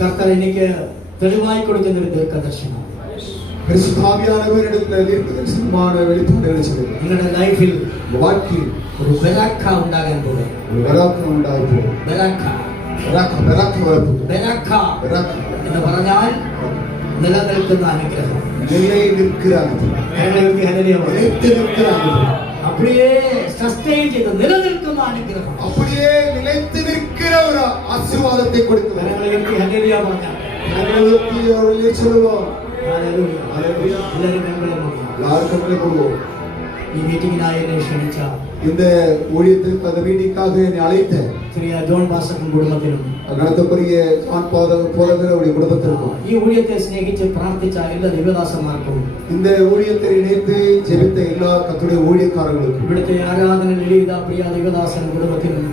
கர்த்தர் இன்னைக்கு தெளிவாய் கொடுக்கிற தீர்க்க தரிசனம் பரிசுத்தாவியானவரிடத்தில் தீர்க்கதரிசனமான வெளிப்பாடுகளை சொல்லுங்கள். உங்களோட லைஃபில் வாழ்க்கையில் ஒரு பெராக்கா உண்டாக போகுது. ஒரு பெராக்கம் ഉണ്ടാകും. பெராக்கா வரப்போகுது. பெராக்கா பெராக்கம் എന്ന് പറഞ്ഞാൽ നിലനിൽക്കുന്ന അനുഗ്രഹം. நிலை நிற்கிற அனுபவம். நிலைத்து நிற்கிற அனுபவம். அப்படியே சஸ்டெயின் செய்து நிலநிற்கும் அனுகிரகம். அப்படியே நிலைத்து நிற்கிற ஒரு ஆசீர்வாதத்தை கொடுக்கிறார். கரங்களுக்கு ஹல்லேலூயா പറഞ്ഞാൽ கரங்களுக்கு அவர்களே சொல்லுவோம். ஹல்லேலூயா ஹல்லேலூயா. எல்லாரும் கண்களை மூடுங்க. எல்லாரும் கண்களை மூடுவோம். ഈ മീറ്റിംഗിനായി എന്നെ ക്ഷണിച്ച இந்த ஊழியத்திற்கு அந்த மீட்டிங்காக என்னை அழைத்த ശ്രീ ജോൺ പാസ്റ്ററും കുടുംബത്തിനും நடத்தக்கூடிய ஜான் போதகருடைய குடும்பத்திற்கும் ഈ ഊഴിയത്തെ സ്നേഹിച്ച് പ്രാർത്ഥിച്ച എല്ലാ ദൈവദാസന്മാർക്കും இந்த ஊழியத்தை இணைத்து ஜெபித்த எல்லா கர்த்தருடைய ஊழியக்காரர்களுக்கும் ഇവിടുത്തെ ആരാധന ലീത പ്രിയ ദൈവദാസൻ കുടുംബത്തിനും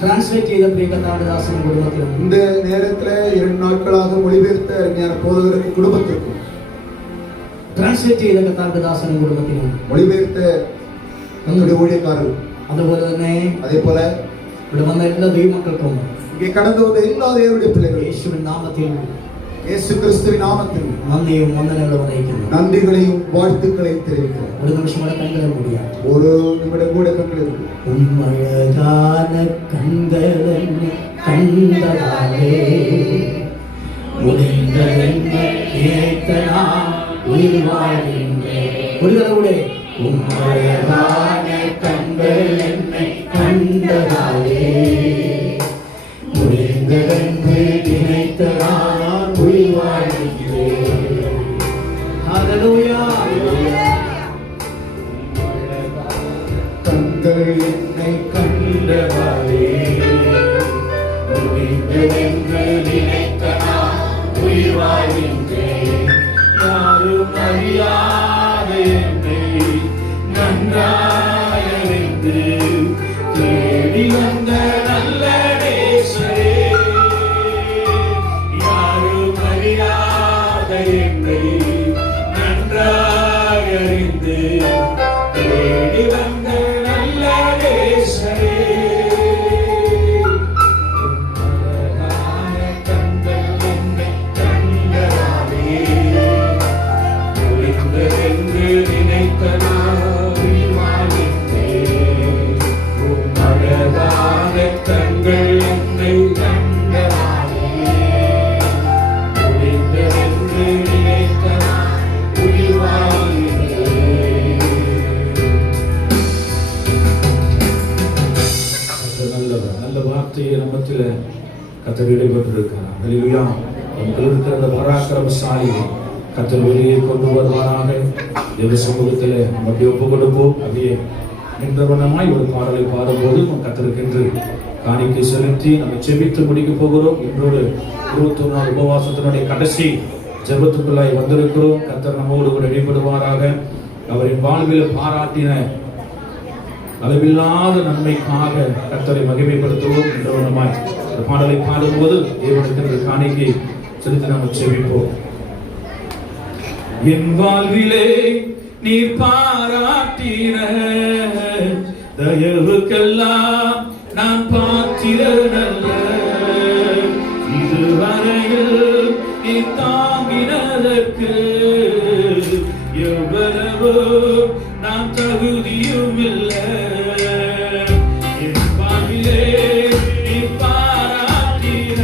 டிரான்ஸ்லேட் செய்த பிரிய கர்த்ததாசன் குடும்பத்திலும் இந்த நேரத்துல 2 நாட்களாக மொழிபெயர்த்த அருமையான போதகருக்கு குடும்பத்திற்கும் டிரான்ஸ்லேட் ചെയ്ത கர்த்ததாசன் குடும்பத்திலும் மொழிபெயர்த்த கர்த்தருடைய ஊழியக்காரர்கள் അതുപോലെ തന്നെ அதேபோல ഇവിടെ വന്ന എല്ലാ ദൈവമക്കൾക്കും இங்கே கடந்து வந்த எல்லா தேவனுடைய பிள்ளைகளும் യേശുവിൻ നാമത്തിൽ இயேசு கிறிஸ்துவின் நாமத்தில் നന്ദിയും വന്ദനങ്ങളും അറിയിക്കുന്നു. நன்றிகளையும் வாழ்த்துக்களையும் தெரிவிக்கிறேன். ഒരു നിമിഷം കൂടെ കണ്ണുകളെ മൂടിയാൽ ஒரு நிமிடம் கூட கண்களை ഉമ്മഴകാന കണ്ടതെന്നെ കണ്ടതാലേ മുടിന്തതെന്നെ കേട്ടനാ ഉയർവാഴിന്റെ ഒരു തലകൂടെ ഉമ്മഴകാന കണ്ടതെന്നെ കണ്ടതാലേ മുടിന്തതെന്നെ നിனைத்தനാ ഉയർവാഴിന്റെ. ഹല്ലേലൂയ. கண்கள் என்னை கண்டதாலே முடிந்ததென்று நினைத்த நான் உயிர் வாழ்கின்றேன். யாரும் அறியாத என்னை நன்றாய் அறிந்து தேடி வந்த நல்ல நேசரே. யாரும் அறியாத என்னை நன்றாய் அறிந்து தேடி வந்த நல்ல நேசரே. உம்மழகான கண்கள் என்னை கண்டதாலே முடிந்ததென்று நினைத்த நான் உயிர் வாழ்கின்றேன். உம்மழகான கண்கள் என்னை கண்டதாலே முடிந்ததென்று நினைத்த நான் உயிர் வாழ்கின்றேன். நல்ல வார்த்தையை நம்மத்தில் கர்த்தர் இடைப்பட்டிருக்கிறார். ஹல்லேலூயா. நமக்கு இருக்கிற அந்த பராக்கிரமசாலி கர்த்தர் வெளியே கொண்டு வருவாராக. தேவ சமூகத்தில் நம்ம அப்படியே ஒப்பு கொடுப்போம். அப்படியே நின்றவனமாய் ஒரு பாடலை பாடும்போது கர்த்தருக்கென்று காணிக்கை செலுத்தி நம்ம செபித்து முடிக்க போகிறோம். இன்றொரு 21 நாள் உபவாசத்தினுடைய கடைசி ஜெபத்துக்குள்ளாய் வந்திருக்கிறோம். கர்த்தர் நம்மோடு கூட இடைப்படுவாராக. அவரின் வாழ்வில் பாராட்டின அளவில்லாத நன்மைக்காக கர்த்தரை மகிமைப்படுத்துவோம். என்றவனமாய் இந்த பாடலை பாடும்போது தேவனுக்கு காணிக்கை செலுத்தி நாம் செபிப்போம். என் வாழ்விலே நீர் பாராட்டின தயவுக்கெல்லாம் நான் பாத்திரனல்ல. இதுவரையில் நீ தாங்கினதற்கு எவ்வளவோ நான் தகுதியும் இல்லை. என் வாழ்விலே நீ பாராட்டின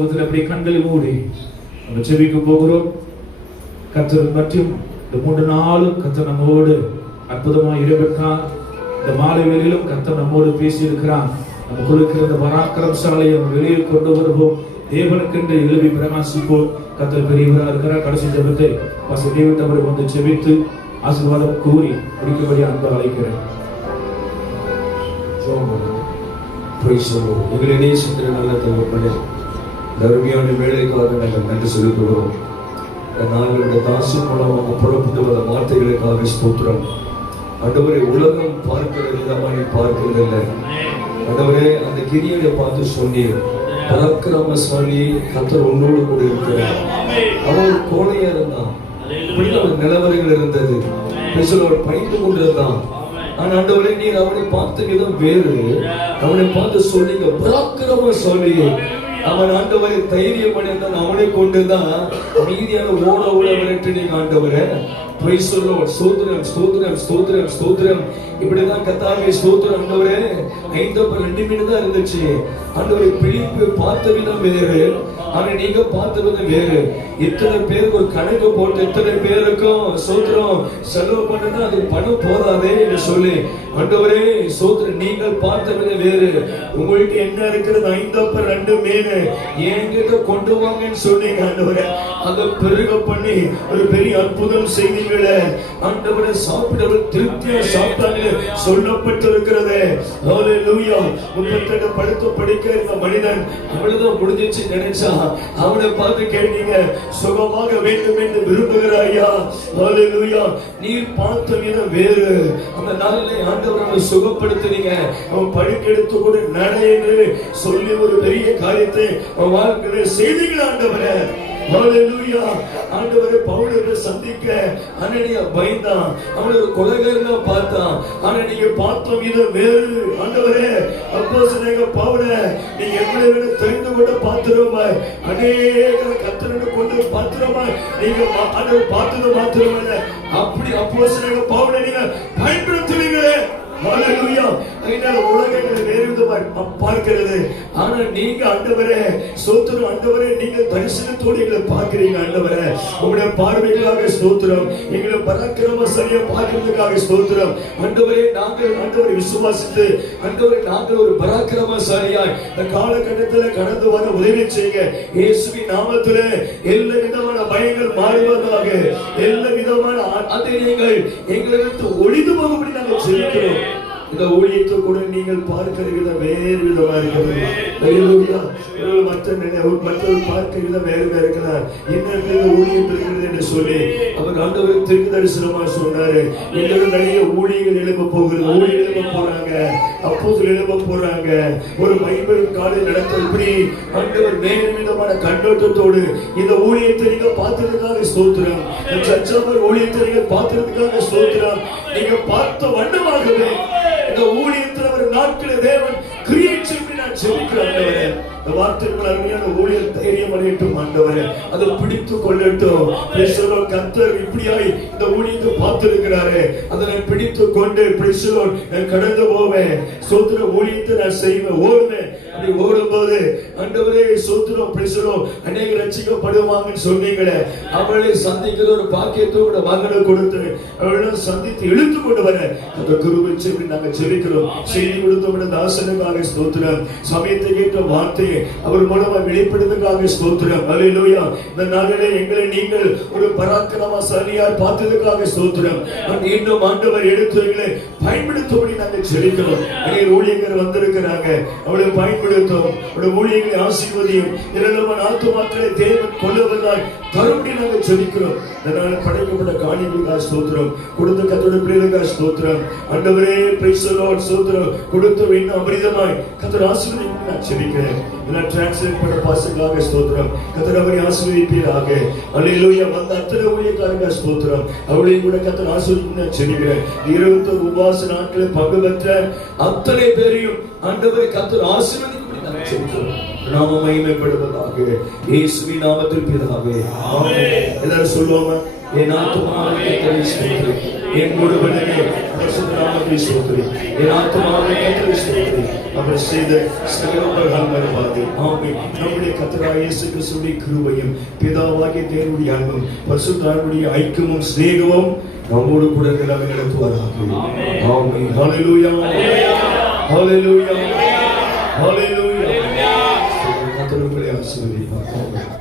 சமூகத்தில் அப்படியே கண்களை மூடி நம்ம செவிக்க போகிறோம். கர்த்தர் மற்றும் இந்த 3 நாளும் கர்த்தர் நம்மோடு அற்புதமாக இடைபெற்றார். இந்த மாலை வேளையிலும் கர்த்தர் நம்மோடு பேசி இருக்கிறார். நமக்கு இருக்கிற இந்த பராக்கிரமசாலையை வெளியே கொண்டு வருவோம். தேவனுக்கென்று எழுதி பிரகாசிப்போம். கர்த்தர் பெரியவராக இருக்கிறார். கடைசி ஜெபத்தை பாஸ்டர் டேவிட் அவரை வந்து செபித்து ஆசீர்வாதம் கூறி முடிக்கும்படி அன்பு அழைக்கிறேன். எங்களை நேசிக்கிற நல்ல தகப்பனே, இந்த அருமையான வேலைக்காக நாங்கள் நன்றி செலுத்துகிறோம். நாங்களுடைய தாசி மூலமாக புறப்பட்டு வந்த வார்த்தைகளுக்காக ஸ்தோத்திரம். ஆண்டவரே, உலகம் பார்க்கிற விதமாக பார்க்கிறதில்லை. ஆண்டவரே, அந்த கிரியை பார்த்து சொன்னீர், பராக்கிரமசாலி கர்த்தர் உன்னோடு கூட இருக்கிறார். அவன் கோழையா இருந்தான், நிலவரங்கள் இருந்தது, அவர் பயந்து கொண்டிருந்தான். ஆனா ஆண்டவரே, நீர் அவனை பார்த்த விதம் வேறு. அவனை பார்த்து சொன்னீங்க பராக்கிரமசாலி. அவன் ஆண்டவரை தைரியம் அடைந்தான். அவனை கொண்டுதான் மீதியான ஓட விரட்டு நீங்க ஆண்டவரை ஸ்தோத்திரம் ஸ்தோத்திரம் ஸ்தோத்திரம் ஸ்தோத்திரம். இப்படிதான் கர்த்தாவே ஸ்தோத்திரம். ஆண்டவரே, 5 மீன் தான் இருந்துச்சு. ஆண்டவரை பிடிப்பு பார்த்த விதம் வேறு, ஆனா நீங்க பார்த்த விதம் வேறு. இத்தனை பேருக்கு ஒரு கணக்கு போட்டு இத்தனை பேருக்கும் ஸ்தோத்திரம் செலவு பண்ணா அது பணம் போதாதே என்று சொல்லி ஆண்டவரே ஸ்தோத்திரம், நீங்கள் பார்த்த விதம் வேறு. உங்களுக்கு என்ன இருக்கிறது? 5 மீன் என்கிட்ட கொண்டு வாங்கன்னு சொன்னீங்க ஆண்டவரே. அதை பெருக பண்ணி ஒரு பெரிய அற்புதம் செய்தீங்களே ஆண்டவரை. சாப்பிடவர் திருப்தியா சாப்பிட்டாங்க சொல்லப்பட்டிருக்கிறது. ஹல்லேலூயா. 32 படுத்து படிக்க இருந்த மனிதன் அவ்வளவுதான் முடிஞ்சிச்சு நினைச்சா அவனை பார்த்து கேட்டீங்க, சுகமாக வேண்டும் என்று விரும்புகிறாயா? ஹல்லேலூயா. நீர் பார்த்த விதம் வேறு. அந்த நாளிலே ஆண்டவர் அவனை சுகப்படுத்தினீங்க. அவன் படுக்கெடுத்து கூட நட என்று சொல்லி ஒரு பெரிய காரியத்தை அவன் வாழ்க்கையில செய்தீங்களா ஆண்டவரே? ஹல்லேலூயா. ஆண்டவரே, பவுலை சந்திக்க அனனியா பயந்தான். அவனை ஒரு கொலைகாரனா பார்த்தான். ஆனா நீங்க பார்த்த விதம் வேறு ஆண்டவரே. அப்போஸ்தலனாகிய பவுலை நீங்க எப்படி தெரிந்து கொண்ட பாத்திரமா, அநேக கர்த்தரை கொண்டு பாத்திரமா நீங்க ஆண்டவர் பார்த்தது மாத்திரமல்ல, அப்படி அப்போஸ்தலனாகிய பவுலை நீங்க பயன்படுத்துவீங்களே. ஹல்லேலூயா. உலகங்களை வேறு விதமாக பார்க்கிறது. ஆனா நீங்க ஆண்டவரே ஸ்தோத்திரம். ஆண்டவரே, நீங்க தரிசனத்தோடு எங்களை பார்க்கிறீங்க ஆண்டவரே. உங்களுடைய பார்வைக்காக ஸ்தோத்திரம். எங்களை பராக்கிரமசாலியா பார்க்கிறதுக்காக ஸ்தோத்திரம் ஆண்டவரே. நாங்கள் ஆண்டவரை விசுவாசித்து ஆண்டவரை நாங்கள் ஒரு பராக்கிரமசாலியாய் இந்த காலகட்டத்தில் கடந்து வர உதவி செய்யுங்க இயேசுவின் நாமத்திலே. எல்லா விதமான பயங்கள் மாறுவதாக, எல்லா விதமான அதை நீங்கள் எங்களை விட்டு ஒளிந்து போகும்படி நாங்கள் செய்கிறோம். இந்த ஊழியத்தை கூட நீங்கள் பார்க்கிற விதம் வேறு விதமா இருக்கிறது. மற்றவர் பார்க்கிற விதம் வேறு வேறு இருக்கிறார். என்ன ஊழியம் இருக்கிறது என்று சொல்லி அவர் ஆண்டவர் திருக்கு தரிசனமா சொன்னாரு. எங்களுக்கு நிறைய ஊழியர்கள் எழுப்ப போகிறது. ஊழியர் எழுப்ப போறாங்க, அப்போஸ்தலர் எழுப்ப போறாங்க. ஒரு பைபிள் காலை நடத்த இப்படி ஆண்டவர் வேறு விதமான கண்ணோட்டத்தோடு இந்த ஊழியத்தை நீங்க பார்த்ததுக்காக ஸ்தோத்திரம். சச்சவர் ஊழியத்தை நீங்க பார்த்ததுக்காக ஸ்தோத்திரம். நீங்க பார்த்த வண்ணமாகவே இந்த ஊழியத்தில் ஒரு நாட்களில் தேவன் கிரியேட் செய்து நான் ஜெபிக்கிறேன். இந்த வார்த்தைகள் அருமையான ஊழியர் தைரியம் அடையட்டும் ஆண்டவரே. அதை பிடித்து கொள்ளட்டும். கர்த்தர் இப்படியாய் இந்த ஊழியத்தை பார்த்திருக்கிறாரே, அதனை பிடித்து கொண்டு கடந்து போவேன். சோத்திர ஊழியத்தை நான் செய்வேன், ஓடுவேன். அப்படி ஓடும்போது ஆண்டவரே சோத்திரம் பேசுறோம். அநேக ரட்சிக்கப்படுவாங்கன்னு சொன்னீங்களே, அவளை சந்திக்கிற ஒரு பாக்கியத்தோட மகனை கொடுத்து அவளை சந்தித்து இழுத்து கொண்டு வர அந்த குருவை செவி நாங்கள் ஜெபிக்கிறோம். செய்தி கொடுத்த தாசனுக்காக ஸ்தோத்திரம். சமயத்தை கேட்ட வார்த்தை அவர் மூலமா வெளிப்படுத்துக்காக ஸ்தோத்திரம். ஹல்லேலூயா. இந்த நாளிலே எங்களை நீங்கள் ஒரு பராக்கிரமசாலியாய் பார்த்ததுக்காக ஸ்தோத்திரம். இன்னும் ஆண்டவர் எடுத்து எங்களை பயன்படுத்தும்படி நாங்கள் ஜெபிக்கிறோம். அநேக ஊழியர்கள் வந்திருக்கிறாங்க, அவளை பயன்படுத்தும். அவருடைய ஊழியர்களை ஆசீர்வதியும். இரண்டாம் ஆத்துமாக்களை தேவன் கொள்ளுவதாய் தரும்படி நாங்கள் ஜெபிக்கிறோம். இதனால படைக்கப்பட்ட காணிகளுக்காக ஸ்தோத்திரம். கொடுத்த கர்த்தருடைய பிள்ளைகளுக்காக ஸ்தோத்திரம். ஆண்டவரே பிரைஸ் தி லார்ட் ஸ்தோத்திரம். கொடுத்த இன்னும் அமிர்தமாய் கர்த்தர் ஆசீர்வதிக்க நான் ஜெபிக்கிறேன். இதெல்லாம் டிரான்ஸ்லேட் பண்ண பாசங்களுக்காக ஸ்தோத்திரம். கர்த்தர் அவரை ஆசீர்வதிப்பீராக. ஹல்லேலூயா. வந்த அத்தனை ஊழியக்காரங்க ஸ்தோத்திரம். அவளையும் கூட கர்த்தர் ஆசீர்வதிக்க நான் ஜெபிக்கிறேன். 21 உபவாச நாட்களை பங்கு பெற்ற அத்தனை பேரையும் ஆண்டவரை கர்த்தர் ஆசீர்வதிக்கும்படி நான் ஜெபிக்கிறேன். நாம மகிமைப்படுவதாக இயேசுவின் நாமத்தில் பிதாவே. ஆமென். எல்லாரும் சொல்லுவாங்க. என் ஆத்துமாவே கர்த்தரை ஸ்தோத்திரி. என் முழுவதுமே பரிசுத்த நாமத்தை ஸ்தோத்திரி. என் ஆத்துமாவே கர்த்தரை ஸ்தோத்திரி. அவர் செய்த சகல உபகாரங்களை பார்த்து ஆமென். நம்முடைய கர்த்தராகிய இயேசு கிறிஸ்துவின் கிருபையும் பிதாவாகிய தேவனுடைய அன்பும் பரிசுத்த ஆவியுடைய ஐக்கியமும் சிநேகமும் நம்மோடு கூட நிலவி நடத்துவாராக. ஆமென். ஹல்லேலூயா. ஹல்லேலூயா. ஹல்லேலூயா. கர்த்தர் உங்களை ஆசீர்வதிப்பார்.